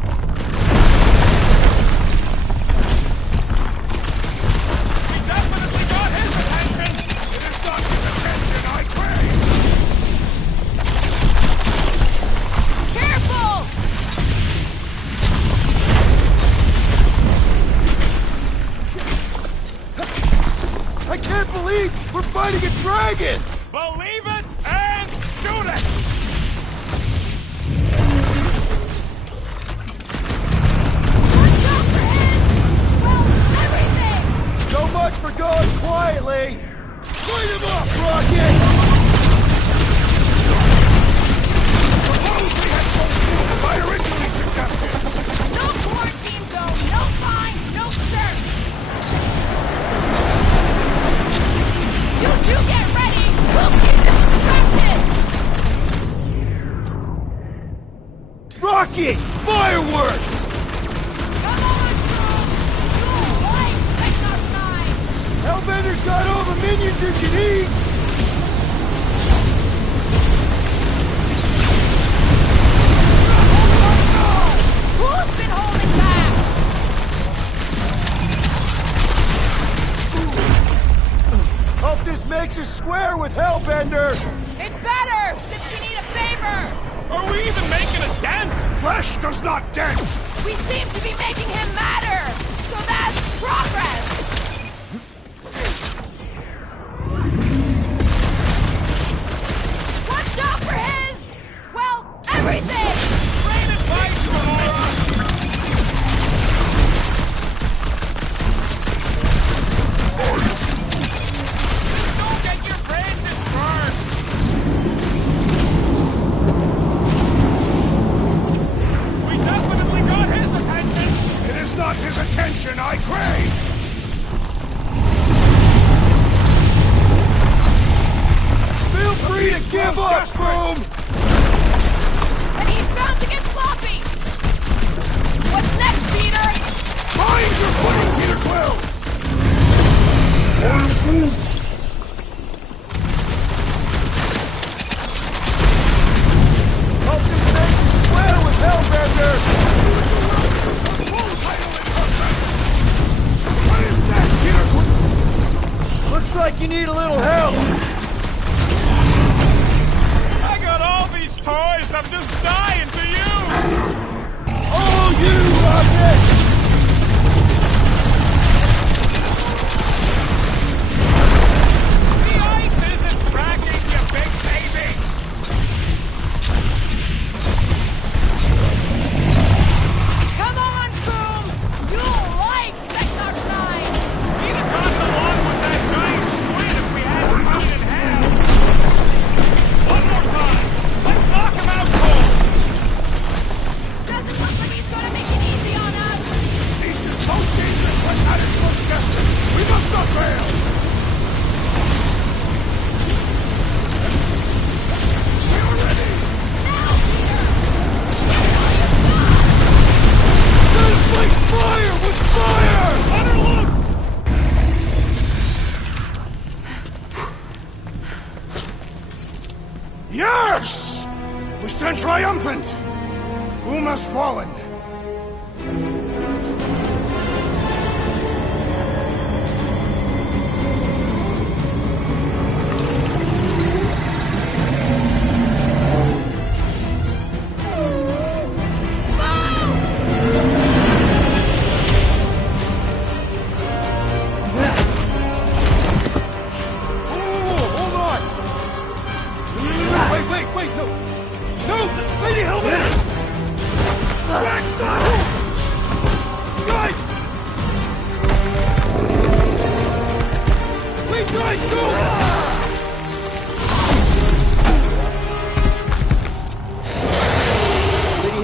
definitely got his attention! It is not his attention I crave! Careful! I can't believe we're fighting a dragon! Believe it and shoot it! So much for going quietly! Light him up, Rocket! Suppose we had sold Boom as I originally suggested! No quarantine zone, no fine, no search! You two get ready! We'll keep them distracted! Rocket! Fireworks! Come on, Boom! You'll like Sector 9! Hellbender's got all the minions you can eat! Who's been holding back? Hope this makes us square with Hellbender! It better, since we need a favor! Are we even making a dent? Flesh does not dent! We seem to be making him matter! So that's progress! Watch out for his... well, everything! Great advice, Aurora! Just don't get your branches burned! We definitely got his attention! It is not his attention I crave! Feel free to give up, Boom! And he's bound to get sloppy! What's next, Peter? Find your footing, Peter Quill! I'm Groot! Hope this makes us square with Hellbender! Full title in perfect! What is that, Peter Quill? Looks like you need a little help! I got all these toys I'm just dying to use! All you, Rocket! The ice isn't cracking, you big baby! Come on, Boom! You'll like Sector 9! He'd have gotten along with that giant squid if we hadn't cut it in half! One more time! Let's knock him out cold! Doesn't look like he's gonna make it easy on us! stand triumphant! Foom has fallen.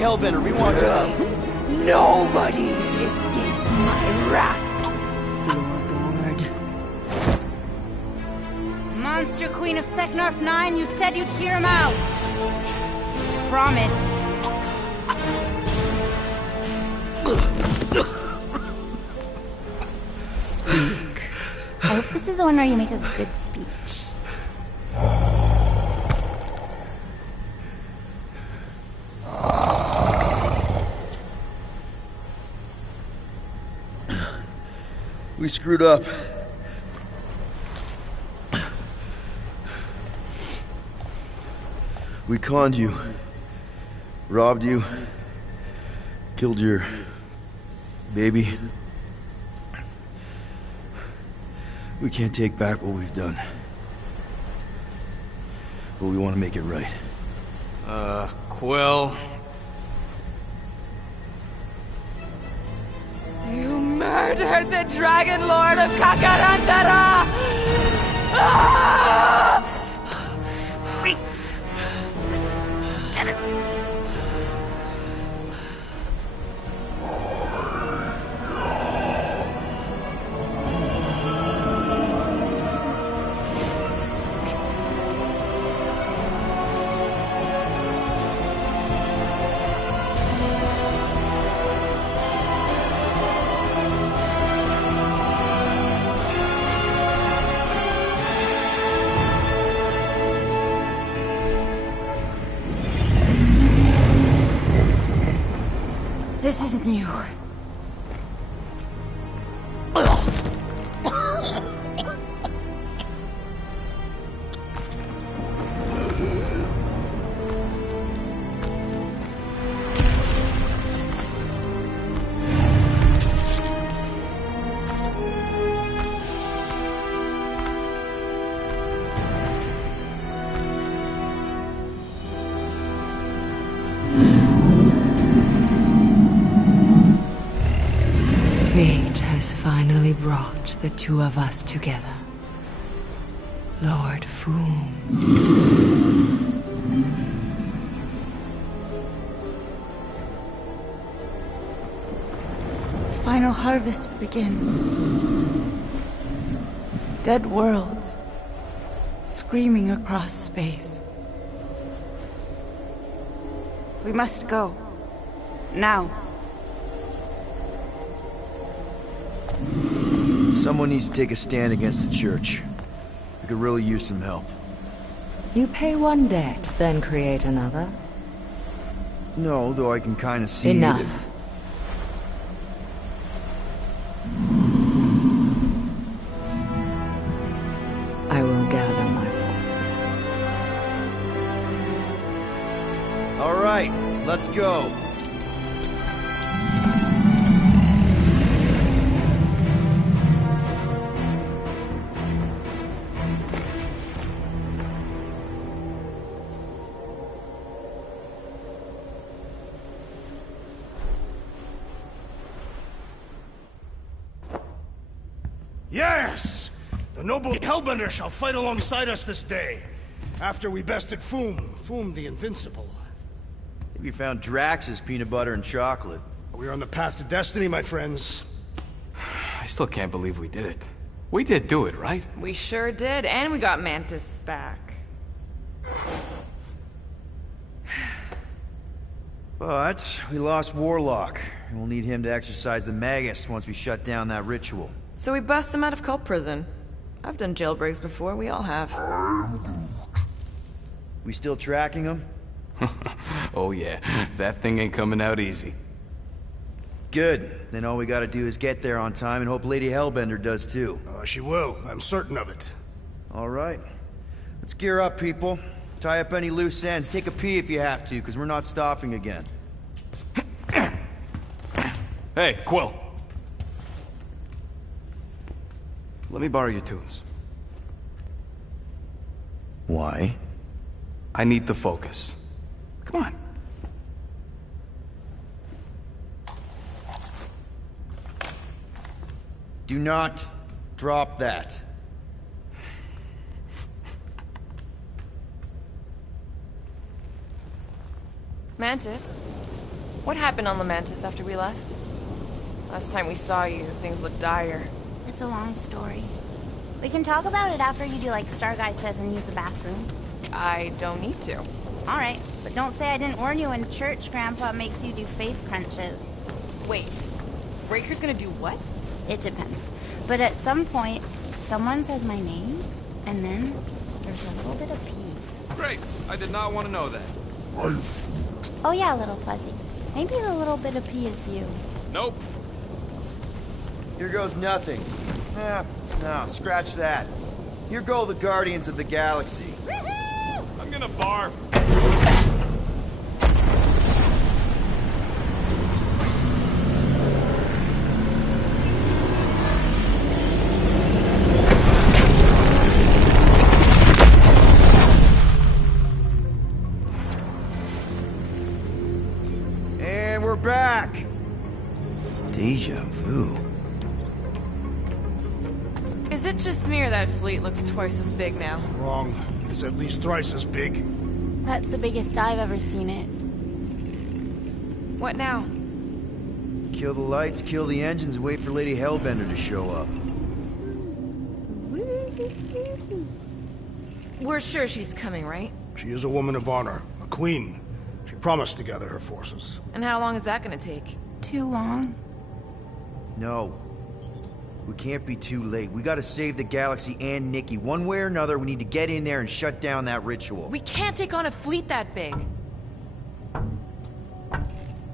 Hellbender, we want to... Nobody escapes my wrath. Floorboard. Monster Queen of Seknarf 9, you said you'd hear him out. Promised. Speak. I hope this is the one where you make a good speech. We screwed up. We conned you, robbed you, killed your baby. We can't take back what we've done. But we want to make it right. Quill. You murdered the Dragon Lord of Kakarantara! Ah! This isn't you. Fate has finally brought the two of us together. Lord Foom. The final harvest begins. Dead worlds, screaming across space. We must go. Now. Someone needs to take a stand against the church. We could really use some help. You pay one debt, then create another? No, though I can kind of see... Enough. I will gather my forces. All right, let's go. Yes! The noble Hellbender shall fight alongside us this day. After we bested Foom the Invincible. We found Drax's peanut butter and chocolate. We are on the path to destiny, my friends. I still can't believe we did it. We did do it, right? We sure did, and we got Mantis back. But we lost Warlock, and we'll need him to exercise the Magus once we shut down that ritual. So we bust him out of cult prison. I've done jailbreaks before, we all have. We still tracking him? Oh yeah, that thing ain't coming out easy. Good. Then all we gotta do is get there on time and hope Lady Hellbender does too. She will. I'm certain of it. All right. Let's gear up, people. Tie up any loose ends. Take a pee if you have to, because we're not stopping again. Hey, Quill. Let me borrow your tunes. Why? I need the focus. Come on. Do not drop that. Mantis? What happened on Lamentis after we left? Last time we saw you, things looked dire. It's a long story. We can talk about it after you do like Star Guy says and use the bathroom. I don't need to. Alright, but don't say I didn't warn you in church Grandpa makes you do faith crunches. Wait, Raker's gonna do what? It depends. But at some point, someone says my name, and then there's a little bit of pee. Great. I did not want to know that. Oh yeah, little fuzzy. Maybe the little bit of pee is you. Nope. Here goes nothing. No, scratch that. Here go the Guardians of the Galaxy. I'm gonna barf. And we're back. Deja vu. Is it just me or that fleet looks twice as big now? Wrong. It's at least thrice as big. That's the biggest I've ever seen it. What now? Kill the lights, kill the engines, and wait for Lady Hellbender to show up. We're sure she's coming, right? She is a woman of honor, a queen. She promised to gather her forces. And how long is that gonna take? Too long. No. We can't be too late. We gotta save the galaxy and Nikki. One way or another, we need to get in there and shut down that ritual. We can't take on a fleet that big.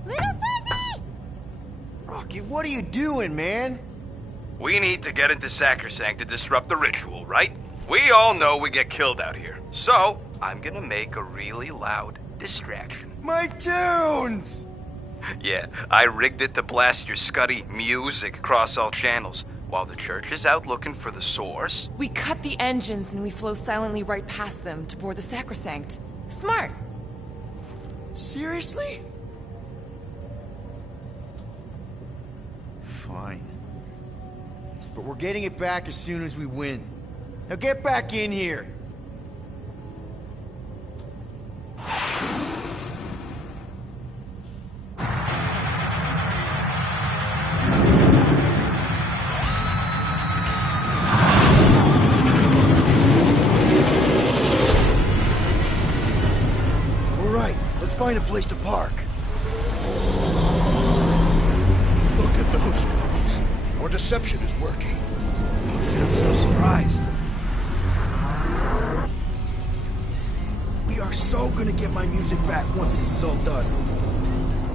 Little Fuzzy! Rocky, what are you doing, man? We need to get into Sacrosanct to disrupt the ritual, right? We all know we get killed out here. So, I'm gonna make a really loud distraction. My tunes! Yeah, I rigged it to blast your scuddy music across all channels. While the church is out looking for the source... We cut the engines and we flow silently right past them to board the Sacrosanct. Smart. Seriously? Fine. But we're getting it back as soon as we win. Now get back in here! Find a place to park. Look at those girls. Your deception is working. Don't sound so surprised. We are so gonna get my music back once this is all done.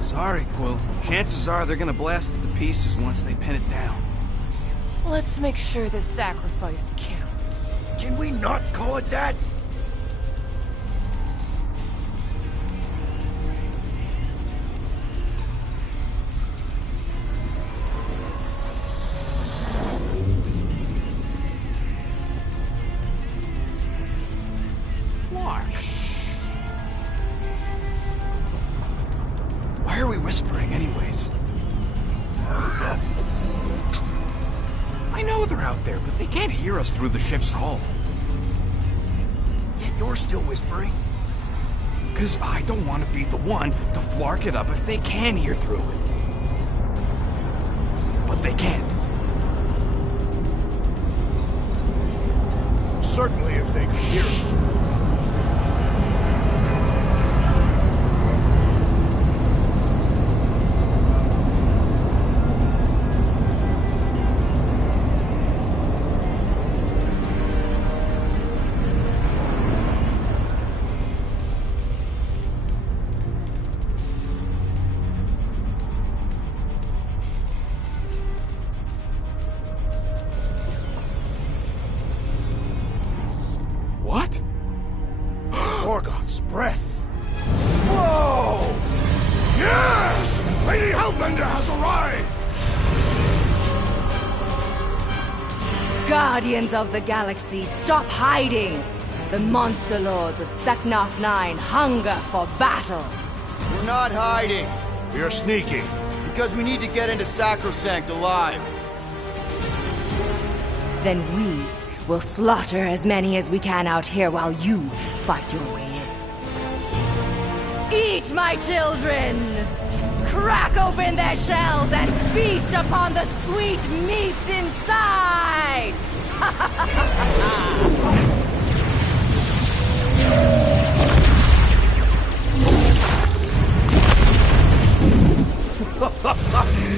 Sorry, Quill. Chances are they're gonna blast it to pieces once they pin it down. Let's make sure this sacrifice counts. Can we not call it that? Why are we whispering anyways? I know they're out there, but they can't hear us through the ship's hull. Yet you're still whispering. Because I don't want to be the one to flark it up if they can hear through it. But they can't. Certainly if they could hear us. its breath. Whoa! Yes! Lady Hellbender has arrived! Guardians of the Galaxy, stop hiding! The monster lords of Seknarf 9 hunger for battle. We're not hiding. We are sneaking. Because we need to get into Sacrosanct alive. Then we will slaughter as many as we can out here while you fight your way in. Eat, my children! Crack open their shells and feast upon the sweet meats inside!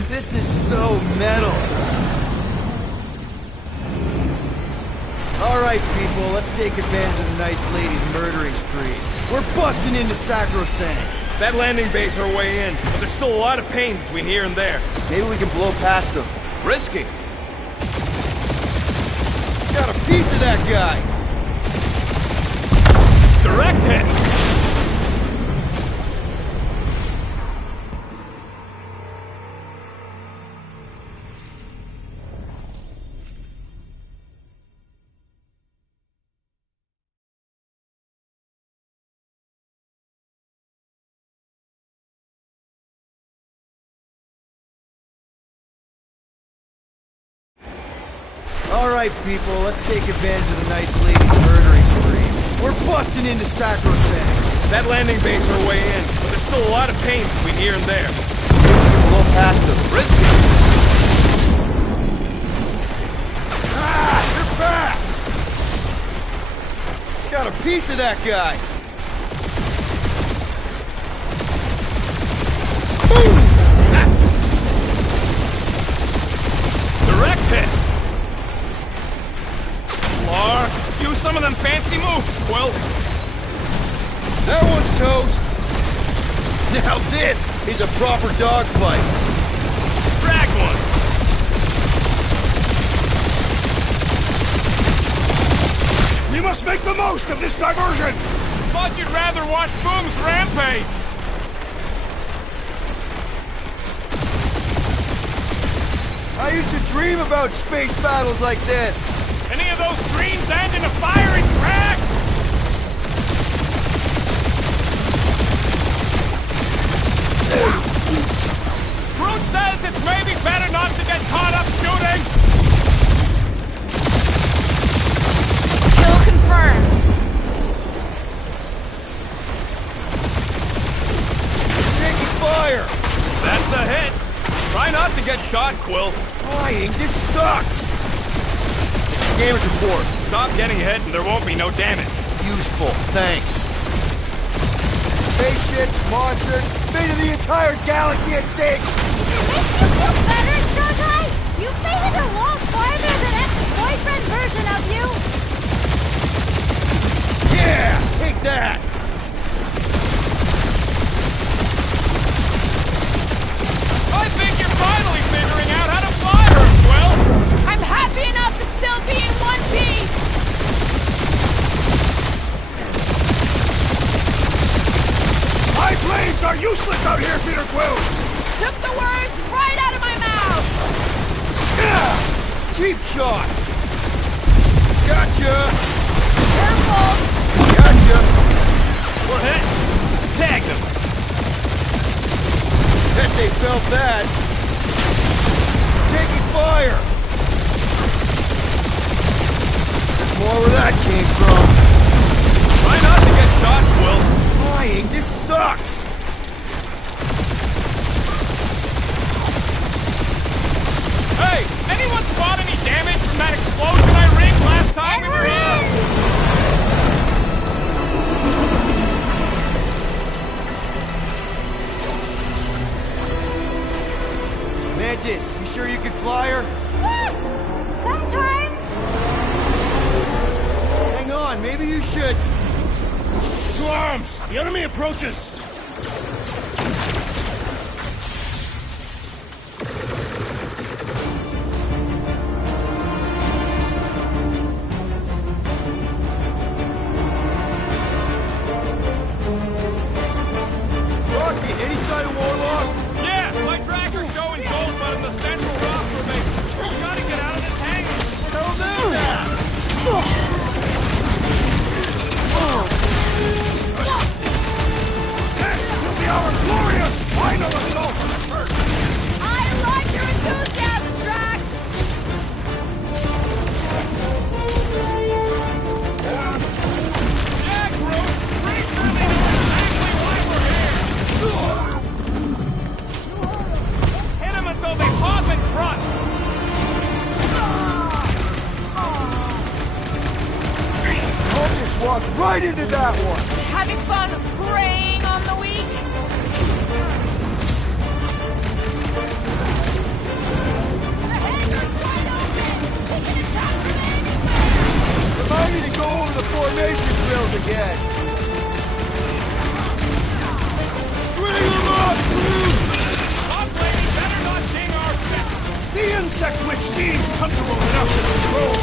This is so metal. Alright, people, let's take advantage of the nice lady's murdering spree. We're busting into Sacrosanct. That landing bay's our way in, but there's still a lot of pain between here and there. Maybe we can blow past them. Risky. Got a piece of that guy. Direct hit. Alright, people, let's take advantage of the nice lady's murdering spree. We're busting into Sacrosanct. That landing bay's our way in, but there's still a lot of pain between here and there. Blow past them. Risky. Ah, they're fast! Got a piece of that guy. Boom! Ah. Direct hit. Use some of them fancy moves, Quill. That one's toast. Now this is a proper dogfight. Drag one. We must make the most of this diversion! Thought you'd rather watch Boom's rampage. I used to dream about space battles like this. Any of those dreams end in a fiery crack? Groot says it's maybe better not to get caught up shooting. Kill confirmed. Taking fire. That's a hit. Try not to get shot, Quill. Flying, this sucks. Damage report. Stop getting hit and there won't be no damage. Useful, thanks. Spaceships, monsters, fate of the entire galaxy at stake! It makes you feel better, Star Guy? You made it a lot farther than ex-boyfriend version of you! Yeah! Take that! I think you're finally figuring out how to fly her, Quill. I'm happy enough to still be in one piece! My blades are useless out here, Peter Quill! Took the words right out of my mouth! Yeah! Cheap shot! Gotcha! Careful! Gotcha! We're hit. Tag them. Bet they felt that. Taking fire! There's more where that came from. Try not to get shot, Quill. Flying, this sucks! Hey, anyone spot any damage from that explosion I rigged last time we were here? Mantis, you sure you can fly her? Yes! Sometimes! Hang on, maybe you should. To arms! The enemy approaches! the central rock formation. We gotta get out of this hangar. Hell there! This will be our glorious final assault on the church! I like your enthusiasm, Drax! Yeah, Groot! Pretty sure they know exactly why we're here! Hit them until they pop in front! Focus walked right into that one! Having fun preying on the weak? Remind me to go over the formation drills again! String them up, Groot! Top lady better not ding our fit! The insect witch seems comfortable enough to control!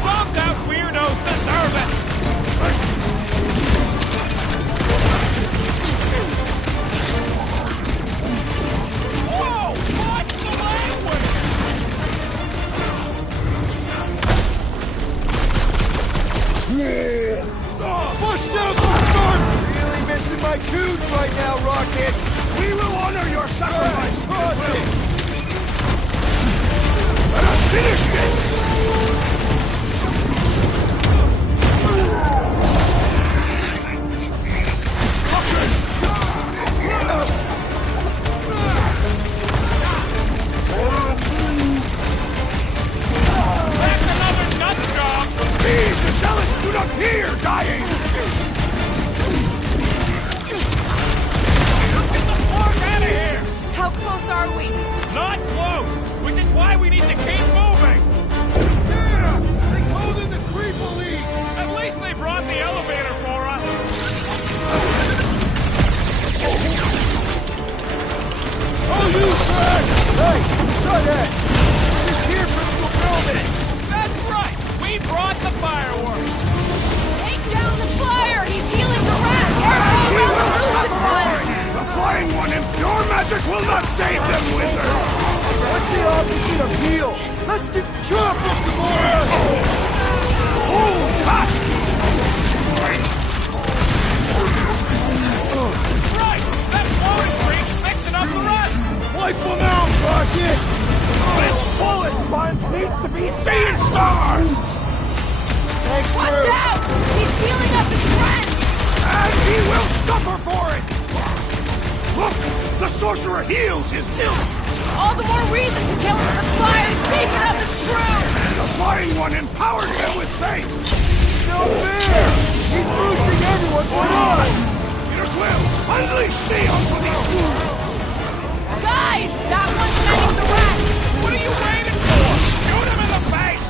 Stop that weirdos deserve it! Whoa! Watch the language! Push down the start! Really missing my tunes right now, Rocket! We will honor your sacrifice! Let us finish this! That's another nut job! These zealots do not fear dying! Get the fuck out of here! How close are we? Not close! Which is why we need to keep moving! Yeah! They called in the creep elite! At least they brought the elevator for us! Oh, you Fred! Hey, Stunhead! Just here for the fulfillment! That's right! We brought the fireworks! Take down the flyer! He's healing the rat! Careful He around the will boosted suffer for ones! it! The flying one and your magic will not save them, wizard! What's the opposite of heal? Let's do chop up the more! Oh, cut! Right! That forward freak's fixing up the rust! Wipe them out, Rocket! This bullet sponge needs to be seeing stars! Thanks, Watch Groot. out! He's healing up his friends! And he will suffer for it! Look! The sorcerer heals his ill! All the more reason to kill him with the flyer and taking up his crew! The flying one empowers them with faith! No fair! He's boosting everyone for us! Peter Quill, unleash me onto these fools! Guys! That one's getting the rat! What are you waiting for? Shoot him in the face!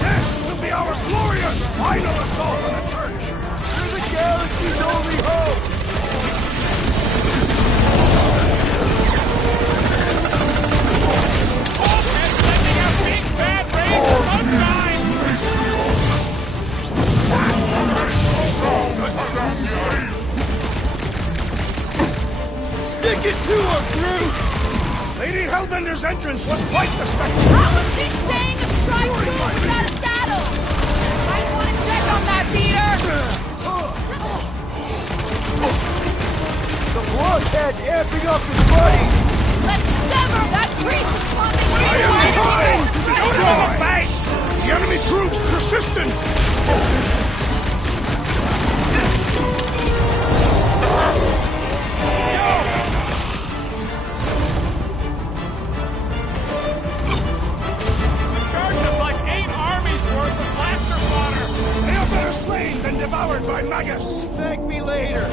This will be our glorious final assault on the church! You're the galaxy's only hope! Bulkhead sending out big bad rays of sunshine! Stick it to her, Groot! Lady Hellbender's entrance was quite the spectacle! How is she staying astride Groot without a saddle? I want to check on that, Peter! The blockhead's amping up his buddies! Let's sever that priest responding I am trying to Shoot him in the destroy! face! The enemy proves persistent! The church is like 8 armies worth of blaster fodder! They are better slain than devoured by Magus! Thank me later!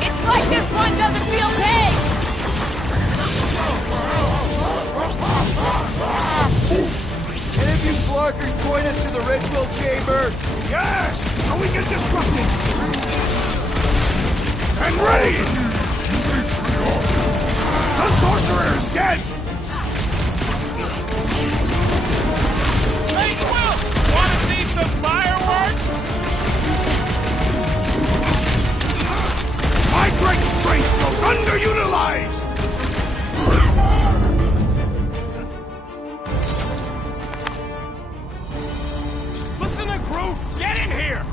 It's like this one doesn't feel pain! Can if you blockers point us to the ritual chamber? Yes! So we can disrupt it! And ready! The sorcerer is dead! Groot! Get in here!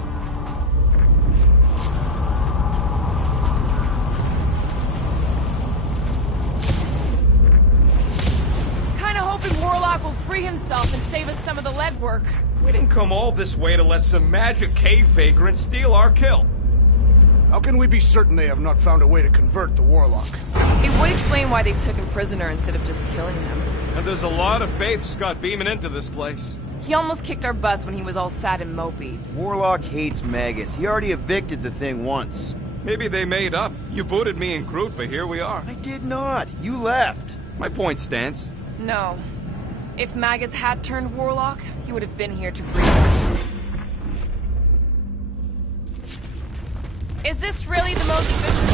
Kinda hoping Warlock will free himself and save us some of the legwork. We didn't come all this way to let some magic cave vagrant steal our kill. How can we be certain they have not found a way to convert the Warlock? It would explain why they took him prisoner instead of just killing him. And there's a lot of faith Scott beaming into this place. He almost kicked our butts when he was all sad and mopey. Warlock hates Magus. He already evicted the thing once. Maybe they made up. You booted me and Groot, but here we are. I did not. You left. My point stands. No. If Magus had turned Warlock, he would have been here to greet us. Is this really the most efficient?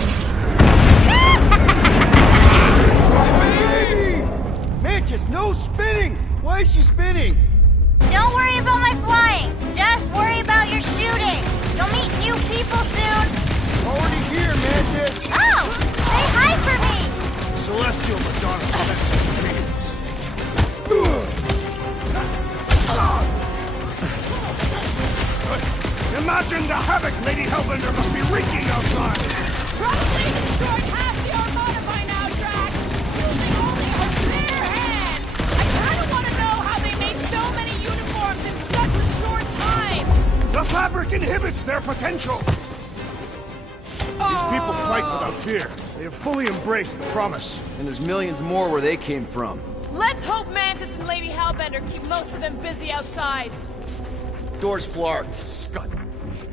Baby! Mantis, no spinning! Why is she spinning? Don't worry about my flying. Just worry about your shooting. You'll meet new people soon. Already here, Mantis. Oh! Say hi for me! Celestial Madonna sends her greetings. Imagine the havoc Lady Hellbender must be wreaking outside! Probably destroyed half the Armada by now, Drax! Using only her bare hands! I kinda wanna know how they made so many uniforms in such a short time! The fabric inhibits their potential! These people fight without fear. They have fully embraced the promise. And there's millions more where they came from. Let's hope Mantis and Lady Hellbender keep most of them busy outside. Door's flarked. Scott.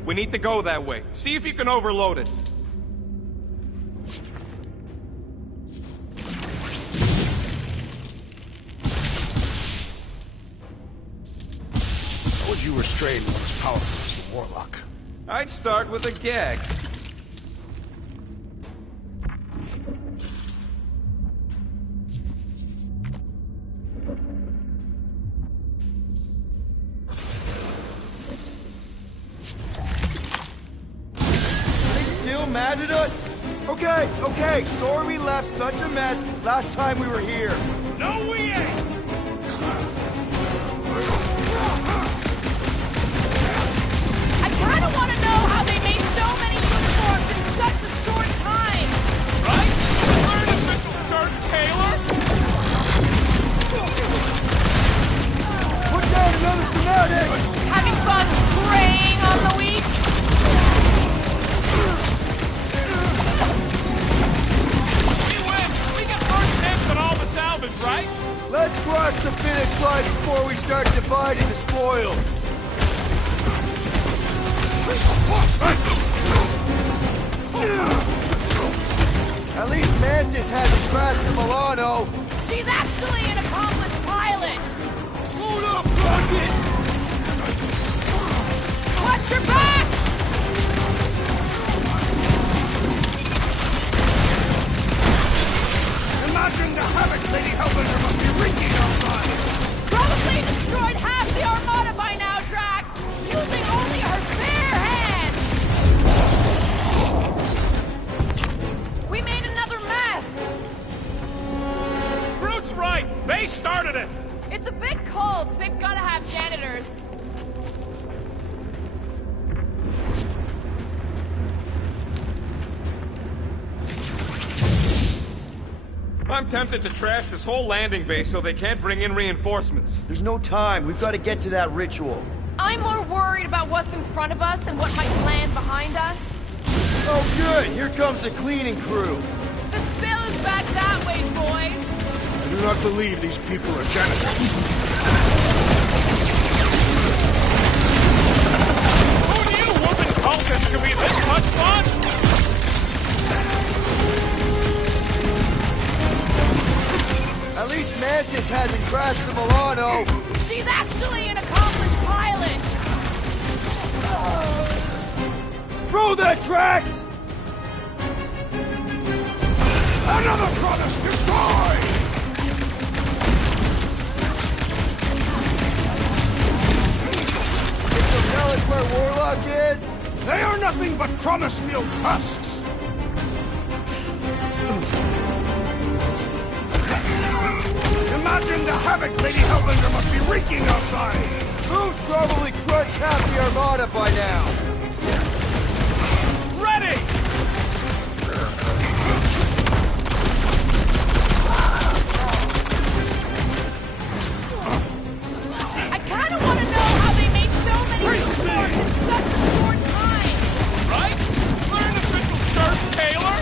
We need to go that way. See if you can overload it. How would you restrain one as powerful as the Warlock? I'd start with a gag. Mad at us? Okay, sorry we left such a mess last time we were here. No, we ain't! I kinda wanna know how they made so many uniforms in such a short time! Right? Learn official Sergeant Taylor? Put down another fanatic! Having fun preying on the weak? Salvage, right? Let's cross the finish line before we start dividing the spoils. At least Mantis hasn't crashed the Milano. She's actually an accomplished pilot! Hold up, Rocket! Watch your back! Imagine the havoc Lady Hellbender must be wreaking outside! Probably destroyed half the Armada by now, Drax! Using only her bare hands! We made another mess! Groot's right! They started it! It's a big cult. They've gotta have janitors. I'm tempted to trash this whole landing base so they can't bring in reinforcements. There's no time. We've got to get to that ritual. I'm more worried about what's in front of us than what might land behind us. Oh, good. Here comes the cleaning crew. The spill is back that way, boys. I do not believe these people are janitors. Who knew whooping cultists could be this much fun? At least Mantis hasn't crashed the Milano. She's actually an accomplished pilot. Throw that, Drax! Another promise destroyed! Can you tell us where Warlock is? They are nothing but promise-filled husks! Imagine the havoc Lady Hellbender must be wreaking outside! Who's probably crunched half the armada by now? Ready! I kind of want to know how they made so many uniforms in such a short time. Right? Learn official shirt, Taylor!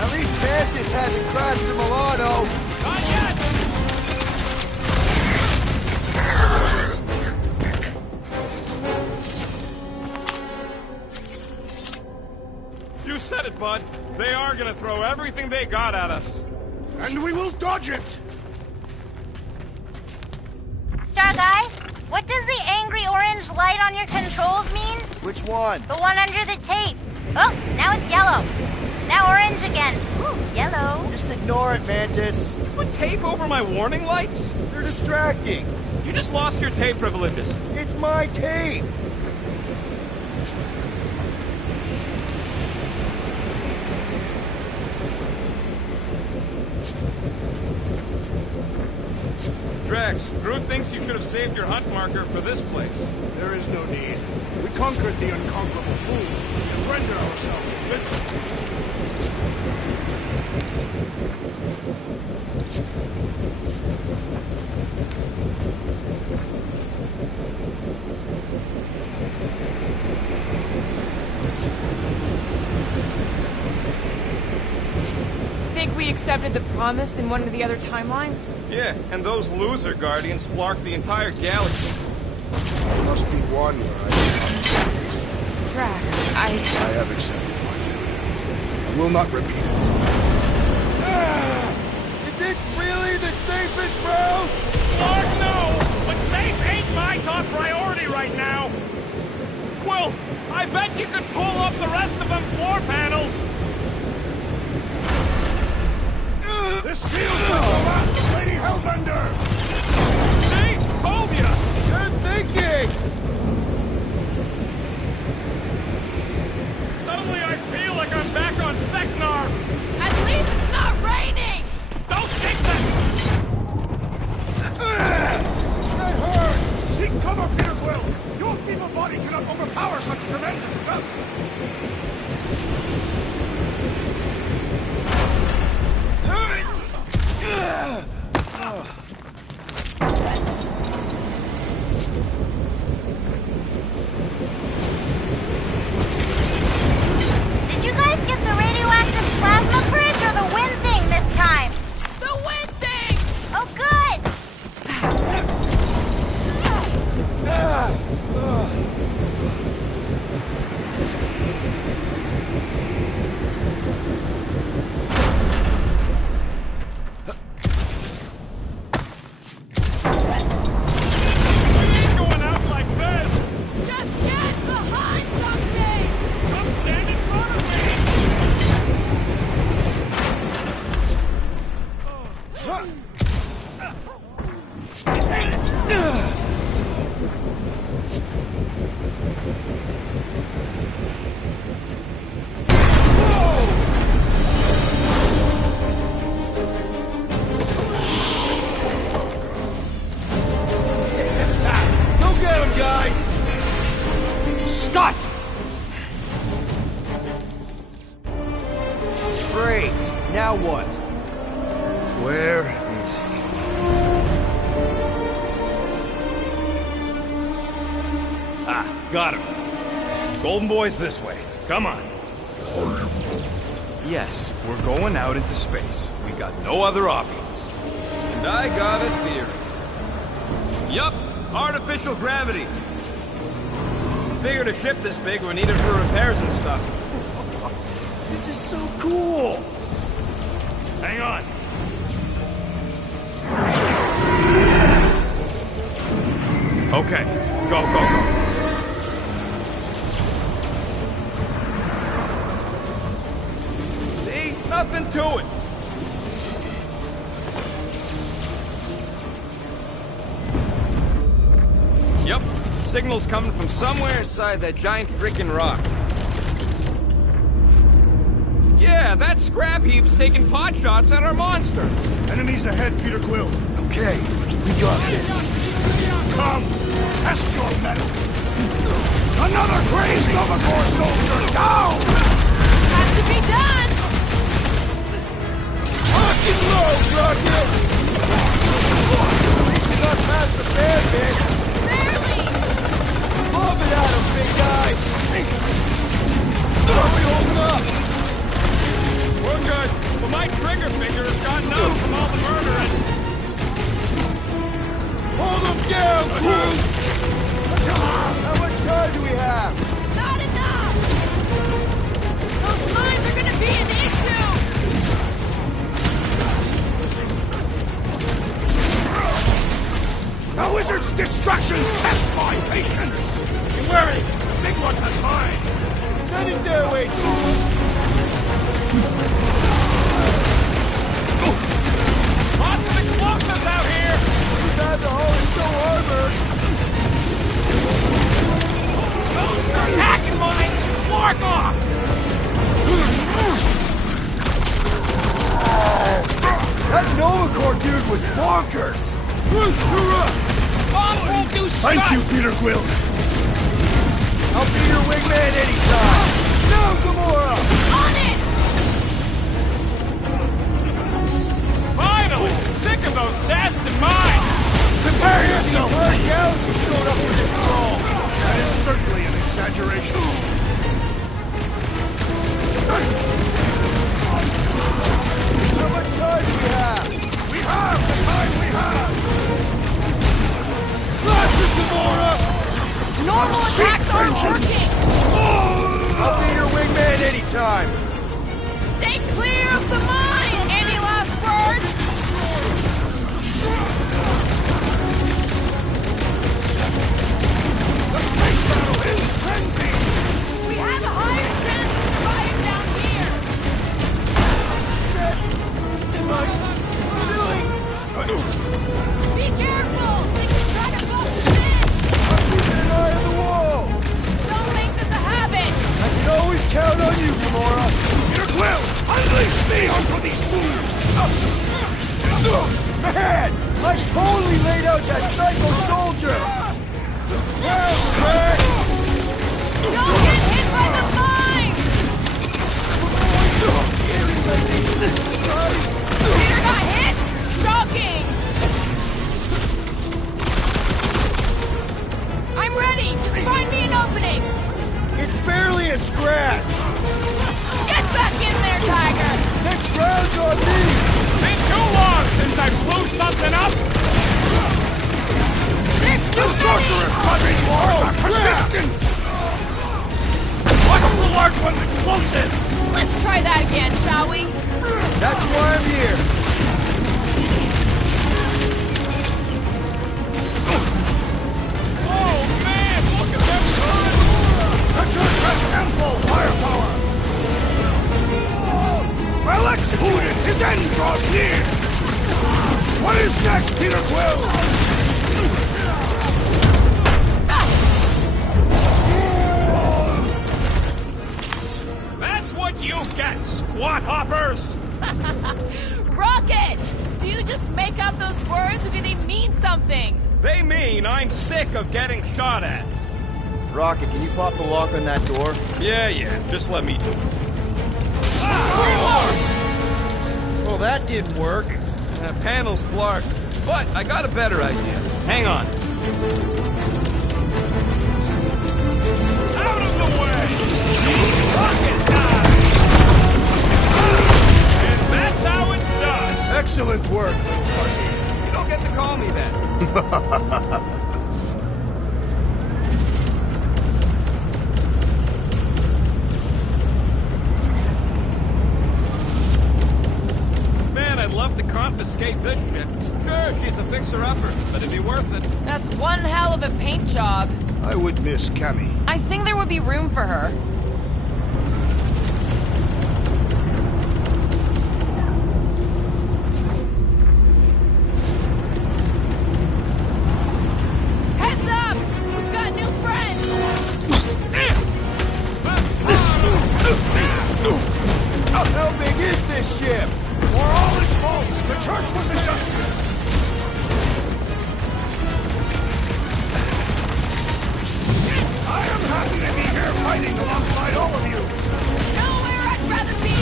At least Mantis hasn't crashed the Milano. Not yet! You said it, bud. They are gonna throw everything they got at us. And we will dodge it! Star Guy, what does the angry orange light on your controls mean? Which one? The one under the tape. Oh, now it's yellow. Now orange again. Ooh, yellow. Just ignore it, Mantis. Put tape over my warning lights? They're distracting. You just lost your tape privileges. It's my tape. Drax, Groot thinks you should have saved your hunt marker for this place. There is no need. We conquered the unconquerable fool and rendered ourselves invincible. Think we accepted the promise in one of the other timelines? Yeah, and those loser Guardians flarked the entire galaxy. There must be one where Drax, I have accepted my failure. I will not repeat it. Is this really the safest route? Lord, no! But safe ain't my top priority right now! Quill, I bet you could pull up the rest of them floor panels! This feels like the last of Lady Hellbender! See? Told ya! Good thinking! Suddenly I feel like I'm back on Seknar! At least it's not raining! Don't fix it! That hurt! Seek cover, Peter Quill! Your feeble body cannot overpower such tremendous gusts! Did you guys get the radioactive plasma bridge or the wind thing this time? The wind thing! Oh, good! Ain't going out like this! Just get behind something! Come stand in front of me! Go get him, guys! Stop! Great. Now what? Where is he? Ah, got him. Golden Boy's this way. Come on. Yes, we're going out into space. We got no other options. And I got a theory. Yup, artificial gravity. Figured a ship this big would need it for repairs and stuff. This is so cool! Hang on. Okay, go, go, go. See? Nothing to it. Yep, signal's coming from somewhere inside that giant freaking rock. Yeah, Yeah, that scrap heap's taking pot shots at our monsters. Enemies ahead, Peter Quill. Okay, we got this. Come, test your metal. Another crazed Novacor soldier down! Has to be done! Lock it low, Rocket! At least we got past the bad bit. Barely! Lob it at him, big guy! Hurry, open up! We're good, but my trigger finger has gotten out from all the murdering. Hold him down, Groot! How much time do we have? Not enough! Those mines are gonna be an issue! The wizard's distractions test my patience! Be wary! The big one has mine! Send it their way, Groot! Lots of explosives out here! Too bad the hull is so armored! Those are attacking mines! Mark off! That Novacor dude was bonkers! Bombs won't do stuff! Thank you, Peter Quill! I'll be your wingman anytime! Now, Gamora! On it! Finally! Sick of those dasted mines! Prepare yourself! The entire galaxy showed up for this brawl! That is certainly an exaggeration. How much time do we have? We have the time we have! Slash it, Gamora! Normal attacks aren't working! I'll be your wingman anytime! Stay clear of the mine! Any last words? The space battle is frenzied! We have a higher chance of surviving down here! My feelings! Be careful! They can try to bust us in! I'm keeping an eye on the walls! Don't make this a habit! I can always count on you, Gamora! Peter Quill, unleash me onto these fools! Man! I totally laid out that psycho soldier! Well, Rex! Don't get hit by the mine! Peter got hit? Shocking! I'm ready! Just find me an opening! It's barely a scratch! Get back in there, Tiger! Next round's on me! Been too long since I blew something up! There's too The sorcerer's buzzing wars are persistent! What a large one's explosive! Let's try that again, shall we? That's why I'm here! Oh man, look at them guns! The church has ample firepower! Well executed, his end draws near! What is next, Peter Quill? That's what you get, squat hoppers! Rocket! Do you just make up those words or do they mean something? They mean I'm sick of getting shot at. Rocket, can you pop the lock on that door? Yeah, just let me do it. Well, that didn't work. Panel's flarked, but I got a better idea. Hang on. Out of the way! Rocket time! And that's how it's done! Excellent work, little fuzzy. You don't get to call me that. Man, I'd love to confiscate this ship. Sure, she's a fixer-upper, but it'd be worth it. That's one hell of a paint job. I would miss Cammy. I think there would be room for her. Heads up! We've got new friends! Help me! him! For all its faults, the church was industrious. I am happy to be here fighting alongside all of you. Nowhere I'd rather be!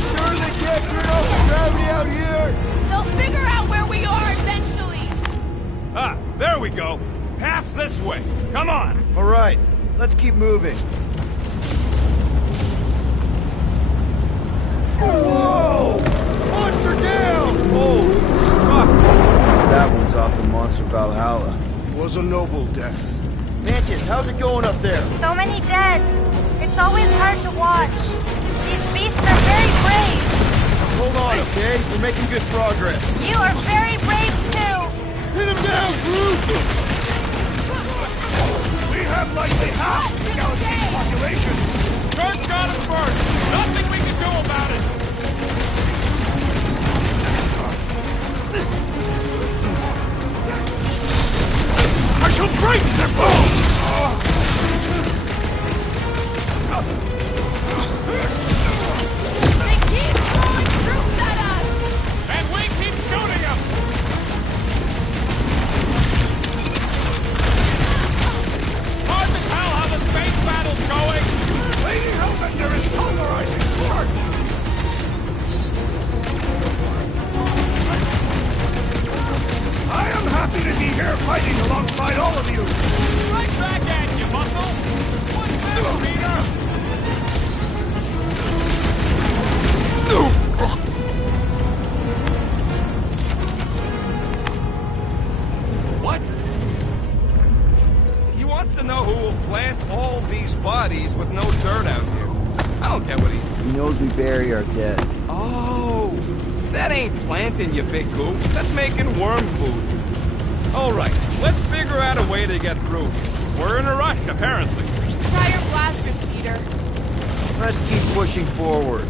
Sure they can't turn off the gravity out here? They'll figure out where we are eventually! Ah, there we go. Path's this way. Come on. All right, let's keep moving. Whoa! Monster down! Holy stuff! Guess that one's off to Monster Valhalla. Was a noble death. Mantis, how's it going up there? So many dead. It's always hard to watch. These beasts are very brave. Hold on, okay? We're making good progress. You are very brave too. Hit him down, Groot! We have likely half the galaxy's population. Church got him first. Nothing we can do about it. I shall break their bones! They keep throwing troops at us! And we keep shooting them! Hard to tell how the space battle's going! Lady Hellbender is pulverizing the church! I am happy to be here fighting alongside all of you! Right back at you, Muscle! What's this, Peter? What? He wants to know who will plant all these bodies with no dirt out here. I don't get what he's... He knows we bury our dead. Oh, that ain't planting, you big goof. That's making worm food. All right, let's figure out a way to get through. We're in a rush, apparently. Try your blasters, Peter. Let's keep pushing forward.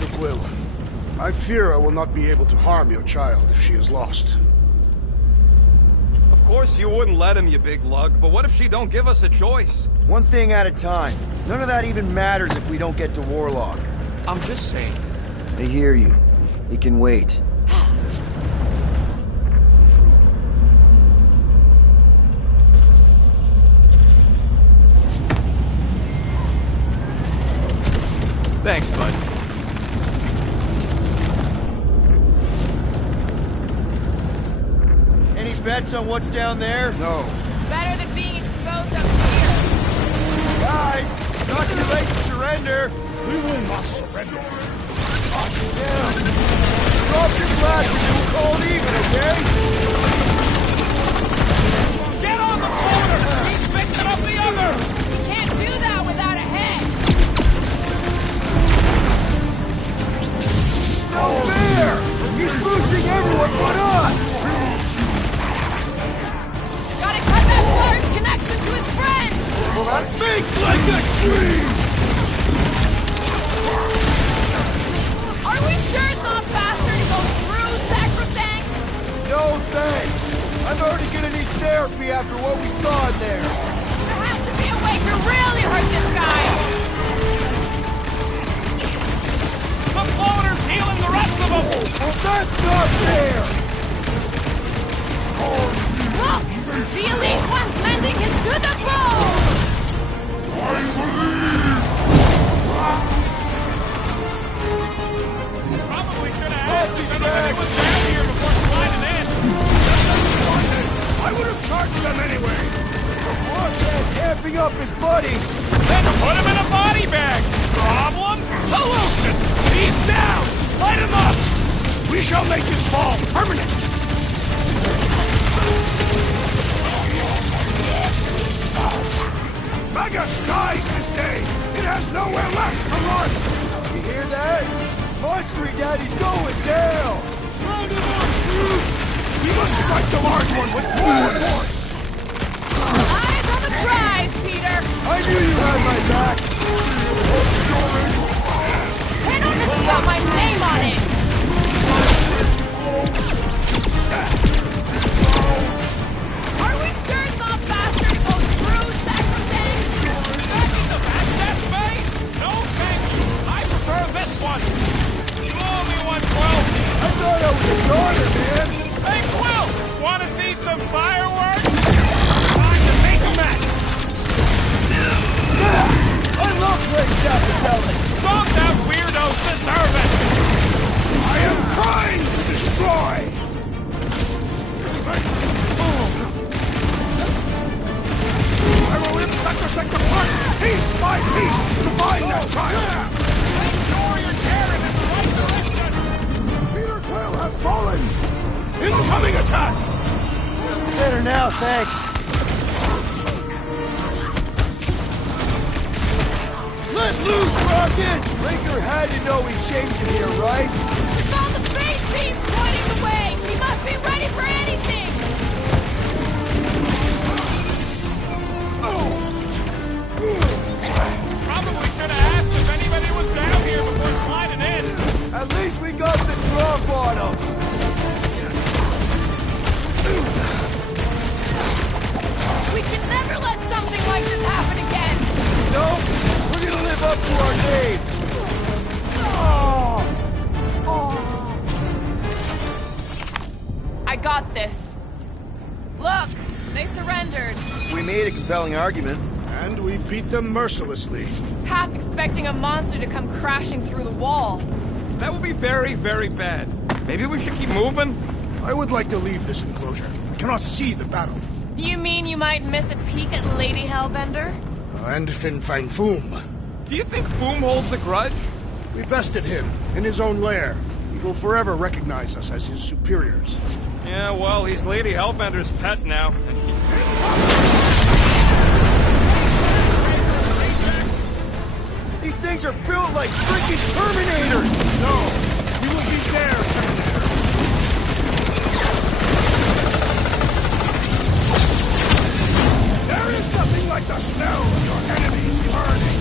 It will. I fear I will not be able to harm your child if she is lost. Of course you wouldn't let him, you big lug, but what if she don't give us a choice? One thing at a time. None of that even matters if we don't get to Warlock. I'm just saying. I hear you. It can wait. Thanks, bud. Any bets on what's down there? No. Better than being exposed up here. Guys, it's not too late to surrender. We will not surrender. Down. Drop your blasters and we'll call it even, okay? Get on the border! He's fixing up the other! We can't do that without a head. No fair! He's boosting everyone but us! Gotta cut that fire's connection to his friends! Well, that think like a tree! Are we sure it's not faster to go through Sacrosanct? No thanks! I'm already gonna need therapy after what we saw in there! There has to be a way to really hurt this guy! The floater's healing the rest of them! Well, that's not fair! Look! The elite one's mending him to the bone! Probably should have asked if anybody was down here before sliding in. I would have charged them anyway. Marquette's amping up his buddies! Then put him in a body bag! Problem? Solution! He's down! Light him up! We shall make his fall permanent. Magus dies this day. It has nowhere left to run. You hear that? Monstery Daddy's going down! Round him up, dude! We must strike the large one with more force. Eyes on the prize, Peter! I knew you had my back! Hey, don't this has got my name on it! Are we sure it's not faster to go through Sacrosanct? thanks. Let loose, Rocket! Raker had to know we chased him here, right? It's all the face beams pointing the way! He must be ready for anything! Probably should have asked if anybody was down here before sliding in. At least we got the drop on him. We can never let something like this happen again! No, we're gonna live up to our name. I got this. Look, they surrendered. We made a compelling argument. And we beat them mercilessly. Half expecting a monster to come crashing through the wall. That would be very, very bad. Maybe we should keep moving? I would like to leave this enclosure. I cannot see the battle. You mean you might miss a peek at Lady Hellbender? And Fin Fang Foom. Do you think Foom holds a grudge? We bested him in his own lair. He will forever recognize us as his superiors. Yeah, well, he's Lady Hellbender's pet now, and she's... These things are built like freaking Terminators! No, we will be their Terminators. There is nothing like the smell of your enemies burning.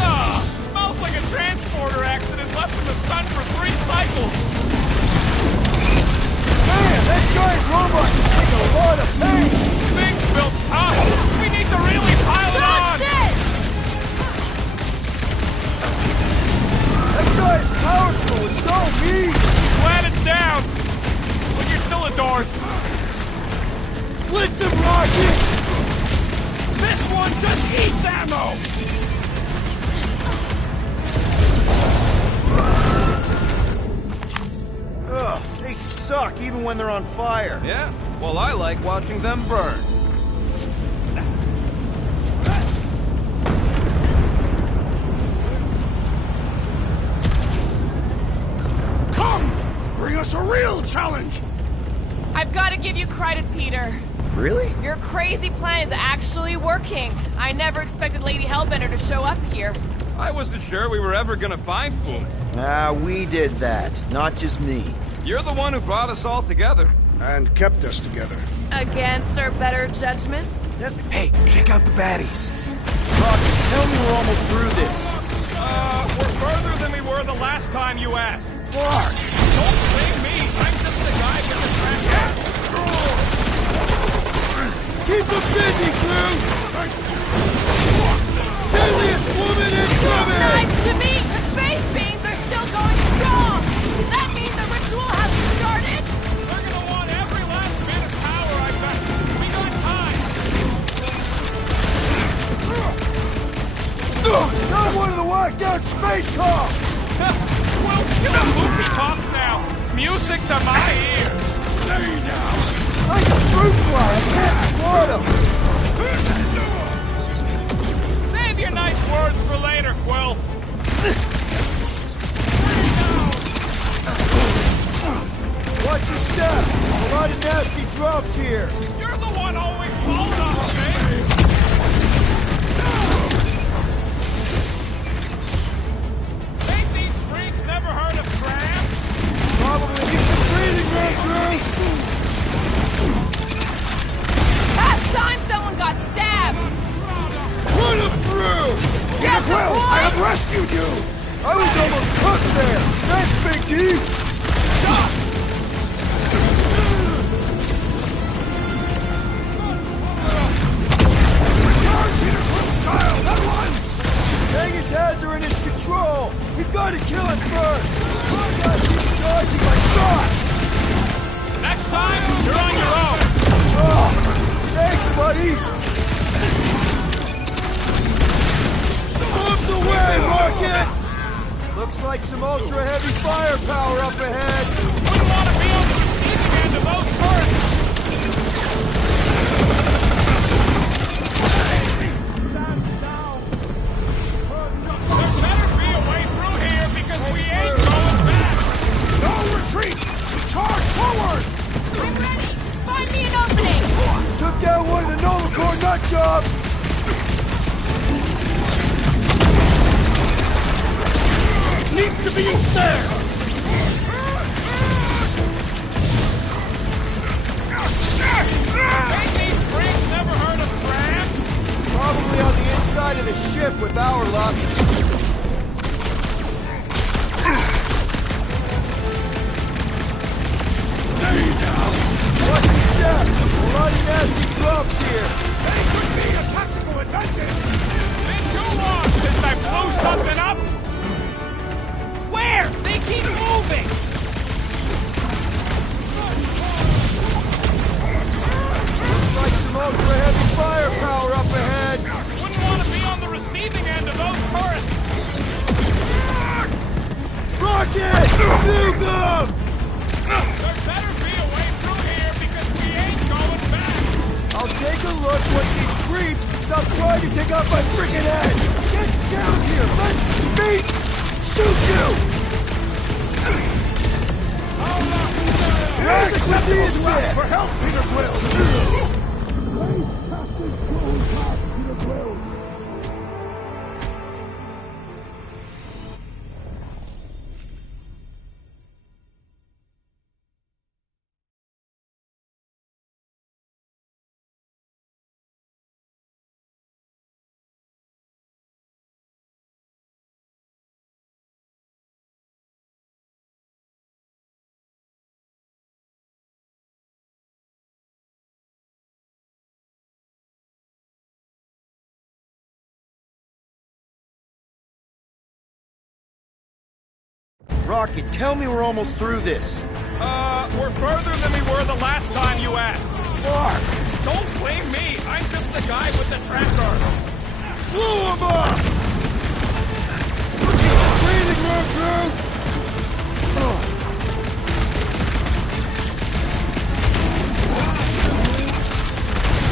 Ah, smells like a transporter accident left in the sun for 3 cycles. Man, that giant robot can take a lot of pain! Things built tough. We need to really pile it on. That giant power tool is so mean! Glad it's down. But you're still adored. Blitz him, Rocket! This one just eats ammo. Ugh, they suck even when they're on fire. Yeah? Well, I like watching them burn. Come! Bring us a real challenge! I've got to give you credit, Peter. Really? Your crazy plan is actually working. I never expected Lady Hellbender to show up here. I wasn't sure we were ever gonna find Foom. Ah, we did that. Not just me. You're the one who brought us all together. And kept us together. Against our better judgment? Hey, check out the baddies. Rocket, tell me we're almost through this. We're further than we were the last time you asked. Fuck! Don't blame me. I'm just the guy with the trash can. Keep them busy, crew! Deadliest woman incoming! Nice to meet! The space beams are still going strong! Does that mean the ritual hasn't started? We're gonna want every last bit of power I got. We got time. Not one of the whacked out space cops! Well, kill the movie cops now. Music to my ears. Stay down. Like a fruit fly, I can't swat him! Save your nice words for later, Quill. Watch your step! A lot of nasty drops here! You're the one always falling off, baby. Ain't these freaks never heard of crabs? Probably get some breathing room, crew! Last time someone got stabbed! Run him through! Get the Well, I point! have rescued you! I was almost cooked there! Thanks, Big D! Vegas has her in its control! We've got to kill it first! I gotta keep dodging my shots! Next time, you're on your own. Oh, thanks, buddy! Bombs away, Rocket! Looks like some ultra-heavy firepower up ahead! Wouldn't want to be on the receiving end of those bursts. There better be a way through here because we ain't going back. No retreat! We charge forward! I'm ready! Find me an opening! Took do you stare? Ain't these freaks never heard of crabs? Probably on the inside of the ship with our luck. Stay down! Watch your step! A lot of nasty drops here. They could be a tactical advantage! Been too long since I blew something up! Where? They keep moving! Looks like some ultra-heavy firepower up ahead. Wouldn't want to be on the receiving end of those turrets! Rocket! Nuke them! There better be a way through here because we ain't going back! I'll take a look once these creeps stop trying to take out my freaking head! Get down here! Let me shoot you! It is acceptable to ask for help, Peter Quill! Rocket, tell me we're almost through this. We're further than we were the last time you asked. Mark! Don't blame me. I'm just the guy with the tracker. Blew him up! Breathing room, Groot!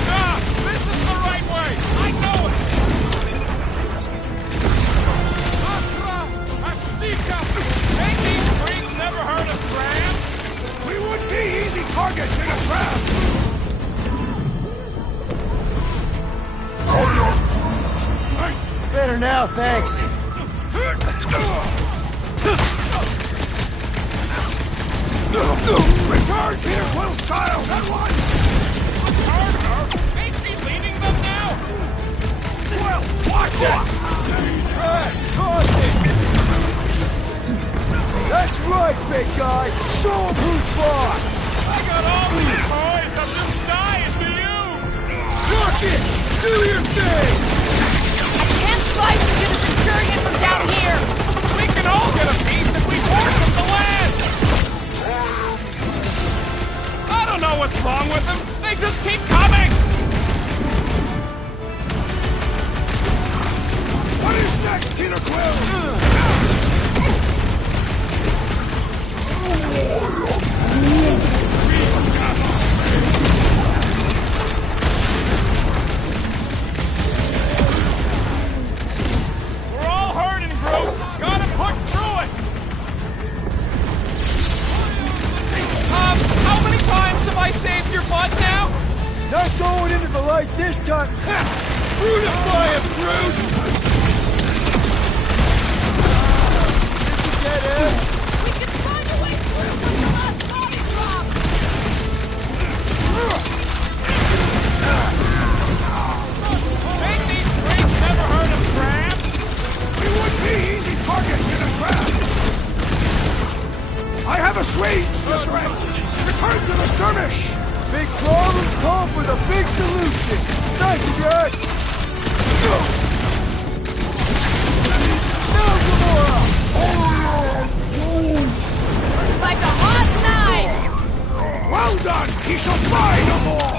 Ah, this is the right way. I know it. Astra, Ashtika. Ain't these freaks never heard of crabs? We would be easy targets in a trap! Better now, thanks. Return Peter Quill's child at once! Harder? Ain't she leading them now? Well, watch it! Toss it! That's right, big guy! Show him who's boss! I got all these toys I'm just dying to use! Rocket! Do your thing! I can't slice into the Centurion from down here! We can all get a piece if we force them to land! I don't know what's wrong with them. They just keep coming! What is next, Peter Quill? We're all hurting, Groot. Gotta push through it. How many times have I saved your butt now? Not going into the light this time! Brutify him, Groot! This is dead end. We can find a way through from the last body drop! Ain't these freaks never heard of crabs? We would be easy targets in a trap! I have assuaged the threat! Return to the skirmish! Big problems call for the big solution! Thanks, Jax! Now, Gamora! Like a hot knife! Well done! He shall fly no more!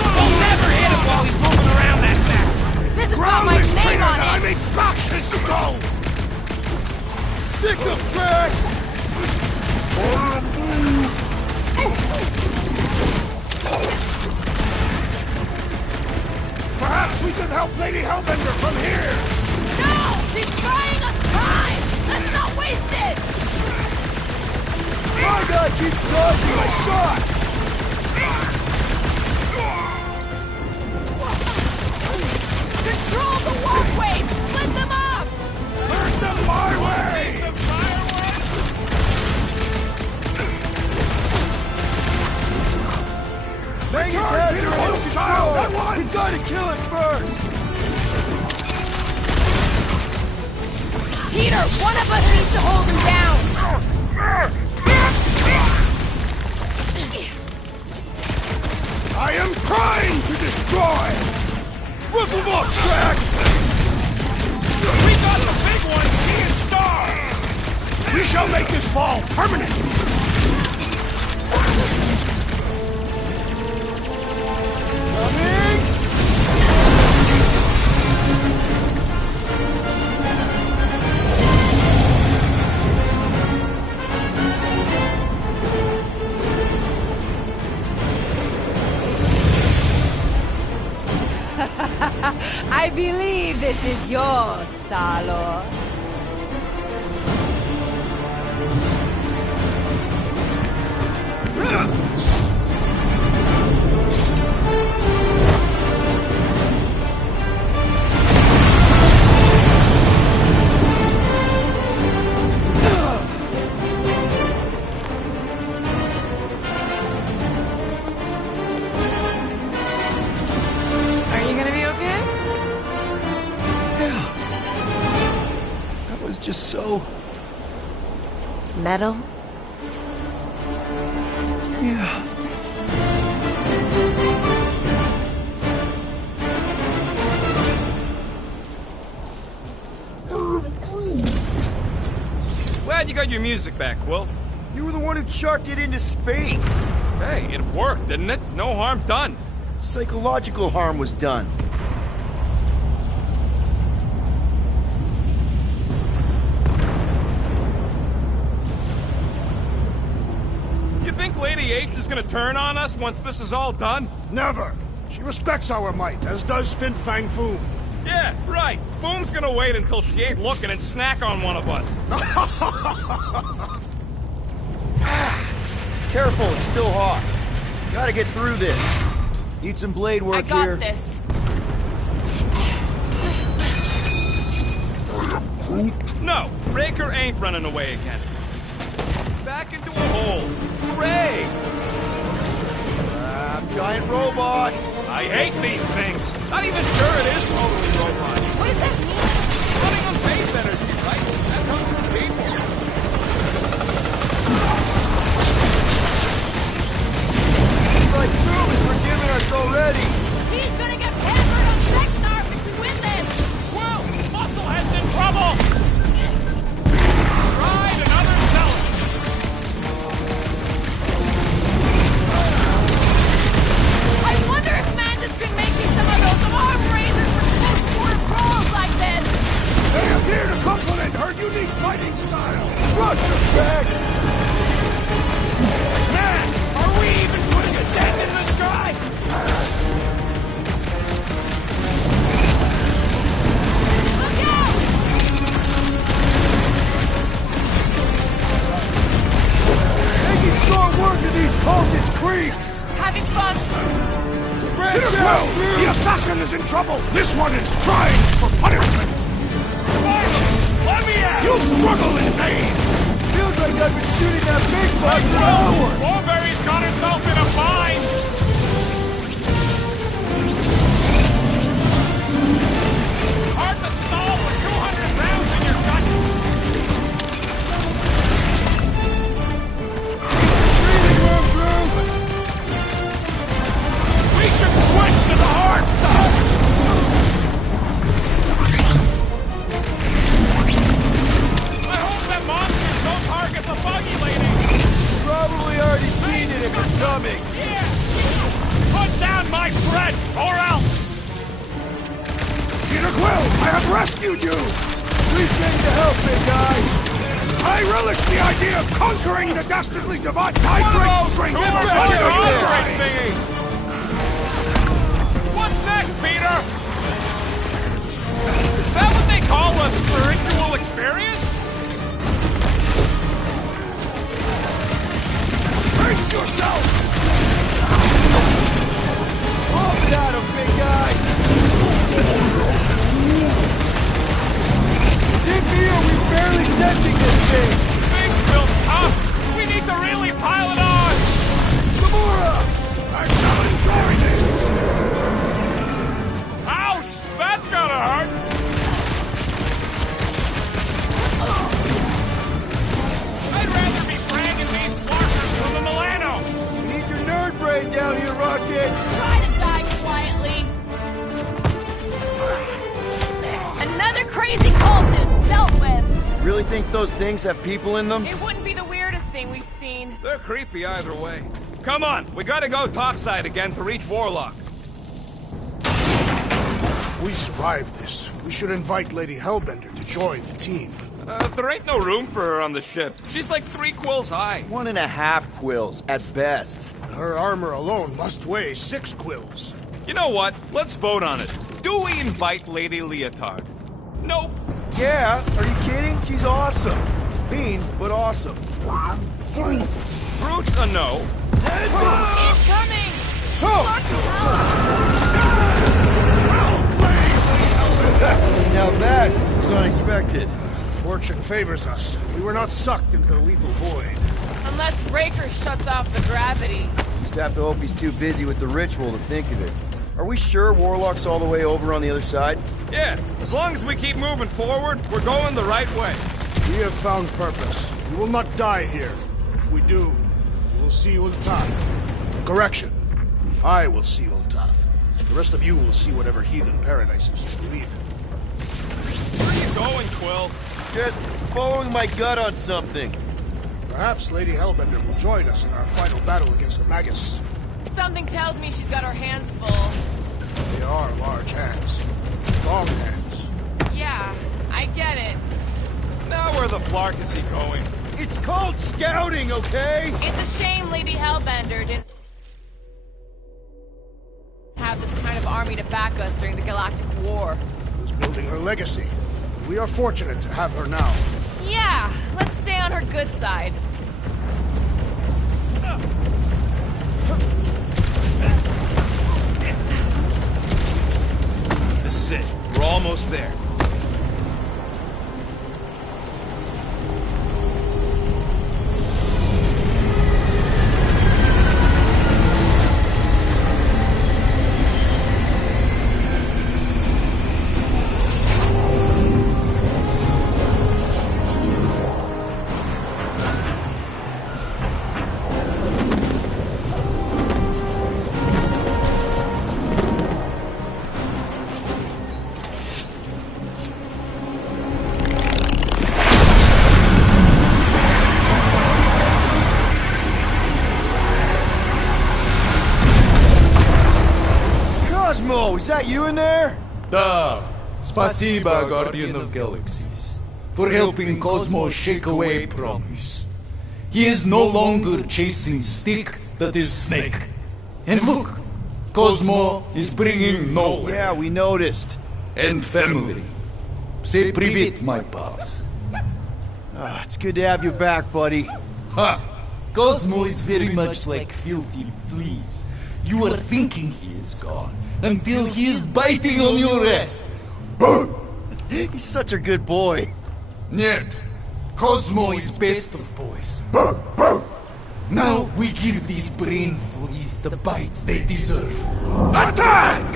We'll never hit him while he's moving around that fast. This has got Ground my this name traitor on that I it! may bash his skull! Sick of Drax! Perhaps we could help Lady Hellbender from here! No! She's buying us time! Let's not waste it! My guy keeps dodging my shots! Control the walkways! Split them up! Turn them my way! Some fireworks! One of us needs to hold him down! I am trying to destroy! Rip them off, Drax! We got the big one, he and Star! We shall make this fall permanent! Coming! I believe this is yours, Star-Lord. Are you gonna be okay? Yeah. That was just so... Metal? Yeah. Glad you got your music back, Quill. You were the one who chucked it into space. Hey, it worked, didn't it? No harm done. Psychological harm was done. You think Lady H is gonna turn on us once this is all done? Never! She respects our might, as does Fin Fang Foom. Yeah, right. Foom's gonna wait until she ain't looking and snack on one of us. Careful, it's still hot. Gotta get through this. Need some blade work I got here. this. No, Raker ain't running away again. Back into a hole. Great! Giant robot! I hate these things. Not even sure it is totally robot. What does that mean? Running on phase energy, right? That comes from people. Like Boom is forgiving us already! He's gonna get hammered on Sexnar if we win this! Whoa! Musclehead's in trouble! Tried another zealot! I wonder if Mantis could make me some of those arm raisers for close-quarter brawls like this! They appear to complement her unique fighting style! Rush her, Drax! Man, are we even putting a dent in the sky? Look out! Making short work of these cultist creeps! Having fun? Peter Quill! The assassin is in trouble! This one is trying for punishment! Let me out! You'll struggle in vain! Feels like I've been shooting that big bug for hours! Warberry's got herself in a bind! Hard to stall with 200 rounds in your guts! Breathing room, Groove! We should switch to the hard stuff! I hope that monsters don't target the buggy lady! Probably already seen it if it's coming! Yeah! Put down my threat, or else! Peter Quill, I have rescued you! Appreciate the help, big guy! I relish the idea of conquering the dastardly divide! My great strength Who is are under your your operating eyes! thingies? What's next, Peter? Is that what they call a spiritual experience? Brace yourself! Off it at him, big guy! Is it me or we barely denting this thing? Things built tough. We need to really pile it on. Gamora! I shall enjoy this! Ah! Really think those things have people in them? It wouldn't be the weirdest thing we've seen. They're creepy either way. Come on, we gotta go topside again to reach Warlock. If we survive this, we should invite Lady Hellbender to join the team. There ain't no room for her on the ship. She's like 3 quills high. 1.5 quills, at best. Her armor alone must weigh 6 quills. You know what? Let's vote on it. Do we invite Lady Leotard? Nope. Yeah, are you kidding? She's awesome. Mean, but awesome. Fruit's a no. Incoming! Now that was unexpected. Fortune favors us. We were not sucked into the lethal void. Unless Raker shuts off the gravity. Just have to hope he's too busy with the ritual to think of it. Are we sure Warlock's all the way over on the other side? Yeah, as long as we keep moving forward, we're going the right way. We have found purpose. We will not die here. If we do, we will see Ultath. Correction. I will see Ultath. The rest of you will see whatever heathen paradises you believe in. Where are you going, Quill? Just following my gut on something. Perhaps Lady Hellbender will join us in our final battle against the Magus. Something tells me she's got her hands full. They are large hands. Long hands. Yeah, I get it. Now where the flark is he going? It's called scouting, okay? It's a shame Lady Hellbender didn't have this kind of army to back us during the Galactic War. Who's building her legacy? We are fortunate to have her now. Yeah, let's stay on her good side. This is it. We're almost there. Cosmo, is that you in there? Da. Spasiba, Guardian of Galaxies, for helping Cosmo shake away promise. He is no longer chasing stick that is snake. And look, Cosmo is bringing nowhere. Yeah, we noticed. And family. Say privet, my pops. It's good to have you back, buddy. Ha! Cosmo is very much like filthy fleas. You are thinking he is gone, until he is biting on your ass. He's such a good boy. Nerd, Cosmo is best of boys. Now we give these brain fleas the bites they deserve. Attack!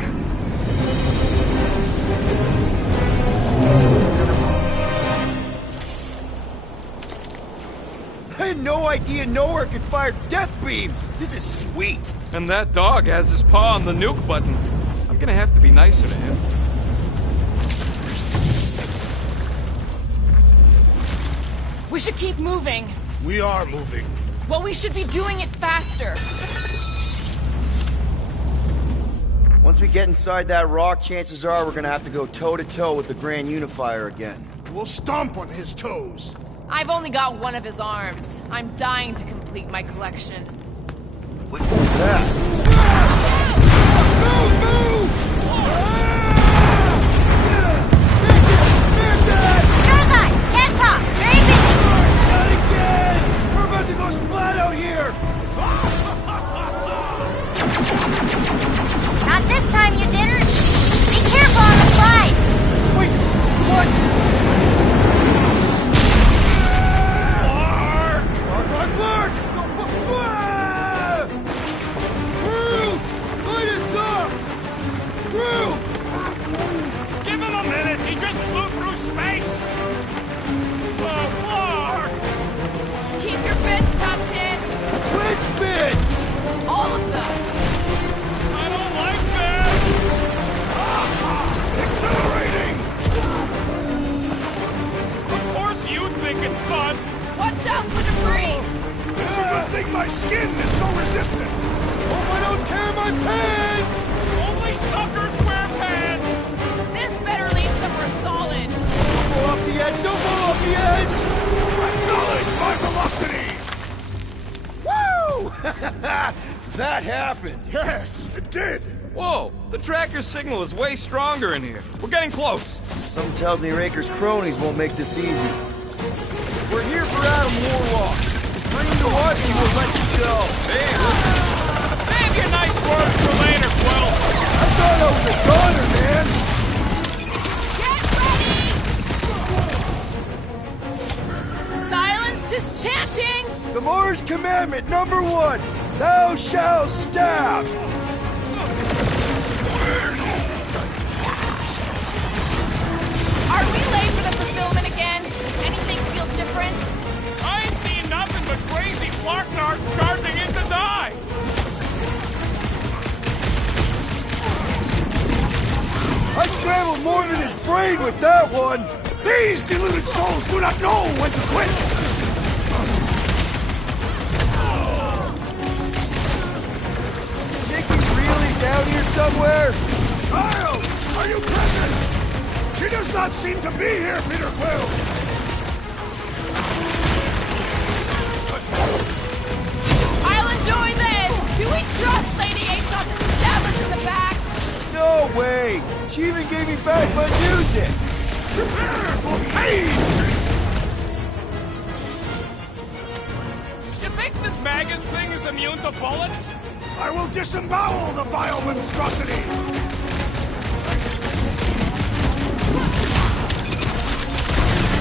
I had no idea nowhere could fire death beams. This is sweet. And that dog has his paw on the nuke button. I'm gonna have to be nicer to him. We should keep moving. We are moving. Well, we should be doing it faster. Once we get inside that rock, chances are we're gonna have to go toe-to-toe with the Grand Unifier again. We'll stomp on his toes. I've only got one of his arms. I'm dying to complete my collection. What was that? Showtime! Can't talk! Very busy! Not again! We're about to go splat out here! Not this time, you didn't! Be careful on the slide! Wait, what? Flark! think my skin is so resistant? Hope I don't tear my pants! Only suckers wear pants! This better lead somewhere solid. Don't fall off the edge! Don't fall off the edge! Acknowledge my velocity! Woo! That happened! Yes, it did! Whoa! The tracker signal is way stronger in here. We're getting close. Something tells me Raker's cronies won't make this easy. We're here for Adam Warlock. Just bring him to us and we'll let you go. Hey, listen. Save your nice words for later, Quill. I thought I was a goner, man! Get ready! Silence is chanting! The Lord's commandment number 1, thou shalt stab! Are we late for the fulfillment again? Anything feel different? I ain't seen nothing but crazy Flarknards charging in to die! I scrambled more than his brain with that one! These deluded souls do not know when to quit! Nikki's really down here somewhere? Kyle, are you present? She does not seem to be here, Peter Quill! I'll enjoy this! Do we trust Lady H not to stab us in the back? No way! She even gave me back my music! Prepare for pain! You think this Magus thing is immune to bullets? I will disembowel the vile monstrosity!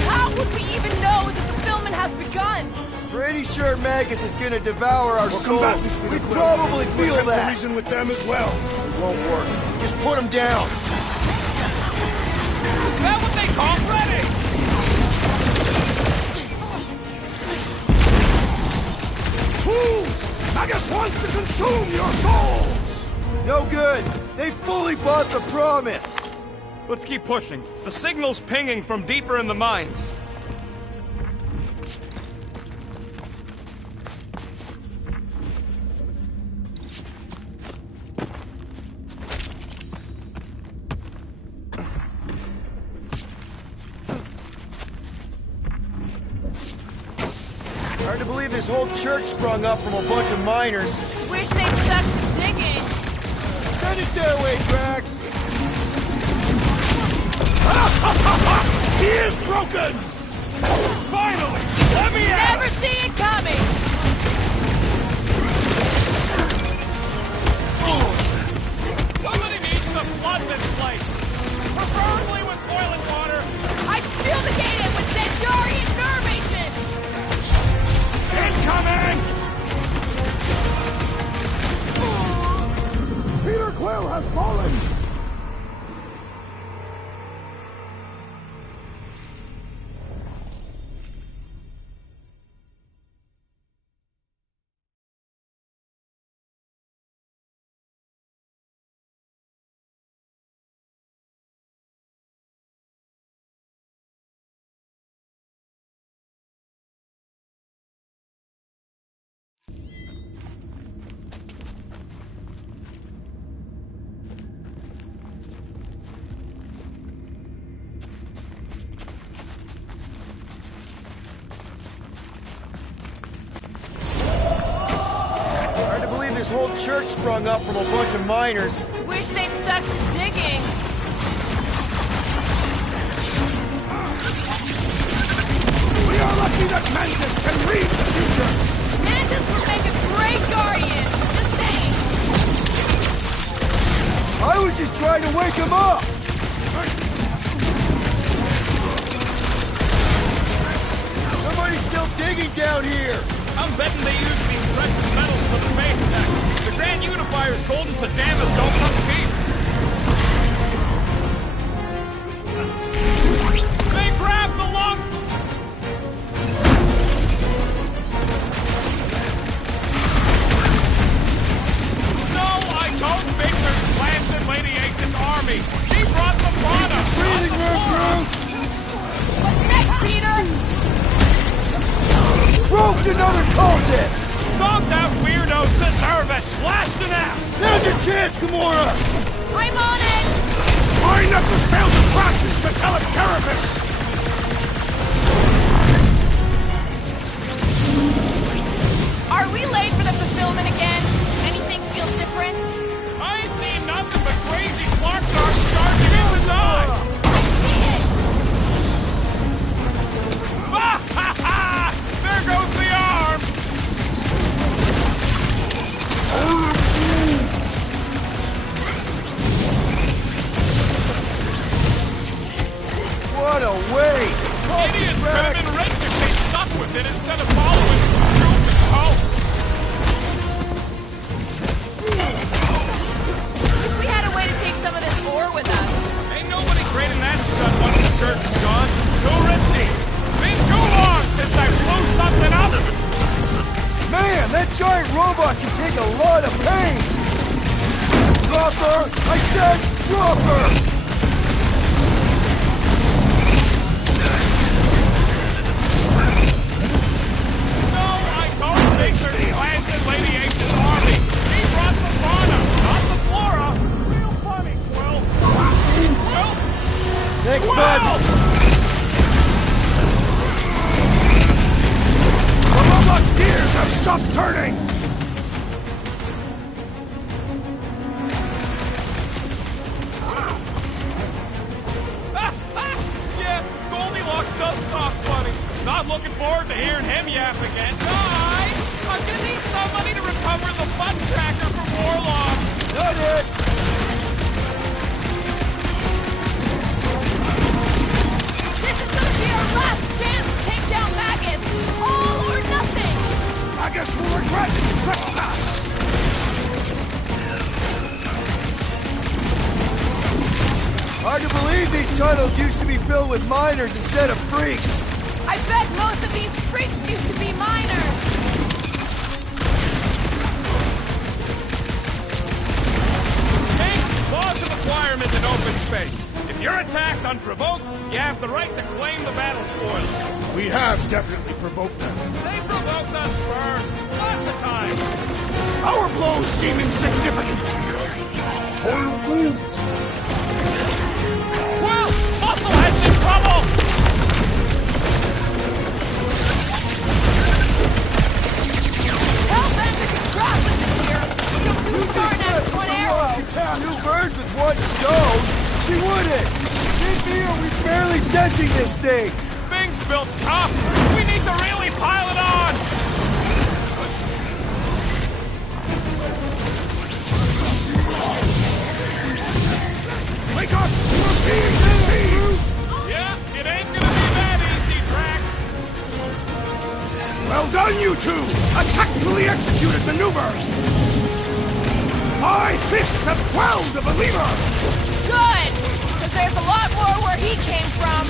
How would we even know that the fulfillment has begun? Pretty sure Magus is gonna devour our We'll souls. combat this, Peter We Quill. probably We'll feel attempt to that. reason with them as well. It won't work. Just put him down. Is that what they call Freddy? Fools! Magus wants to consume your souls! No good. They fully bought the promise. Let's keep pushing. The signal's pinging from deeper in the mines. Hard to believe this whole church sprung up from a bunch of miners. Wish they'd stuck to digging. Send it their way, Drax. He is broken! Finally! Let me out! Never see it coming! Somebody needs to flood this place! Preferably with boiling water! I fumigated with Zendarian nerve agent! Incoming! Peter Quill has fallen! This whole church sprung up from a bunch of miners. Wish they'd stuck to digging. We are lucky that Mantis can read the future! Mantis would make a great guardian! Just saying! I was just trying to wake him up! Somebody's still digging down here! I'm betting they use these precious metals for the base tech. The Grand Unifier's golden pajamas don't come cheap. They grabbed the long... No, I don't think there's plans in Lady Aitken's army. She brought the product. Breathing room, Groot! What's next, Peter? Roped another cultist! So Don't doubt weirdos deserve it! Blasting out! There's your chance, Gamora! I'm on it! My knuckles failed to crack this metallic carapace! Are we late for the fulfillment again? Anything feel different? I ain't seen nothing but crazy Clark stars charging in the dive! I see it! Ha ha ha! There goes the arm! What a waste! Idiots could have been raped if they stuck with it instead of following the stupid code. Wish we had a way to take some of this ore with us. Ain't nobody trading that stuff once the dirt is gone. Too risky. Been too long since I blew something up. Man, that giant robot can take a lot of pain! Drop her! I said drop her! No, I don't think there's plans in Lady H's army. He brought the fauna, not the flora. Real funny, Quill. Quill? Thanks, Quill! bud! The robot's gears have stopped turning! Yeah, Goldilocks does talk funny. Not looking forward to hearing him yap again. Guys, I'm gonna need somebody to recover the butt tracker from Warlock. Got it! This is gonna be our last chance to take down Magus! All or nothing! I guess we'll regret this trespass! Hard to believe these tunnels used to be filled with miners instead of freaks! I bet most of these freaks used to be miners! King, laws of acquirement in open space. If you're attacked unprovoked, you have the right to claim the battle spoils. We have definitely provoked them. They provoked us first, lots of times. Our blows seem insignificant. Well, Musclehead's in trouble! Hell bend the Contraption is here! You'll two-star next one arrow! Could tap two birds with one stone! She wouldn't! Cynthia, we're barely denting this thing! Thing's built tough! We need to really pile it on! Wake up! We're being deceived! Yeah, it ain't gonna be that easy, Drax! Well done, you two! A tactfully executed maneuver! My fists have quelled the believer! Good! Because there's a lot more where he came from!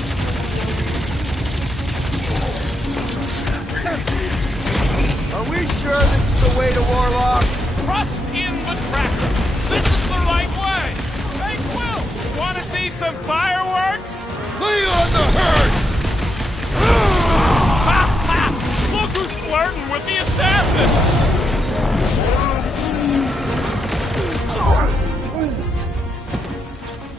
Are we sure this is the way to Warlock? Trust in the tracker! This is the right way! Hey, Quill! Wanna see some fireworks? Lay on the herd! Ha ha! Look who's flirting with the assassin!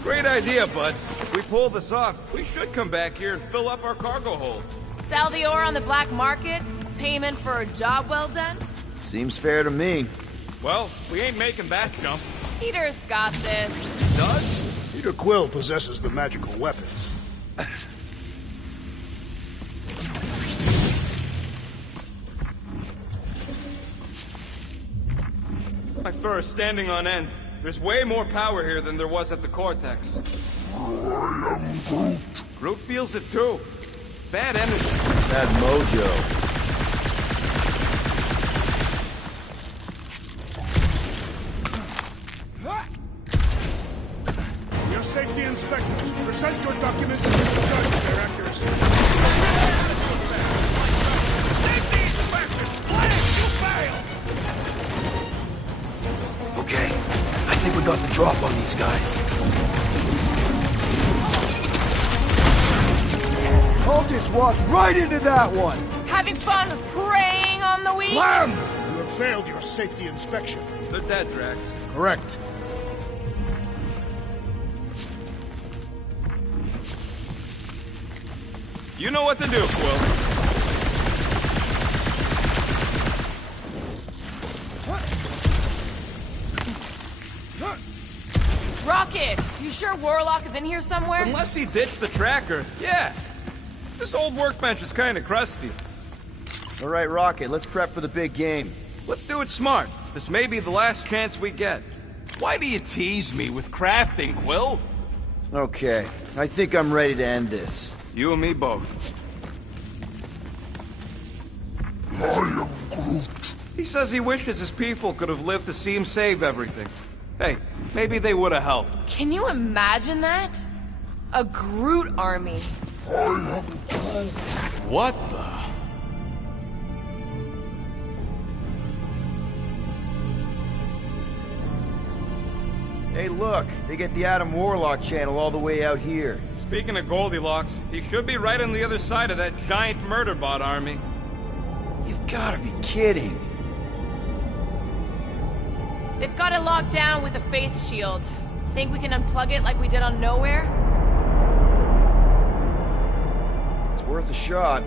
Great idea, bud. If we pull this off, we should come back here and fill up our cargo hold. Sell the ore on the black market? Payment for a job well done? Seems fair to me. Well, we ain't making that jump. Peter's got this. Does? Peter Quill possesses the magical weapons. My fur is standing on end. There's way more power here than there was at the Cortex. I am Groot. Groot feels it too. Bad energy. That mojo. Your safety inspectors, present your documents and judge their accuracy. Okay, I think we got the drop on these guys. Cultist walked right into that one! Having fun preying on the weak? Lamb! You have failed your safety inspection. They're dead, Drax. Correct. You know what to do, Quill. Rocket! You sure Warlock is in here somewhere? Unless he ditched the tracker, yeah. This old workbench is kinda crusty. All right, Rocket, let's prep for the big game. Let's do it smart. This may be the last chance we get. Why do you tease me with crafting, Quill? Okay, I think I'm ready to end this. You and me both. I am Groot. He says he wishes his people could have lived to see him save everything. Hey, maybe they would have helped. Can you imagine that? A Groot army. I am Groot. What the? Hey, look, they get the Adam Warlock channel all the way out here. Speaking of Goldilocks, he should be right on the other side of that giant murderbot army. You've gotta be kidding. They've got it locked down with a faith shield. Think we can unplug it like we did on Nowhere? It's worth a shot.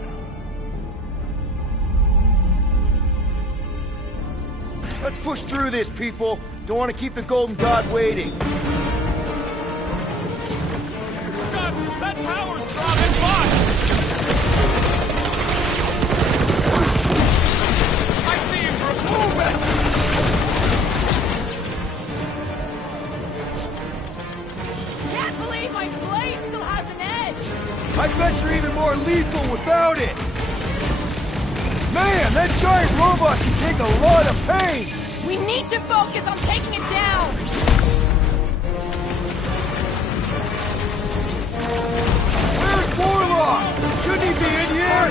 Let's push through this, people. Don't want to keep the Golden God waiting. Scott, that power's dropping by! I see him, Groot. Move it! Can't believe my blade still has an edge! I bet you're even more lethal without it! Man, that giant robot can take a lot of pain! We need to focus on taking it down! Where's Warlock? Shouldn't he be in here?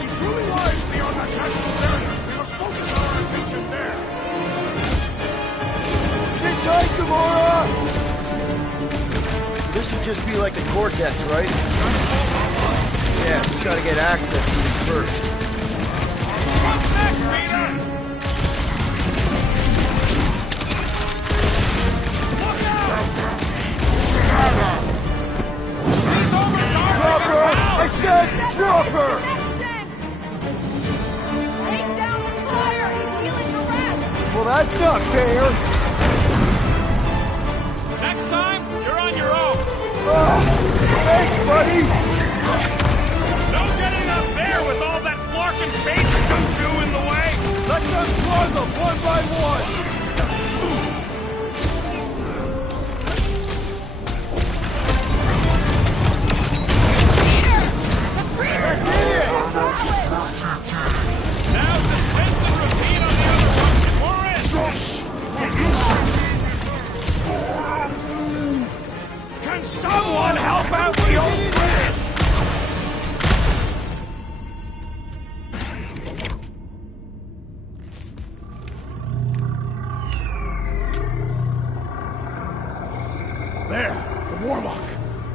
He truly lies beyond that natural barrier. We must focus our attention there. Sit tight, Gamora! This should just be like the Cortex, right? Yeah, just gotta get access to it first. What's next, Peter? Look out! He's overcharging Drop his her! I powers! said drop her! Take down the flyer! He's healing the rest! Well, that's not fair! Next time, you're on your own. Thanks, buddy! No getting up there with all that flarkin' face Khonshu in the way. Let's unplug them one by one! Now just rinse and repeat on the other one. We're in. Can someone help out the old bridge? There, the Warlock.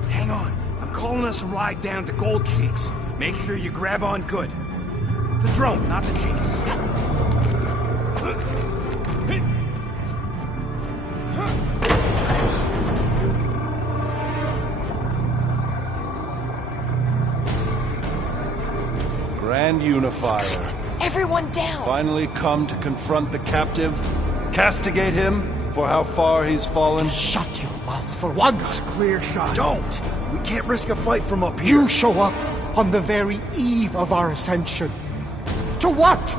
Hang on. I'm calling us a ride down to Gold Cheeks. Make sure you grab on good. The drone, not the cheeks. Grand Unifier. Everyone down! Finally come to confront the captive? Castigate him for how far he's fallen? Shut your mouth for once. Clear shot. Don't! We can't risk a fight from up here. You show up on the very eve of our ascension. To what?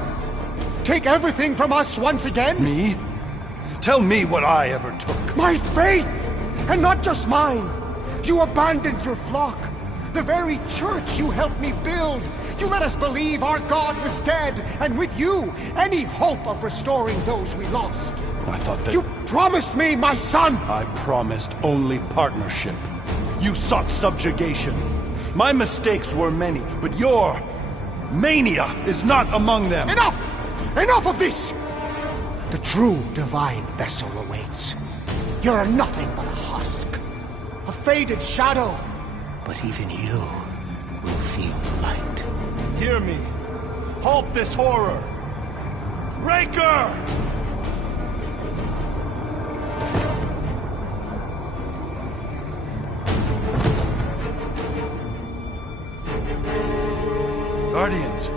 Take everything from us once again? Me? Tell me what I ever took. My faith! And not just mine. You abandoned your flock. The very church you helped me build. You let us believe our God was dead, and with you, any hope of restoring those we lost. I thought that... You promised me my son! I promised only partnership. You sought subjugation. My mistakes were many, but your mania is not among them. Enough! Enough of this! The true divine vessel awaits. You're nothing but a husk. A faded shadow. But even you will feel the light. Hear me. Halt this horror. Raker! Guardians,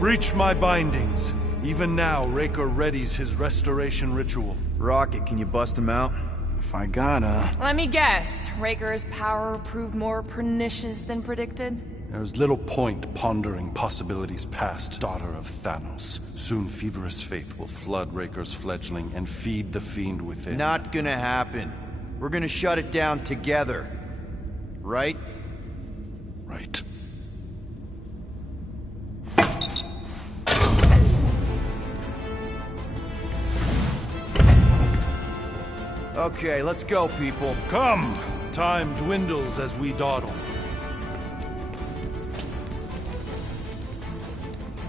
breach my bindings. Even now, Raker readies his restoration ritual. Rocket, can you bust him out? If I gotta... Let me guess. Raker's power proved more pernicious than predicted? There's little point pondering possibilities past, daughter of Thanos. Soon feverous faith will flood Raker's fledgling and feed the fiend within. Not gonna happen. We're gonna shut it down together. Right? Right. Okay, let's go, people. Come! Time dwindles as we dawdle.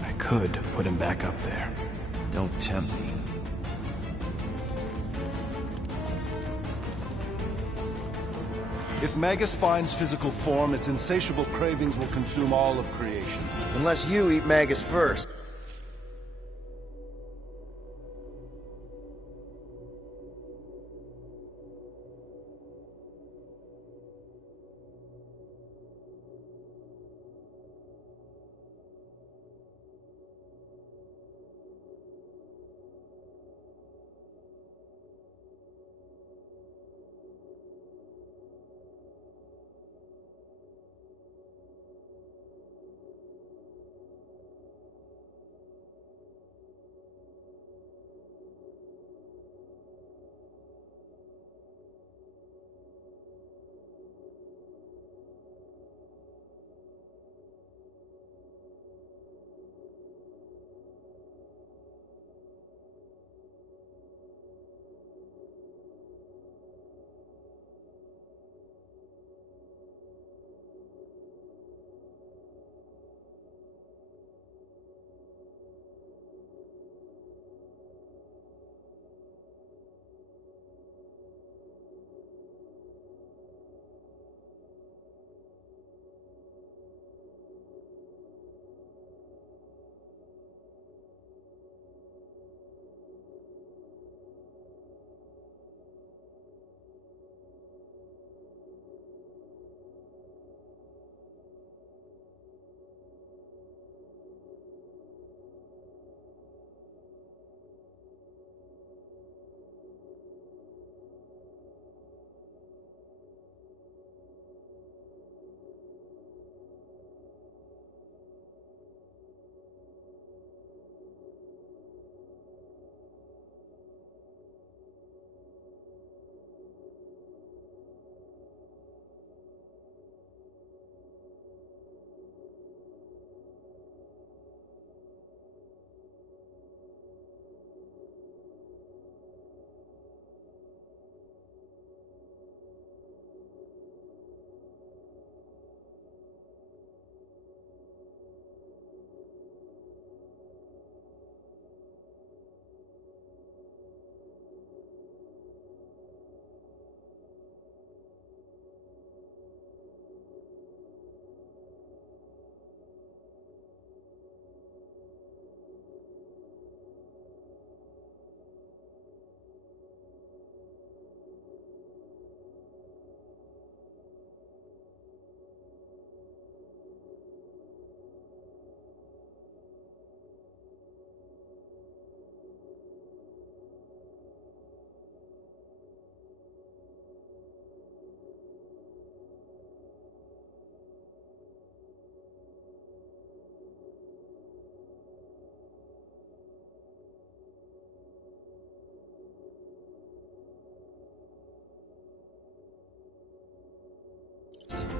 I could put him back up there. Don't tempt me. If Magus finds physical form, its insatiable cravings will consume all of creation. Unless you eat Magus first.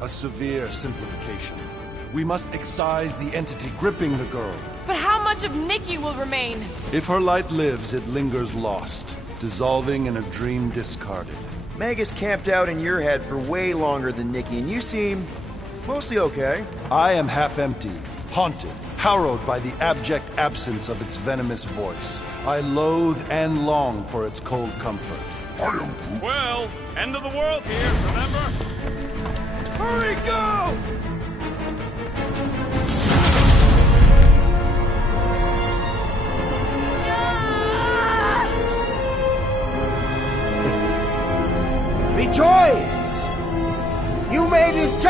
A severe simplification. We must excise the entity gripping the girl. But how much of Nikki will remain? If her light lives, it lingers lost, dissolving in a dream discarded. Magus camped out in your head for way longer than Nikki, and you seem mostly okay. I am half empty, haunted, harrowed by the abject absence of its venomous voice. I loathe and long for its cold comfort. Well, end of the world here, remember? Hurry, go! No!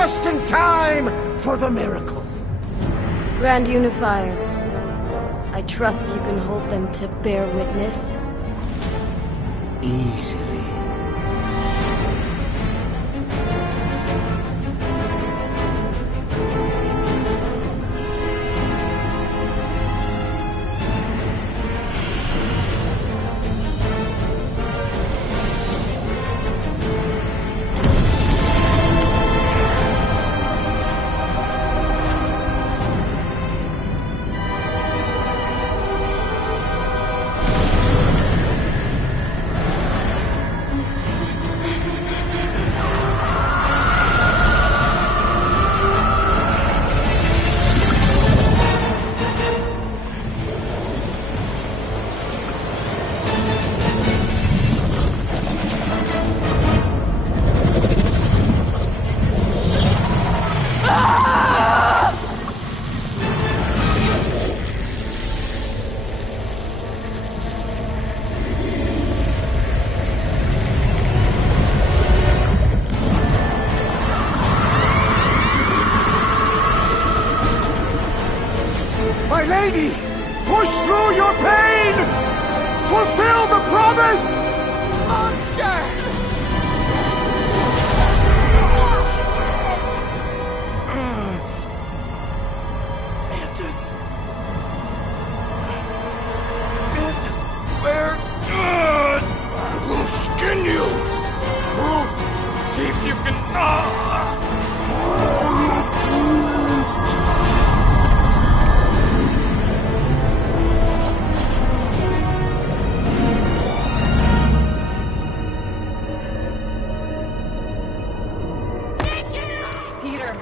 just in time for the miracle. Grand Unifier, I trust you can hold them to bear witness. Easily. My lady, push through your pain! Fulfill the promise! Monster! Mantis. Mantis, where? I will skin you! See if you can... Peter!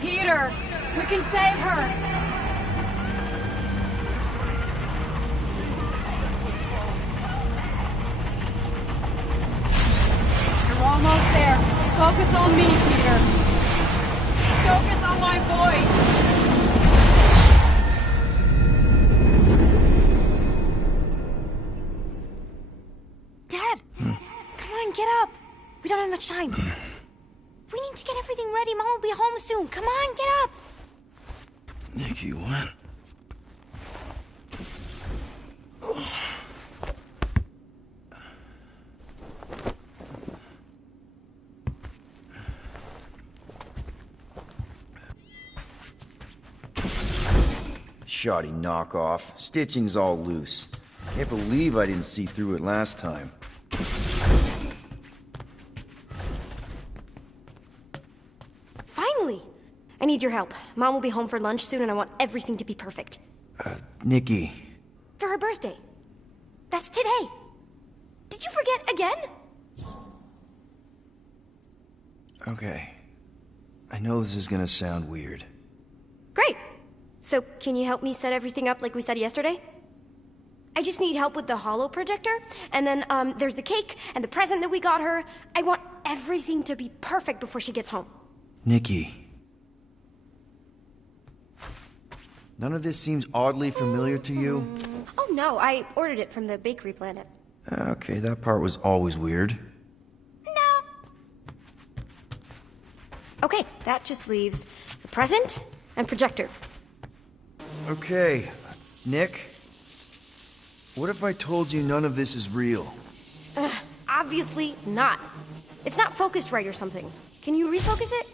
Peter! We can save her! You're almost there. Focus on me, Peter. Focus on my voice. Dad! Come on, get up! We don't have much time. We need to get everything ready. Mom will be home soon. Come on, get up! Nikki, what? Shoddy knockoff. Stitching's all loose. Can't believe I didn't see through it last time. Finally! I need your help. Mom will be home for lunch soon and I want everything to be perfect. Nikki. For her birthday. That's today. Did you forget again? Okay. I know this is gonna sound weird. Great! So, can you help me set everything up like we said yesterday? I just need help with the holo projector, and then, there's the cake and the present that we got her. I want everything to be perfect before she gets home. Nikki. None of this seems oddly familiar to you? Oh no, I ordered it from the Bakery Planet. Okay, that part was always weird. Okay, that just leaves the present and projector. Okay, Nick. What if I told you none of this is real? Obviously not. It's not focused right or something. Can you refocus it?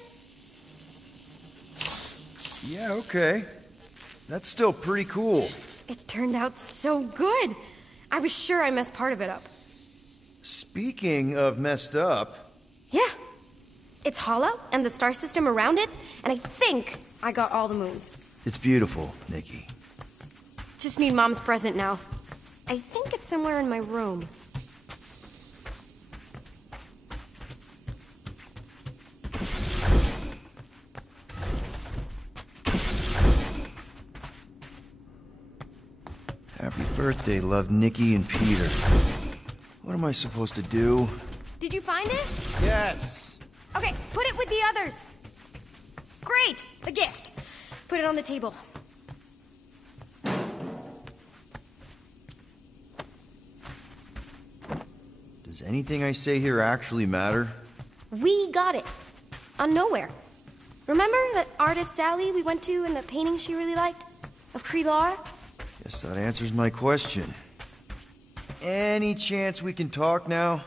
Yeah, okay. That's still pretty cool. It turned out so good. I was sure I messed part of it up. Speaking of messed up... Yeah. It's hollow, and the star system around it, and I think I got all the moons. It's beautiful, Nikki. Just need Mom's present now. I think it's somewhere in my room. Happy birthday, love, Nikki and Peter. What am I supposed to do? Did you find it? Yes! Okay, put it with the others. Great! The gift. Put it on the table. Does anything I say here actually matter? We got it. on nowhere. Remember that artist's alley we went to and the painting she really liked? Of Krelar? Guess that answers my question. Any chance we can talk now?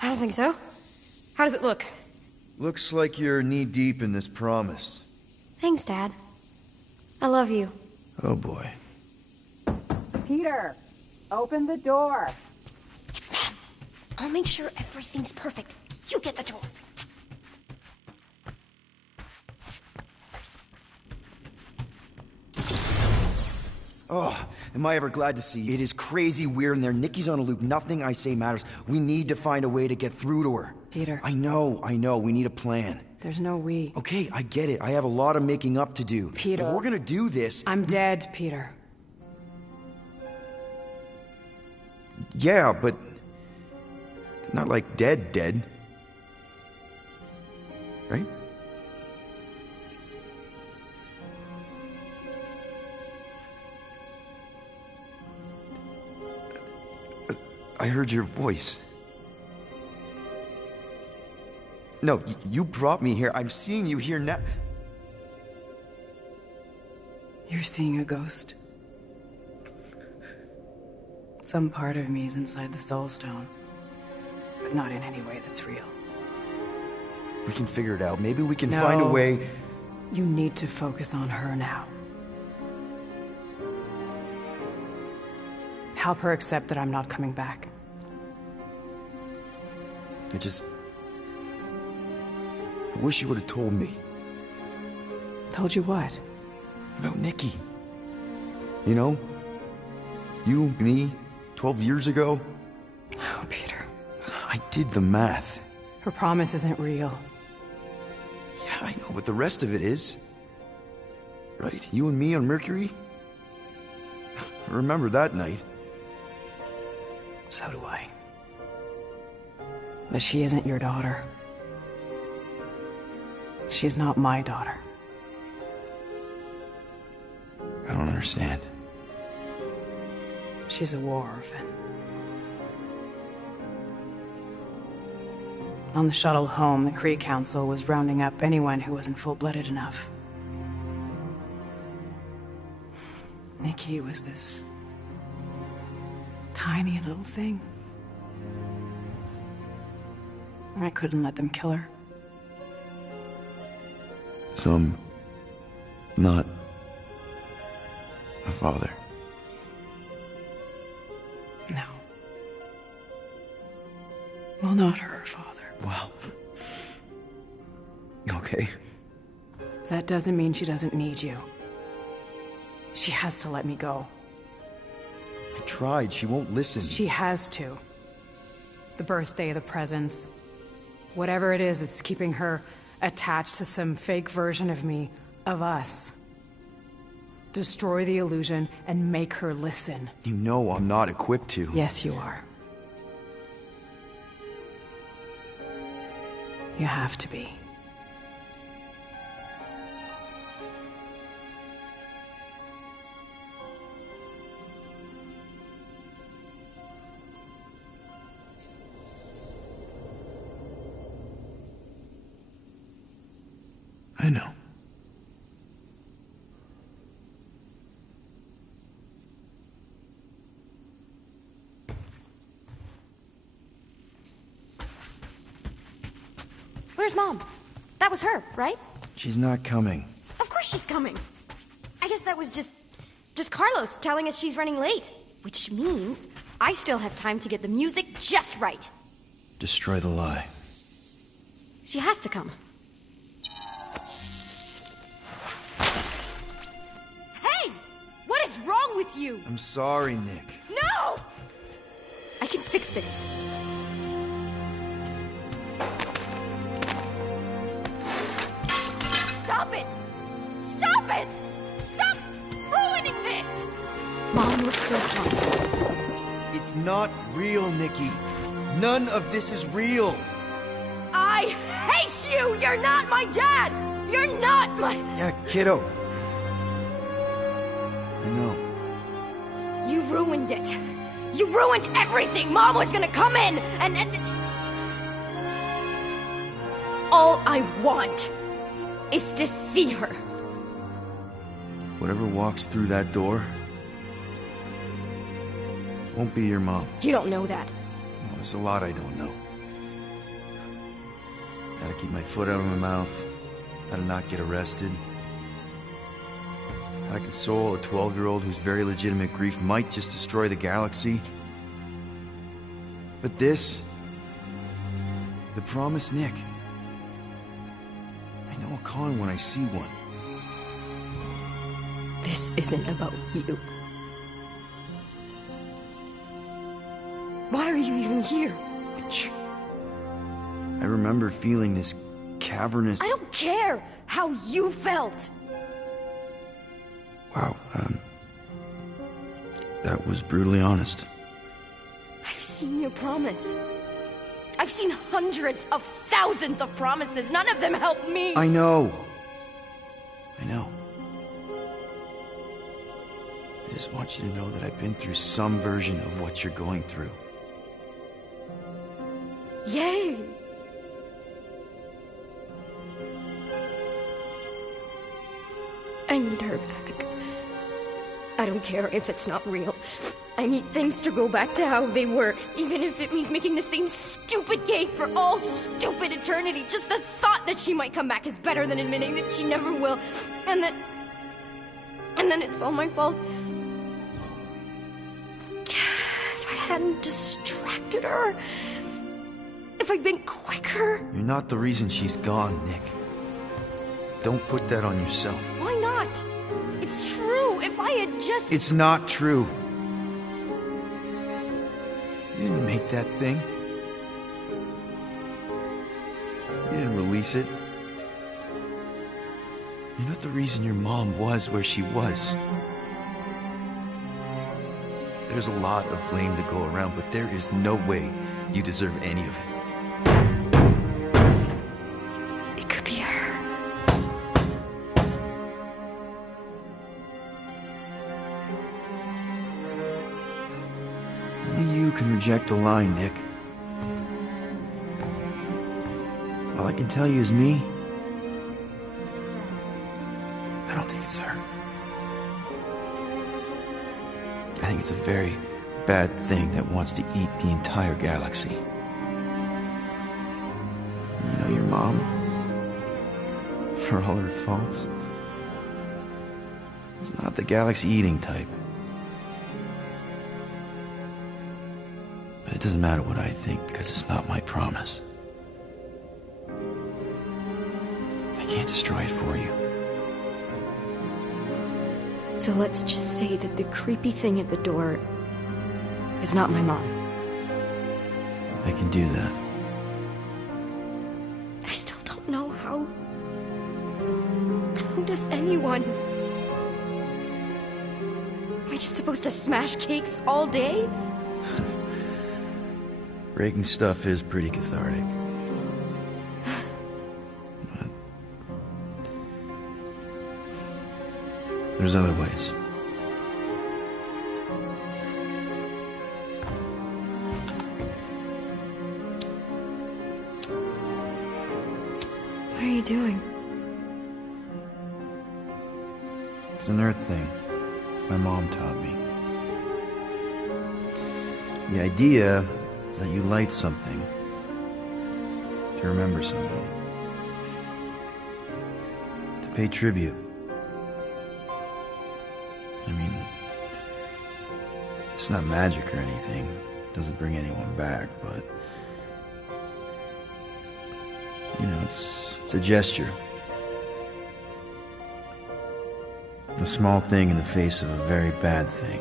I don't think so. How does it look? Looks like you're knee-deep in this promise. Thanks, Dad. I love you. Oh boy. Peter, open the door. It's Mom. I'll make sure everything's perfect. You get the door. Oh, am I ever glad to see you. It is crazy weird in there. Nikki's on a loop. Nothing I say matters. We need to find a way to get through to her. Peter. I know. We need a plan. There's no we. Okay, I get it. I have a lot of making up to do. Peter. If we're gonna do this... I'm dead, Peter. Yeah, but... not like dead. Right? I heard your voice. No, you brought me here. I'm seeing you here now. You're seeing a ghost. Some part of me is inside the Soul Stone, but not in any way that's real. We can figure it out. Maybe we can find a way... You need to focus on her now. Help her accept that I'm not coming back. I wish you would have told me. Told you what? About Nikki. You know? You, me, 12 years ago. Oh, Peter. I did the math. Her promise isn't real. Yeah, I know, but the rest of it is. Right? You and me on Mercury? I remember that night. So do I. But she isn't your daughter. She's not my daughter. I don't understand. She's a war orphan. On the shuttle home, the Kree Council was rounding up anyone who wasn't full-blooded enough. Nikki was this tiny little thing. I couldn't let them kill her. So I'm not a father. No. Well, not her father. Wow. Okay. That doesn't mean she doesn't need you. She has to let me go. I tried. She won't listen. She has to. The birthday, the presents. Whatever it is that's keeping her attached to some fake version of me, of us. Destroy the illusion and make her listen. You know I'm not equipped to. Yes, you are. You have to be. I know. Where's Mom? That was her, right? She's not coming. Of course she's coming. I guess that was just Carlos telling us she's running late. Which means I still have time to get the music just right. Destroy the lie. She has to come. Hey! What is wrong with you? I'm sorry, Nick. No! I can fix this. Stop it! Stop it! Stop ruining this! Mom will still come. It's not real, Nikki. None of this is real. I hate you! You're not my dad! You're not my... Yeah, kiddo. I know. You ruined it. You ruined everything! Mom was gonna come in and... all I want is to see her. Whatever walks through that door won't be your mom. You don't know that. Well, there's a lot I don't know. How to keep my foot out of my mouth, how to not get arrested, how to console a 12-year-old whose very legitimate grief might just destroy the galaxy. But this, the promised Nick, I know a con when I see one. This isn't about you. Why are you even here? I remember feeling this cavernous... I don't care how you felt. Wow, that was brutally honest. I've seen your promise. I've seen hundreds of thousands of promises. None of them help me. I know. I know. I just want you to know that I've been through some version of what you're going through. Yay! I need her back. I don't care if it's not real. I need things to go back to how they were, even if it means making the same stupid cake for all stupid eternity. Just the thought that she might come back is better than admitting that she never will. And then it's all my fault. If I hadn't distracted her, if I'd been quicker. You're not the reason she's gone, Nick. Don't put that on yourself. Why not? It's true. If I had just... It's not true. You didn't make that thing. You didn't release it. You're not the reason your mom was where she was. There's a lot of blame to go around, but there is no way you deserve any of it. It could be her. Only you can reject a lie, Nick. All I can tell you is me. I don't think it's her. I think it's a very bad thing that wants to eat the entire galaxy. And you know your mom, for all her faults, is not the galaxy-eating type. But it doesn't matter what I think, because it's not my promise. I can't destroy it for you. So let's just say that the creepy thing at the door is not my mom. I can do that. I still don't know how... How does anyone... Am I just supposed to smash cakes all day? Breaking stuff is pretty cathartic. But there's other ways. What are you doing? It's an Earth thing. My mom taught me. The idea is that you light something to remember someone, to pay tribute. I mean, it's not magic or anything. It doesn't bring anyone back, but you know, it's a gesture. A small thing in the face of a very bad thing.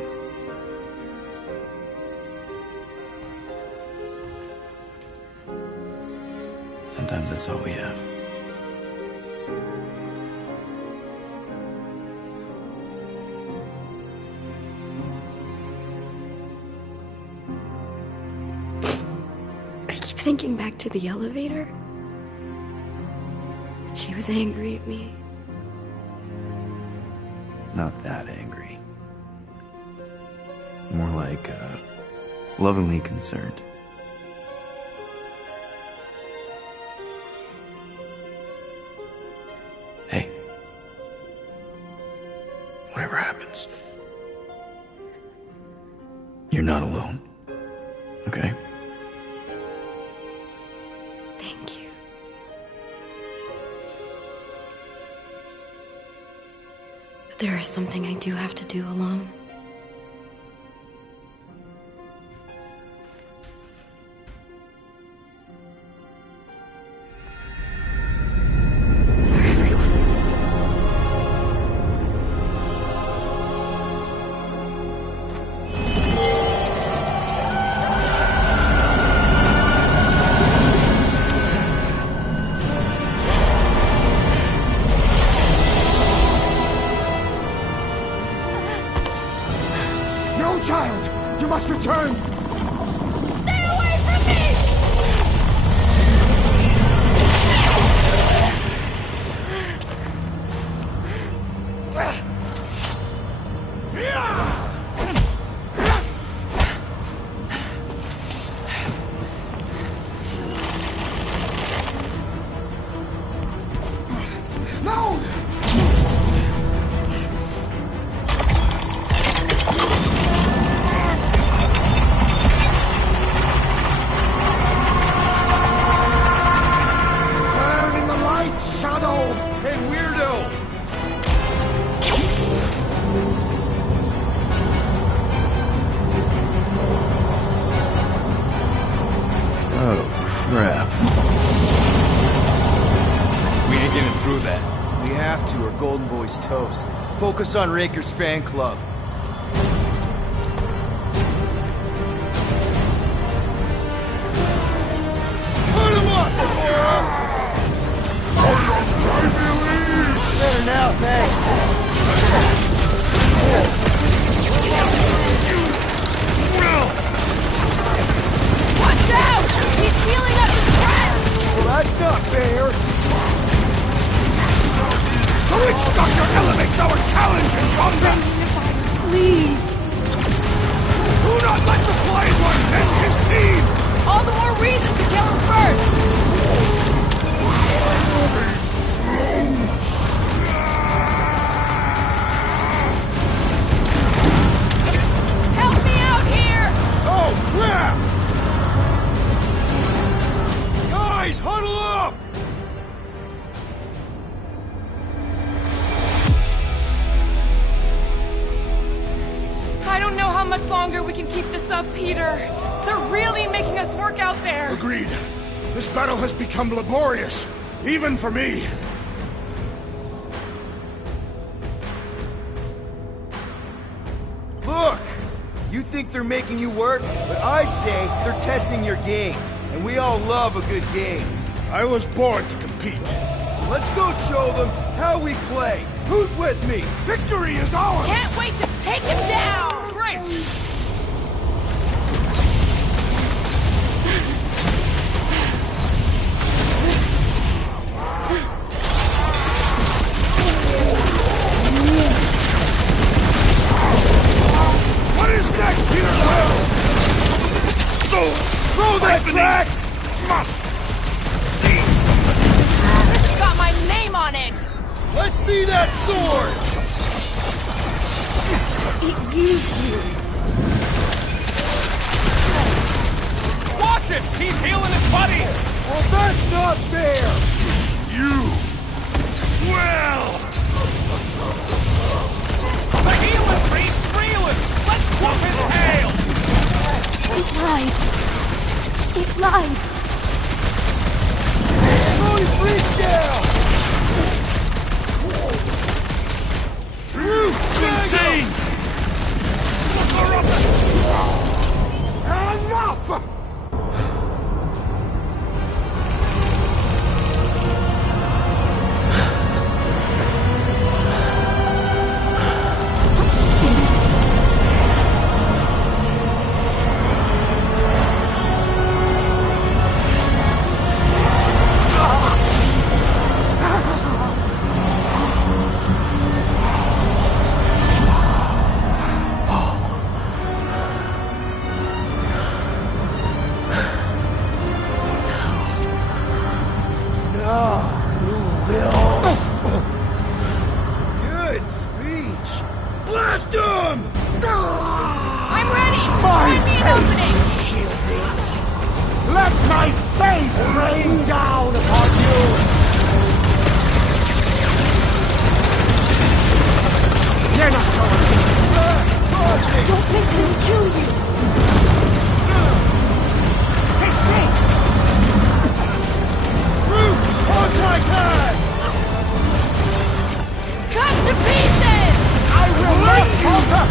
Sometimes that's all we have. I keep thinking back to the elevator. She was angry at me. Not that angry. More like, lovingly concerned. Whatever happens, you're not alone. Okay? Thank you. But there is something I do have to do alone. No, child! You must return! Stay away from me! No! Burn in the light, Shadow! Hey, weirdo! Oh, crap. We ain't getting through that. We have to, or Golden Boy's toast. Focus on Raker's fan club. Put him up, Gamora! Better now, thanks. Watch out! He's healing up his friends! Well, that's not fair! The Witch Doctor elevates our challenge in combat! Please! Do not let the Flying One end his team! All the more reason to kill him first! Help me out here! Oh, crap! Guys, huddle up! I don't know how much longer we can keep this up, Peter. They're really making us work out there. Agreed. This battle has become laborious, even for me. Look! You think they're making you work, but I say they're testing your game. And we all love a good game. I was born to compete. So let's go show them how we play. Who's with me? Victory is ours! Can't wait to take him down! Great! What is next, Peter Quill? So, Throw that, Drax! must This has got my name on it! Let's see that sword! It used you. Watch it! He's healing his buddies! Well, that's not fair! you. Well, The healing priest's reeling! Let's whoop his tail! It lied. It lied. Holy freak down! Contain! Enough! Let my fate rain down upon you! You're not going. Don't make them kill you! Take this! Cut to pieces! I will not falter!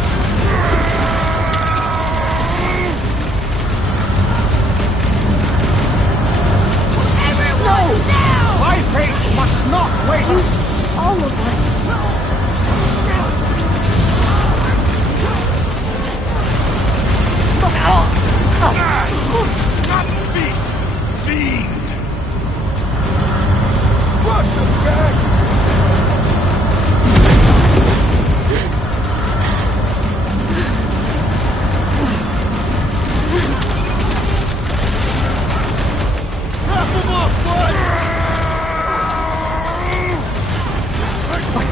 Everyone down! My fate must not wait! All of us. Not beast! Fiend! Russian Rex!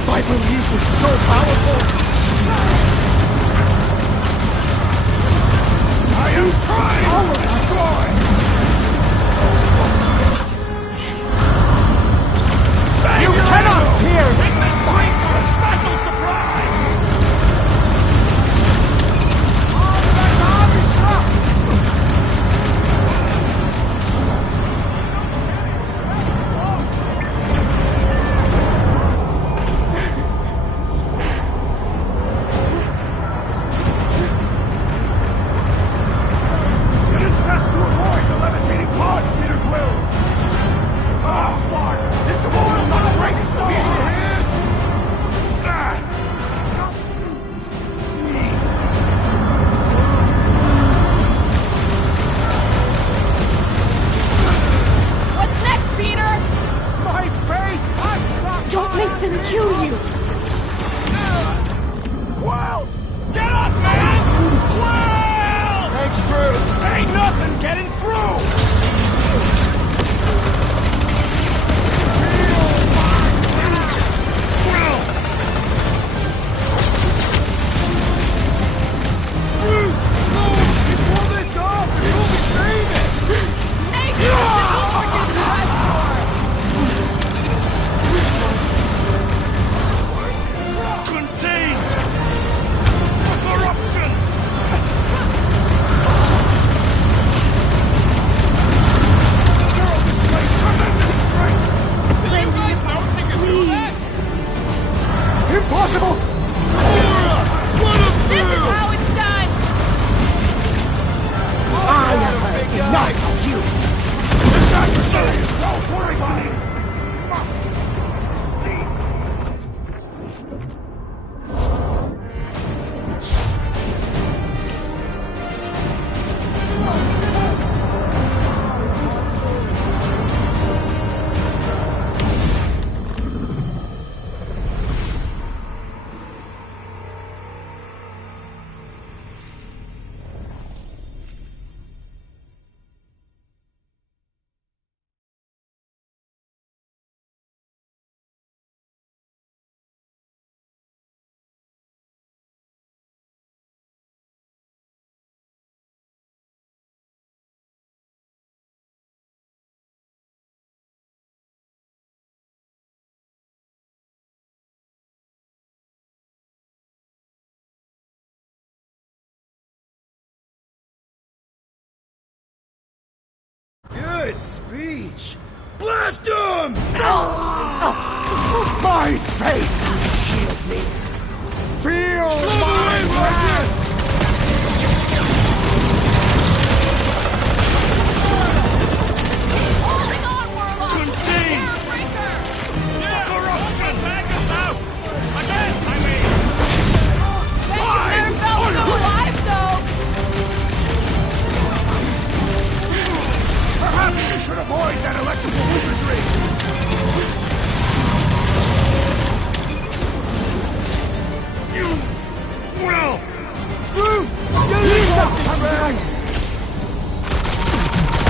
My belief is so powerful! I am trying to destroy! You cannot pierce! Witness my battle surprise! All that army struck! It is best to avoid the levitating pods, Peter Quill! Ah, Mark! This will not break so easy! What's next, Peter? My fate has not... Don't make them kill you! Quill! Get up, man! Quill! Thanks, crew. Ain't nothing getting through! Pull this off and you'll be famous! Maybe you should overdo the rest Contain! Corruptions! Girl displayed tremendous strength! You guys know if you can do that? Impossible! This is how it's done! I have heard enough of you! This adversary is no worry about it! Good speech. Blast him! My fate will shield me. Feel my wrath! Holding on, Warlock! Contain! Breaker! Corruption! Back us out! Again, I mean! Bet you never felt so alive, though! Perhaps you should avoid that electrical wizardry! You will! Leave that to Rex!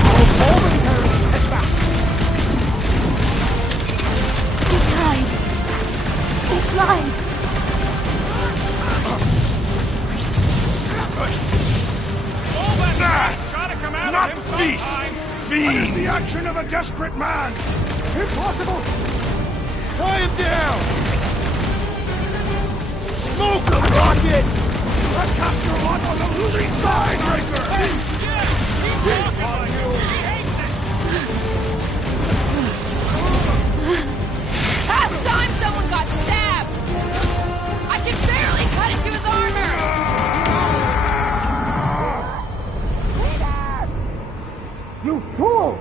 A momentary setback! He lied! He lied! All that gas gotta come out Not of him feast! sometime. That is the action of a desperate man! Impossible! Tie him down! Smoke the rocket! You have cast your lot on the losing side, Raker! Past time someone got stabbed! I can barely cut into his armor! You fool!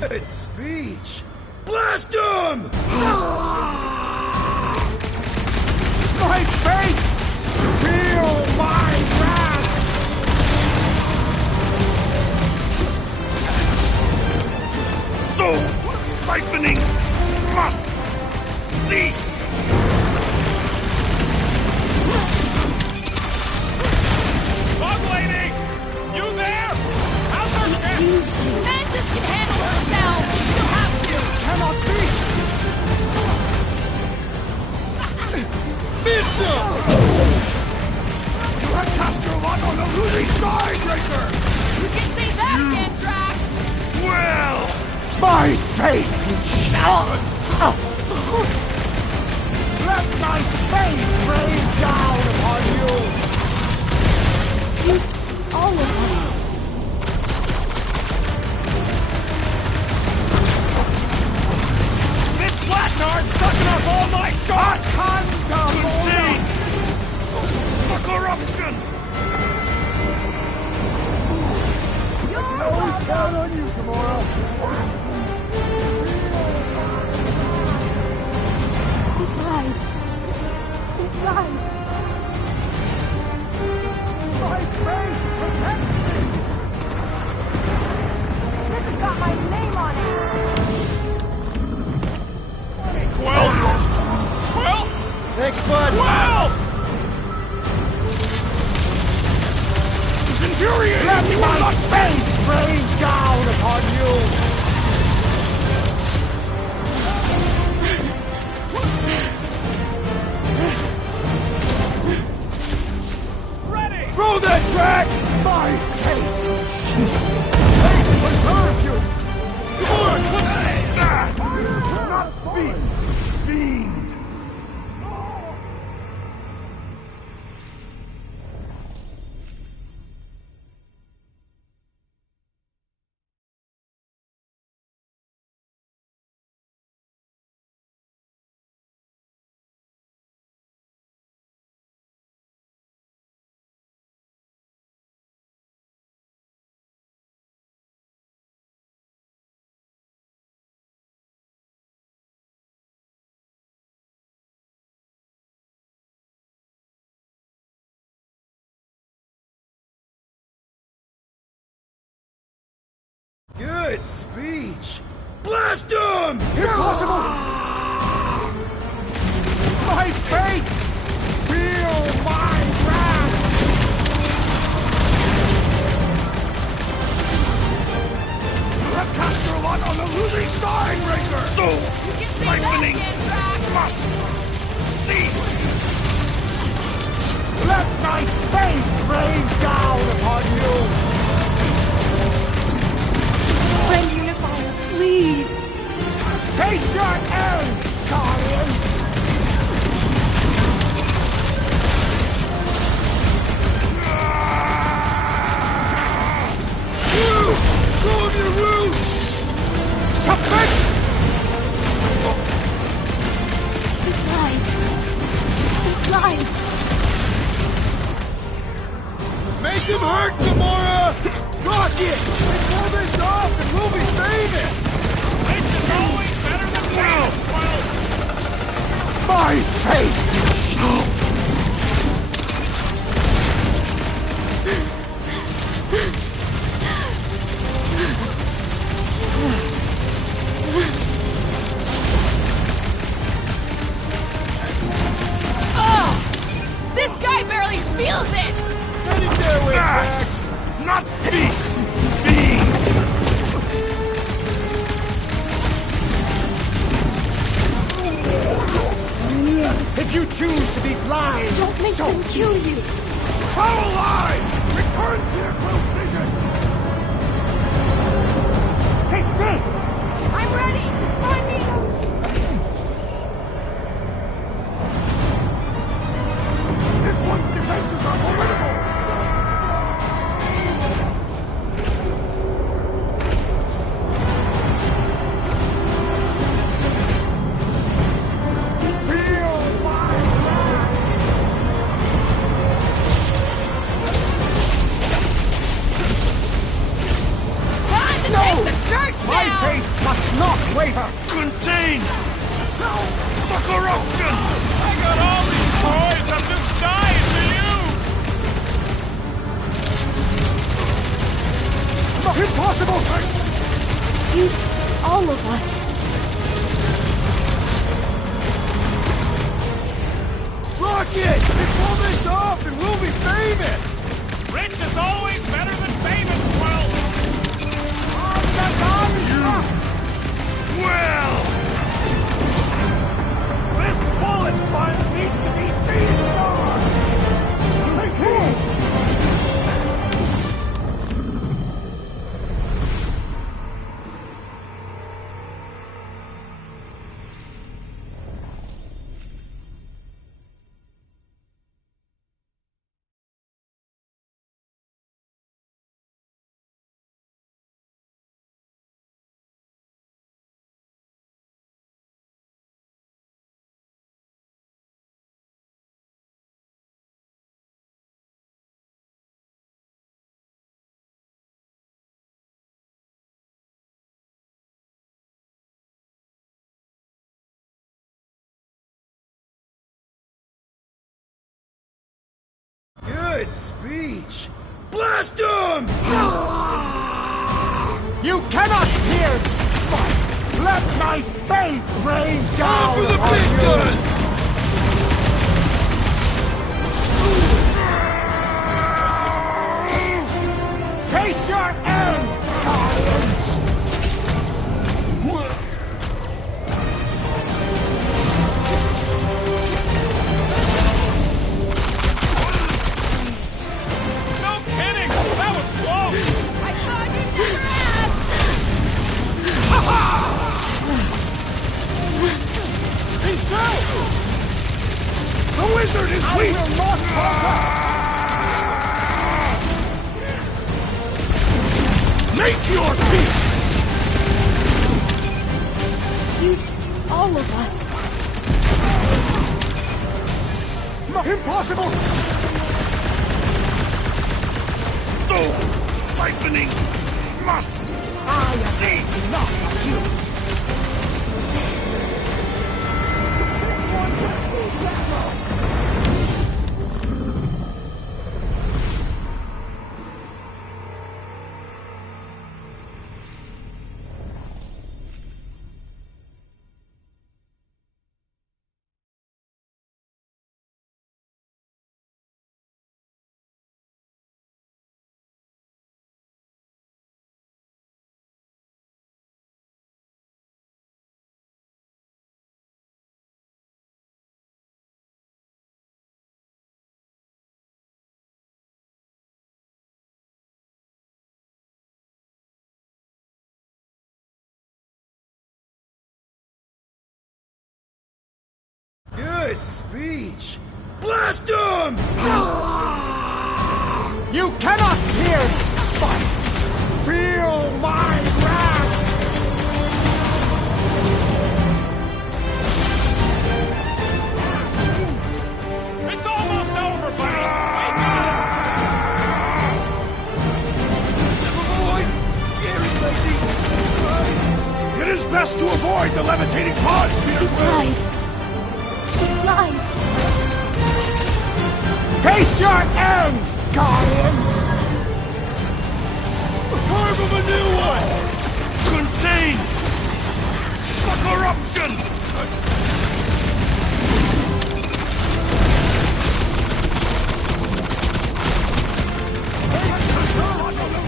Good speech! Blast him! My fate! Feel my wrath! Soul siphoning must cease! Bug lady! You there? How's her ship? Mantis can handle herself! She'll have to! Cannot be! Mitchell! You have cast your lot on the losing side, Raker! You can say that again, Drax! Well! My fate shall... Let my fate rain down upon you! Used all of us. This Flatnard's sucking up all my shots! Contain the corruption! Always count on you, Gamora! He died. He died. My face protects me! This has got my name on it. Well? Thanks, bud! Well! This is infuriating! Let You my will not fate rain down upon you! Ready! Throw that, Drax! My fate will serve you! Gamora, what's that? Not speak, fiend! Good speech! Blast him! Impossible! My fate! Feel my wrath! You have cast your lot on the losing side, Raker! So, You can say that siphoning again, Drax! must cease! Let my fate rain down upon you! Friend Unifier, please! Face your end, Guardians! Show him your roots! Submit! He died. He died. Make him hurt, Gamora! Rocket! Pull this off and we'll be famous! This is always better than well! line! Don't make them kill you! Follow line! Return to your close vision! Take this! I'm ready! Find me! This one's defenses are formidable! My faith must not waver! Contain! The corruption! I got all these boys, I'm just dying for you! Impossible! Use all of us. Rocket! We pull this off and we'll be famous! Rich is always better than famous, Quill! Well! This bullet sponge needs to be seen on! Good speech! Blast him! You cannot pierce! Let my faith rain down for the on big you! guns! Face your end, Guardians! No kidding! That was close! I saw you in your ass! Be still! The wizard is weak! I will not falter! Make your peace! Use all of us. Impossible! Soul siphoning must I am not like you! Good speech! Blast him! You cannot pierce! But feel my wrath! It's almost over, buddy! Wake Avoid scary lightning! It is best to avoid the levitating pods, Peter Quill! Line. Face your end, Guardians! Carve of a new one! Contain the corruption!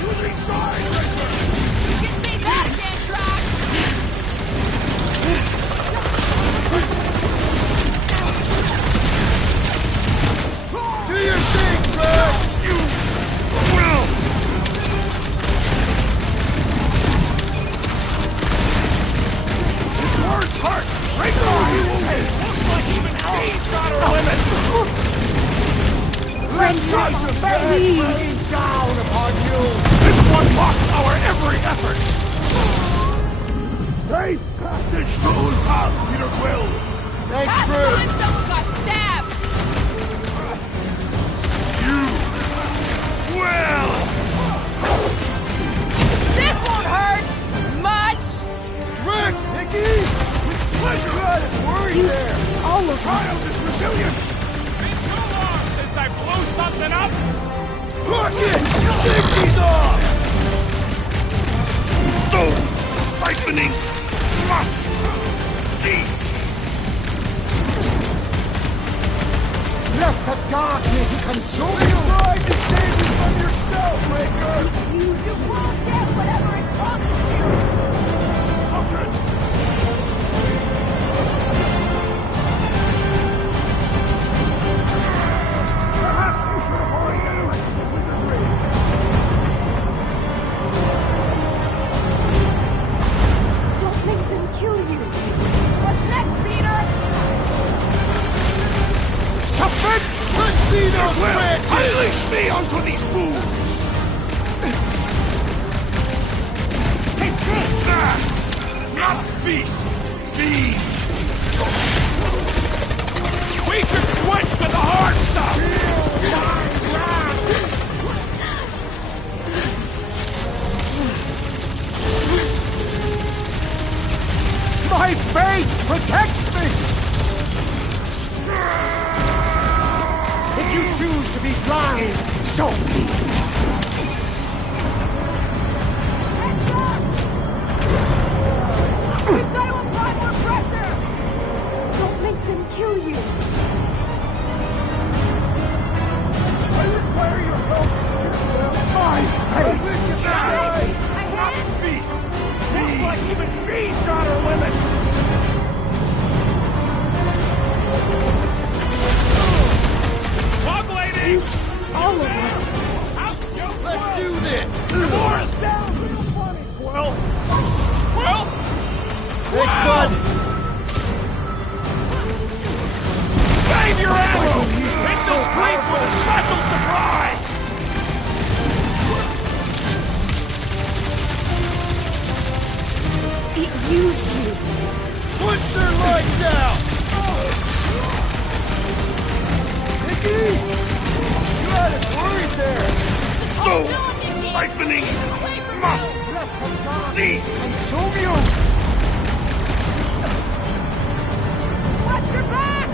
Losing side! You can say that again, Trax! Please! Rain down upon you! This one mocks our every effort! Safe passage To Ultath, Peter Quill! Thanks, Last Groot! time someone got stabbed! Well! This won't hurt! Much! Rick! Nikki! With pleasure! God, it's worried there! All of Child is resilient! Been too long since I blew something up! Rocket! Safety's off! So, siphoning must cease! Let the darkness consume you! Try to save you from yourself, Raker! you won't get whatever it promised you! Perhaps you should have already used the wizardry! Don't make them kill you! What's next, Peter? Subvert! Let's see those branches! Unleash me onto these fools! Fast! Not feast! Feed! We should switch to the hard stuff! My faith protects me! If you choose to be blind, so be it. We've got to apply more pressure! Don't make them kill you! I require your help, Peter Quill. My faith! My hand? Feast! Looks like even she's got her limits! Bug lady! All of us! Let's do this! Down to the funny, Quill! Well, Thanks, bud! Save your ammo! Hit the street with a special surprise! It used you! Put their lights out! Nikki! You had us worried there! So, siphoning must cease! Consume you! Watch your back!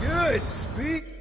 Good! Speak